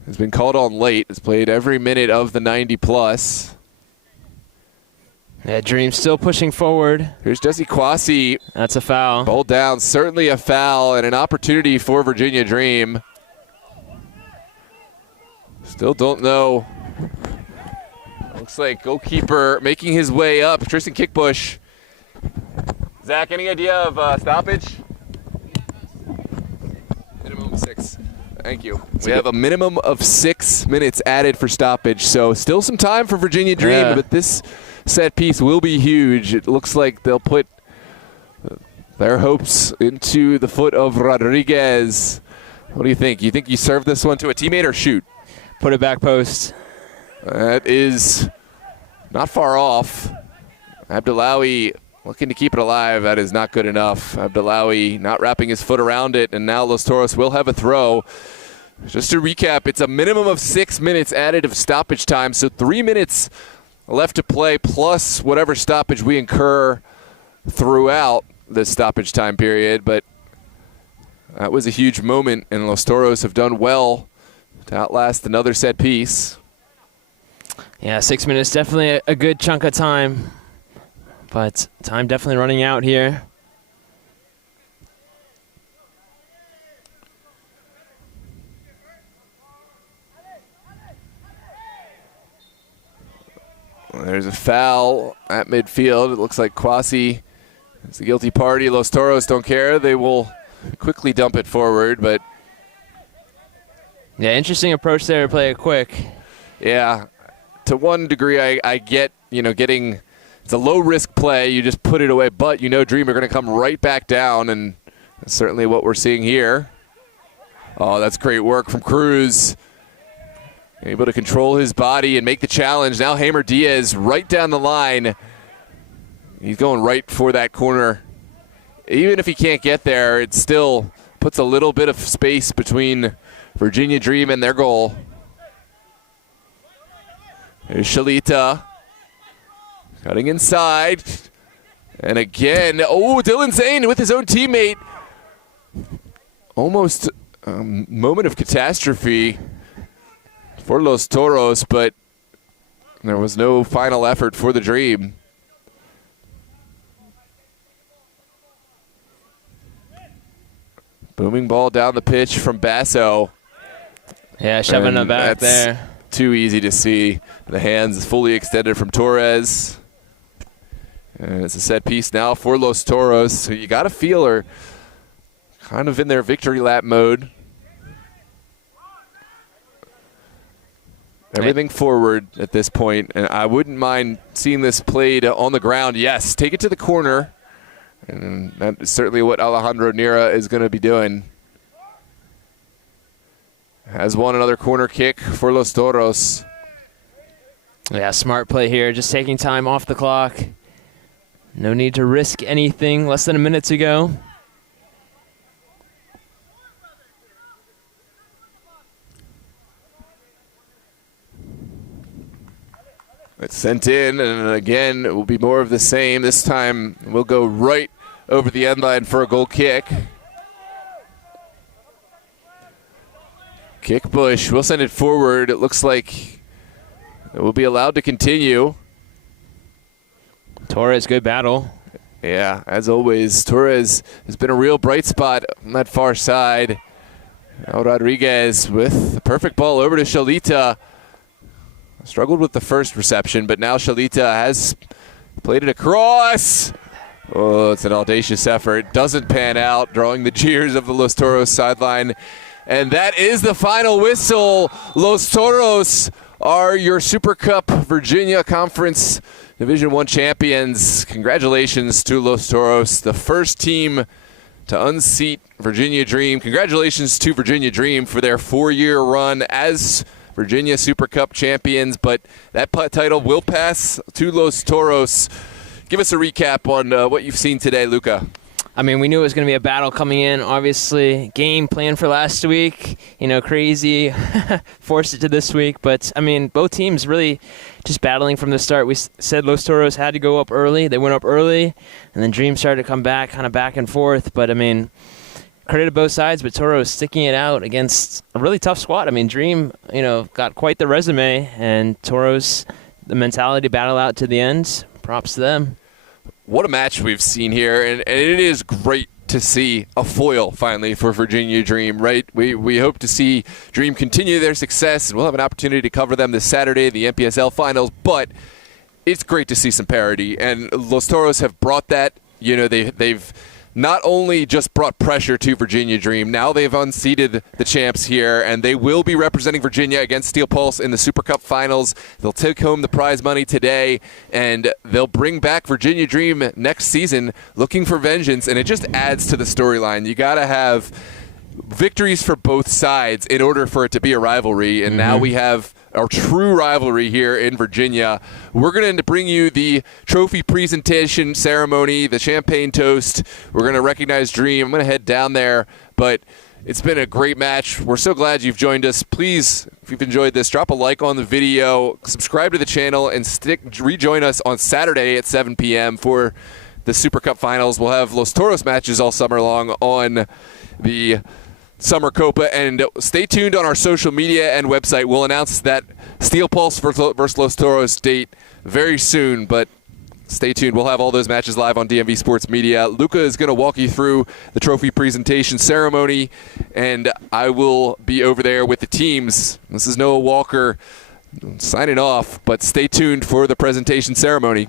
has been called on late. Has played every minute of the 90+. Yeah, Dream still pushing forward. Here's Jesse Kwasi. That's a foul. Ball down, certainly a foul and an opportunity for Virginia Dream. Still don't know. Looks like goalkeeper making his way up. Tristan Kickbush. Zach, any idea of stoppage? Minimum of 6. Thank you. We have a minimum of 6 minutes added for stoppage, so still some time for Virginia Dream, but this set piece will be huge. It looks like they'll put their hopes into the foot of Rodriguez. What do you think? You think you serve this one to a teammate or shoot? Put it back post. That is not far off. Abdullawi looking to keep it alive. That is not good enough. Abdullawi not wrapping his foot around it, and now Los Toros will have a throw. Just to recap, it's a minimum of 6 minutes added of stoppage time, so 3 minutes left to play plus whatever stoppage we incur throughout the stoppage time period. But that was a huge moment, and Los Toros have done well to outlast another set piece. Yeah, 6 minutes, definitely a good chunk of time. But time definitely running out here. There's a foul at midfield. It looks like Kwasi is the guilty party. Los Toros don't care. They will quickly dump it forward, but Yeah, interesting approach there to play it quick. Yeah, to one degree, I get, getting, it's a low-risk play. You just put it away, but Dream are going to come right back down, and that's certainly what we're seeing here. Oh, that's great work from Cruz. Able to control his body and make the challenge. Now Hamer Diaz right down the line. He's going right for that corner. Even if he can't get there, it still puts a little bit of space between Virginia Dream and their goal. There's Shalita cutting inside. And again, Dylan Zane with his own teammate. Almost a moment of catastrophe for Los Toros, but there was no final effort for the Dream. Booming ball down the pitch from Basso. Yeah, shoving it back there. Too easy to see. The hands fully extended from Torres. And it's a set piece now for Los Toros. So you got to feel are kind of in their victory lap mode. Everything forward at this point. And I wouldn't mind seeing this played on the ground. Yes, take it to the corner. And that's certainly what Alejandro Nira is going to be doing. Has won another corner kick for Los Toros. Yeah, smart play here. Just taking time off the clock. No need to risk anything. Less than a minute to go. It's sent in, and again, it will be more of the same. This time, we'll go right over the end line for a goal kick. Kick Bush. We'll send it forward. It looks like it will be allowed to continue. Torres, good battle. Yeah, as always, Torres has been a real bright spot on that far side. Now Rodriguez with the perfect ball over to Shalita. Struggled with the first reception, but now Shalita has played it across. Oh, it's an audacious effort. Doesn't pan out, drawing the jeers of the Los Toros sideline. And that is the final whistle. Los Toros are your Super Cup Virginia Conference Division I champions. Congratulations to Los Toros, the first team to unseat Virginia Dream. Congratulations to Virginia Dream for their 4-year run as Virginia Super Cup champions, but that title will pass to Los Toros. Give us a recap on what you've seen today, Luca. I mean, we knew it was going to be a battle coming in. Obviously, game planned for last week. Crazy. Forced it to this week. But, I mean, both teams really just battling from the start. We said Los Toros had to go up early. They went up early, and then Dream started to come back, kind of back and forth. But, I mean, credit to both sides, but Toros sticking it out against a really tough squad. I mean, Dream, got quite the resume, and Toros, the mentality to battle out to the end. Props to them. What a match we've seen here, and it is great to see a foil finally for Virginia Dream, right? We hope to see Dream continue their success, and we'll have an opportunity to cover them this Saturday, the NPSL Finals, but it's great to see some parity, and Los Toros have brought that. They've not only just brought pressure to Virginia Dream, now they've unseated the champs here, and they will be representing Virginia against Steel Pulse in the Super Cup Finals. They'll take home the prize money today, and they'll bring back Virginia Dream next season looking for vengeance, and it just adds to the storyline. You got to have victories for both sides in order for it to be a rivalry, and now we have our true rivalry here in Virginia. We're going to bring you the trophy presentation ceremony, the champagne toast. We're going to recognize Dream. I'm going to head down there, but it's been a great match. We're so glad you've joined us. Please, if you've enjoyed this, drop a like on the video, subscribe to the channel, and rejoin us on Saturday at 7 p.m. for the Super Cup Finals. We'll have Los Toros matches all summer long on the Summer Copa, and stay tuned on our social media and website. We'll announce that Steel Pulse versus Los Toros date very soon, but stay tuned. We'll have all those matches live on DMV Sports Media. Luca is going to walk you through the trophy presentation ceremony, and I will be over there with the teams. This is Noah Walker signing off, but stay tuned for the presentation ceremony.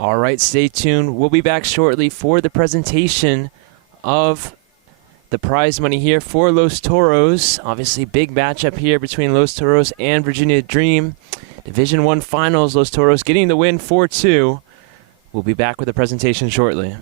All right, stay tuned. We'll be back shortly for the presentation of the prize money here for Los Toros. Obviously, big matchup here between Los Toros and Virginia Dream. Division I Finals, Los Toros getting the win 4-2. We'll be back with the presentation shortly.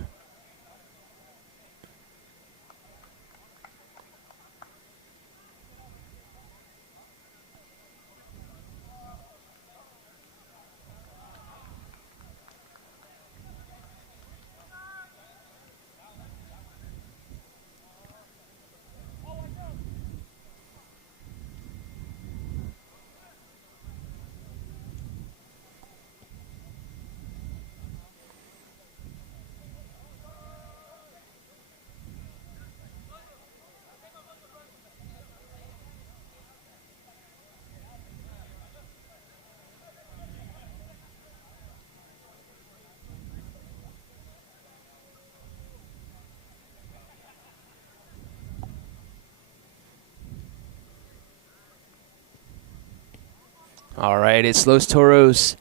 All right, it's Los Toros.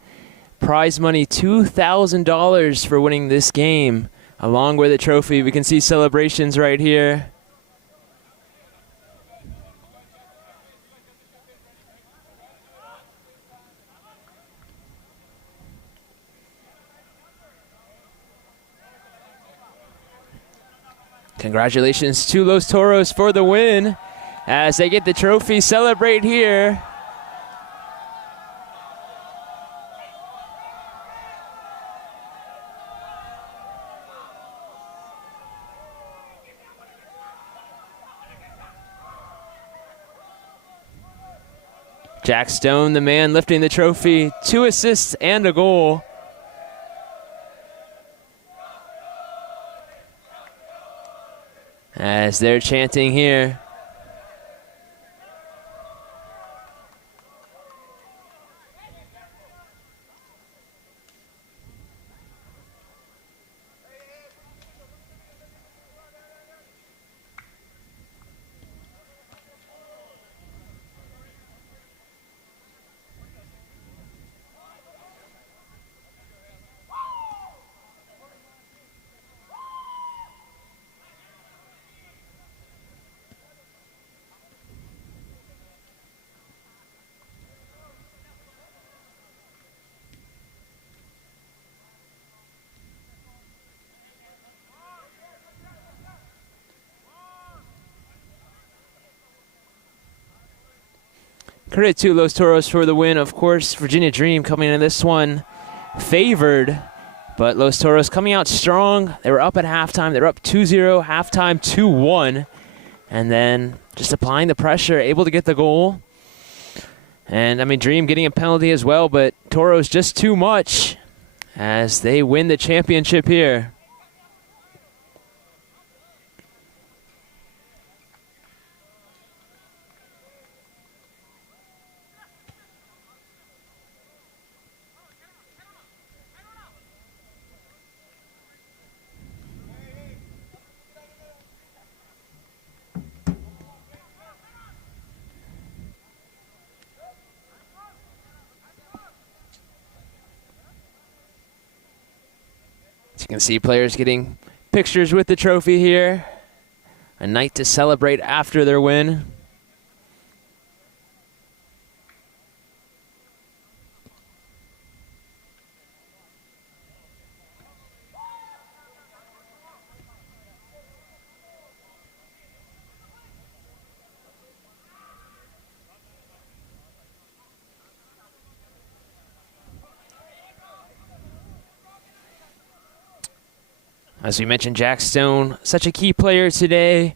Prize money $2,000 for winning this game, along with a trophy. We can see celebrations right here. Congratulations to Los Toros for the win as they get the trophy. Celebrate here. Jack Stone, the man lifting the trophy, 2 assists and a goal. As they're chanting here. Credit to Los Toros for the win. Of course, Virginia Dream coming in this one favored, but Los Toros coming out strong. They were up at halftime. They were up 2-0, halftime 2-1, and then just applying the pressure, able to get the goal. And, I mean, Dream getting a penalty as well, but Toros just too much as they win the championship here. You can see players getting pictures with the trophy here. A night to celebrate after their win. As we mentioned, Jack Stone, such a key player today.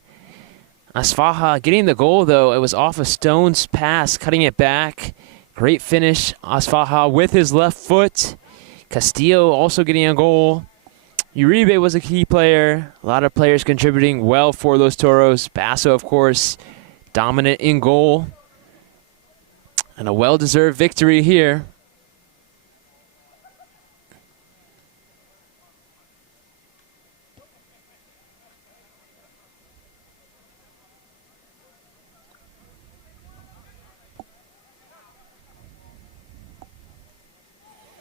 Asfaha getting the goal, though. It was off of Stone's pass, cutting it back. Great finish. Asfaha with his left foot. Castillo also getting a goal. Uribe was a key player. A lot of players contributing well for Los Toros. Basso, of course, dominant in goal. And a well-deserved victory here.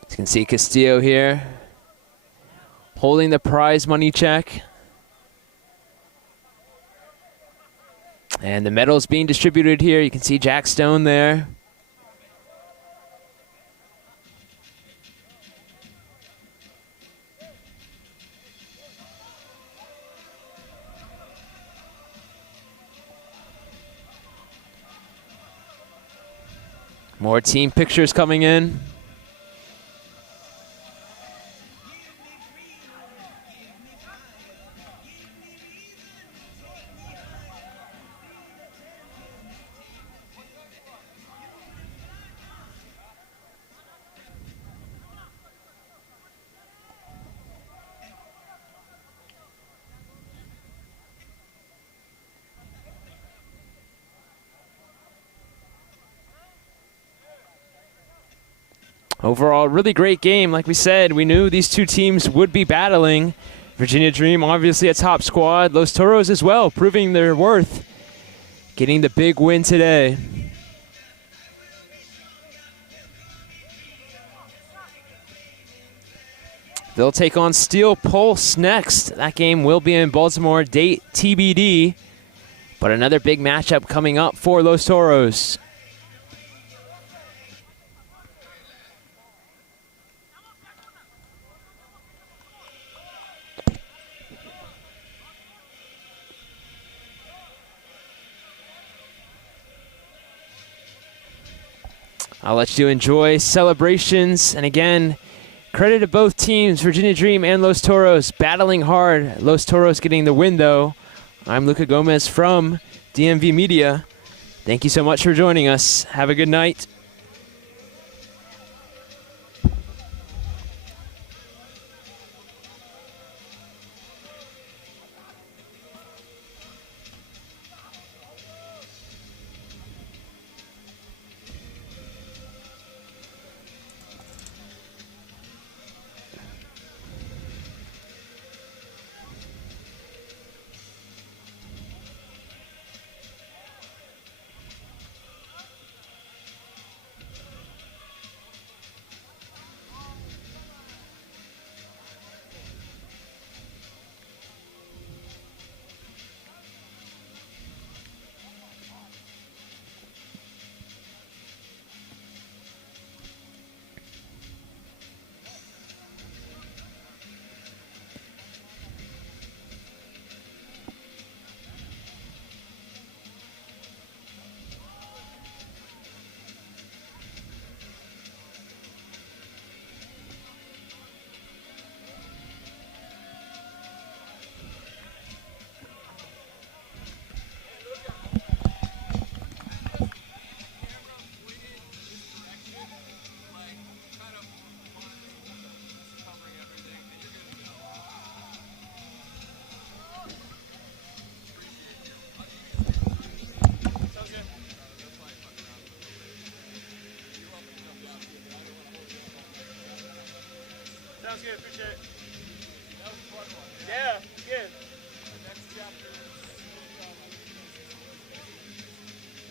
You can see Castillo here. holding the prize money check. And the medals being distributed here. You can see Jack Stone there. More team pictures coming in. Overall, really great game. Like we said, we knew these two teams would be battling. Virginia Dream, obviously a top squad. Los Toros as well, proving their worth. Getting the big win today. They'll take on Steel Pulse next. That game will be in Baltimore, date TBD. But another big matchup coming up for Los Toros. I'll let you enjoy celebrations. And again, credit to both teams, Virginia Dream and Los Toros, battling hard. Los Toros getting the win, though. I'm Luca Gomez from DMV Media. Thank you so much for joining us. Have a good night. Sounds good, appreciate it. That was a fun one. Yeah, good. The next chapter is...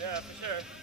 Yeah, for sure.